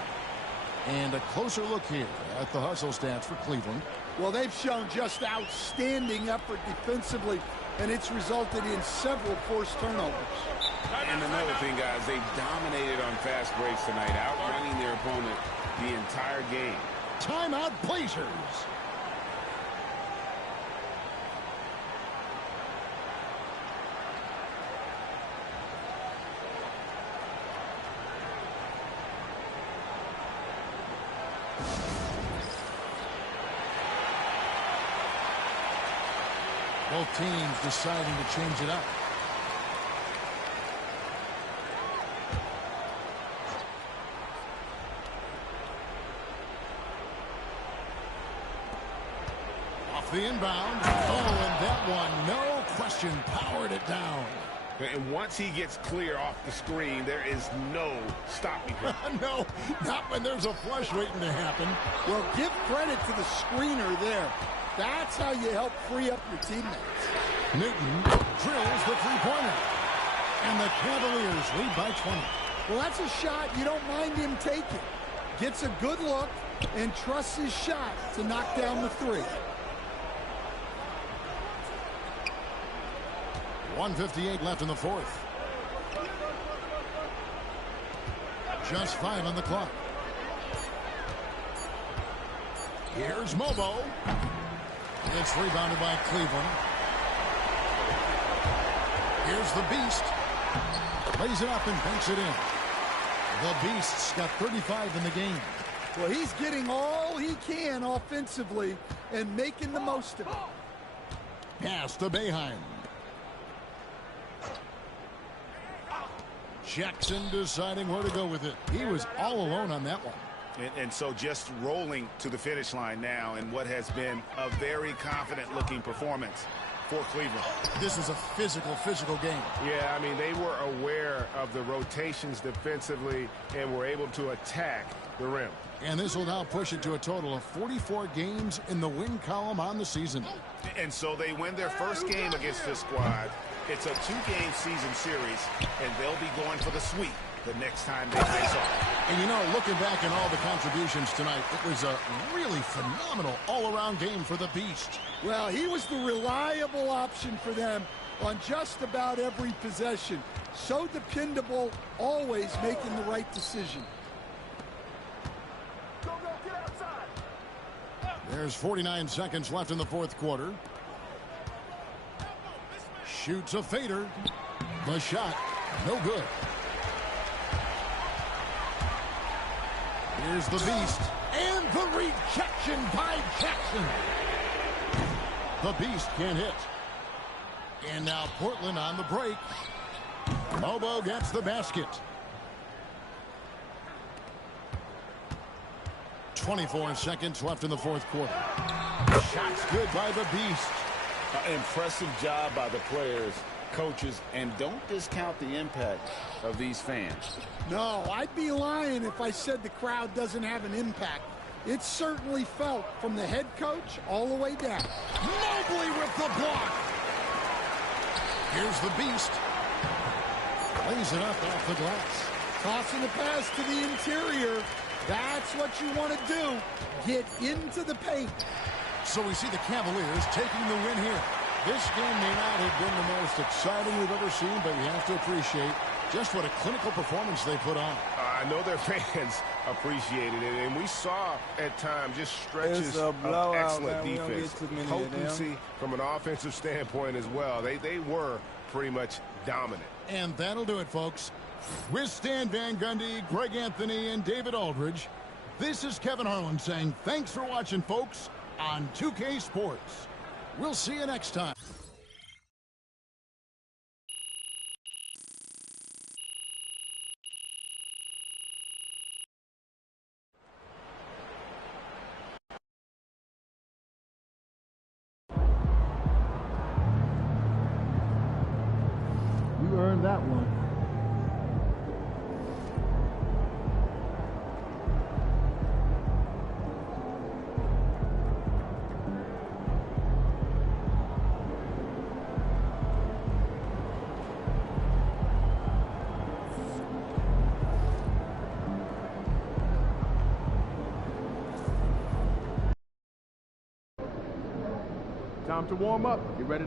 And a closer look here at the hustle stats for Cleveland. Well, they've shown just outstanding effort defensively, and it's resulted in several forced turnovers. And another thing, guys, they've dominated on fast breaks tonight, outrunning their opponent the entire game. Timeout, Blazers. Both teams deciding to change it up. Off the inbound. Oh, and that one, no question, powered it down. And once he gets clear off the screen, there is no stopping him. No, not when there's a flush waiting to happen. Well, give credit to the screener there. That's how you help free up your teammates. Newton drills the three-pointer. And the Cavaliers lead by 20. Well, that's a shot you don't mind him taking. Gets a good look and trusts his shot to knock down the three. 1:58 left in the fourth. Just 5 on the clock. Here's Mobo. It's rebounded by Cleveland. Here's the Beast. Lays it up and banks it in. The Beast's got 35 in the game. Well, he's getting all he can offensively and making the most of it. Pass to Boeheim. Jackson deciding where to go with it. He was all alone on that one. And so just rolling to the finish line now in what has been a very confident-looking performance for Cleveland. This is a physical game. Yeah, I mean, they were aware of the rotations defensively and were able to attack the rim. And this will now push it to a total of 44 games in the win column on the season. And so they win their first game against this squad. It's a 2-game season series, and they'll be going for the sweep the next time they face off. And, you know, looking back at all the contributions tonight, it was a really phenomenal all-around game for the Beast. Well, he was the reliable option for them on just about every possession. So dependable, always making the right decision. There's 49 seconds left in the fourth quarter. Shoots a fader. The shot, no good. Here's the Beast. And the rejection by Jackson. The Beast can't hit. And now Portland on the break. Mobo gets the basket. 24 seconds left in the fourth quarter. Shots good by the Beast. Impressive job by the players, coaches, and don't discount the impact of these fans. No, I'd be lying if I said the crowd doesn't have an impact. It's certainly felt from the head coach all the way down. Mobley with the block. Here's the Beast. Lays it up off the glass. Tossing the pass to the interior. That's what you want to do. Get into the paint. So we see the Cavaliers taking the win here. This game may not have been the most exciting we've ever seen, but we have to appreciate just what a clinical performance they put on. I know their fans appreciated it, and we saw at times just stretches of excellent defense. Potency from an offensive standpoint as well. They were pretty much dominant. And that'll do it, folks. With Stan Van Gundy, Greg Anthony, and David Aldridge, this is Kevin Harlan saying thanks for watching, folks, on 2K Sports. We'll see you next time. You earned that one. Time to warm up. Get ready.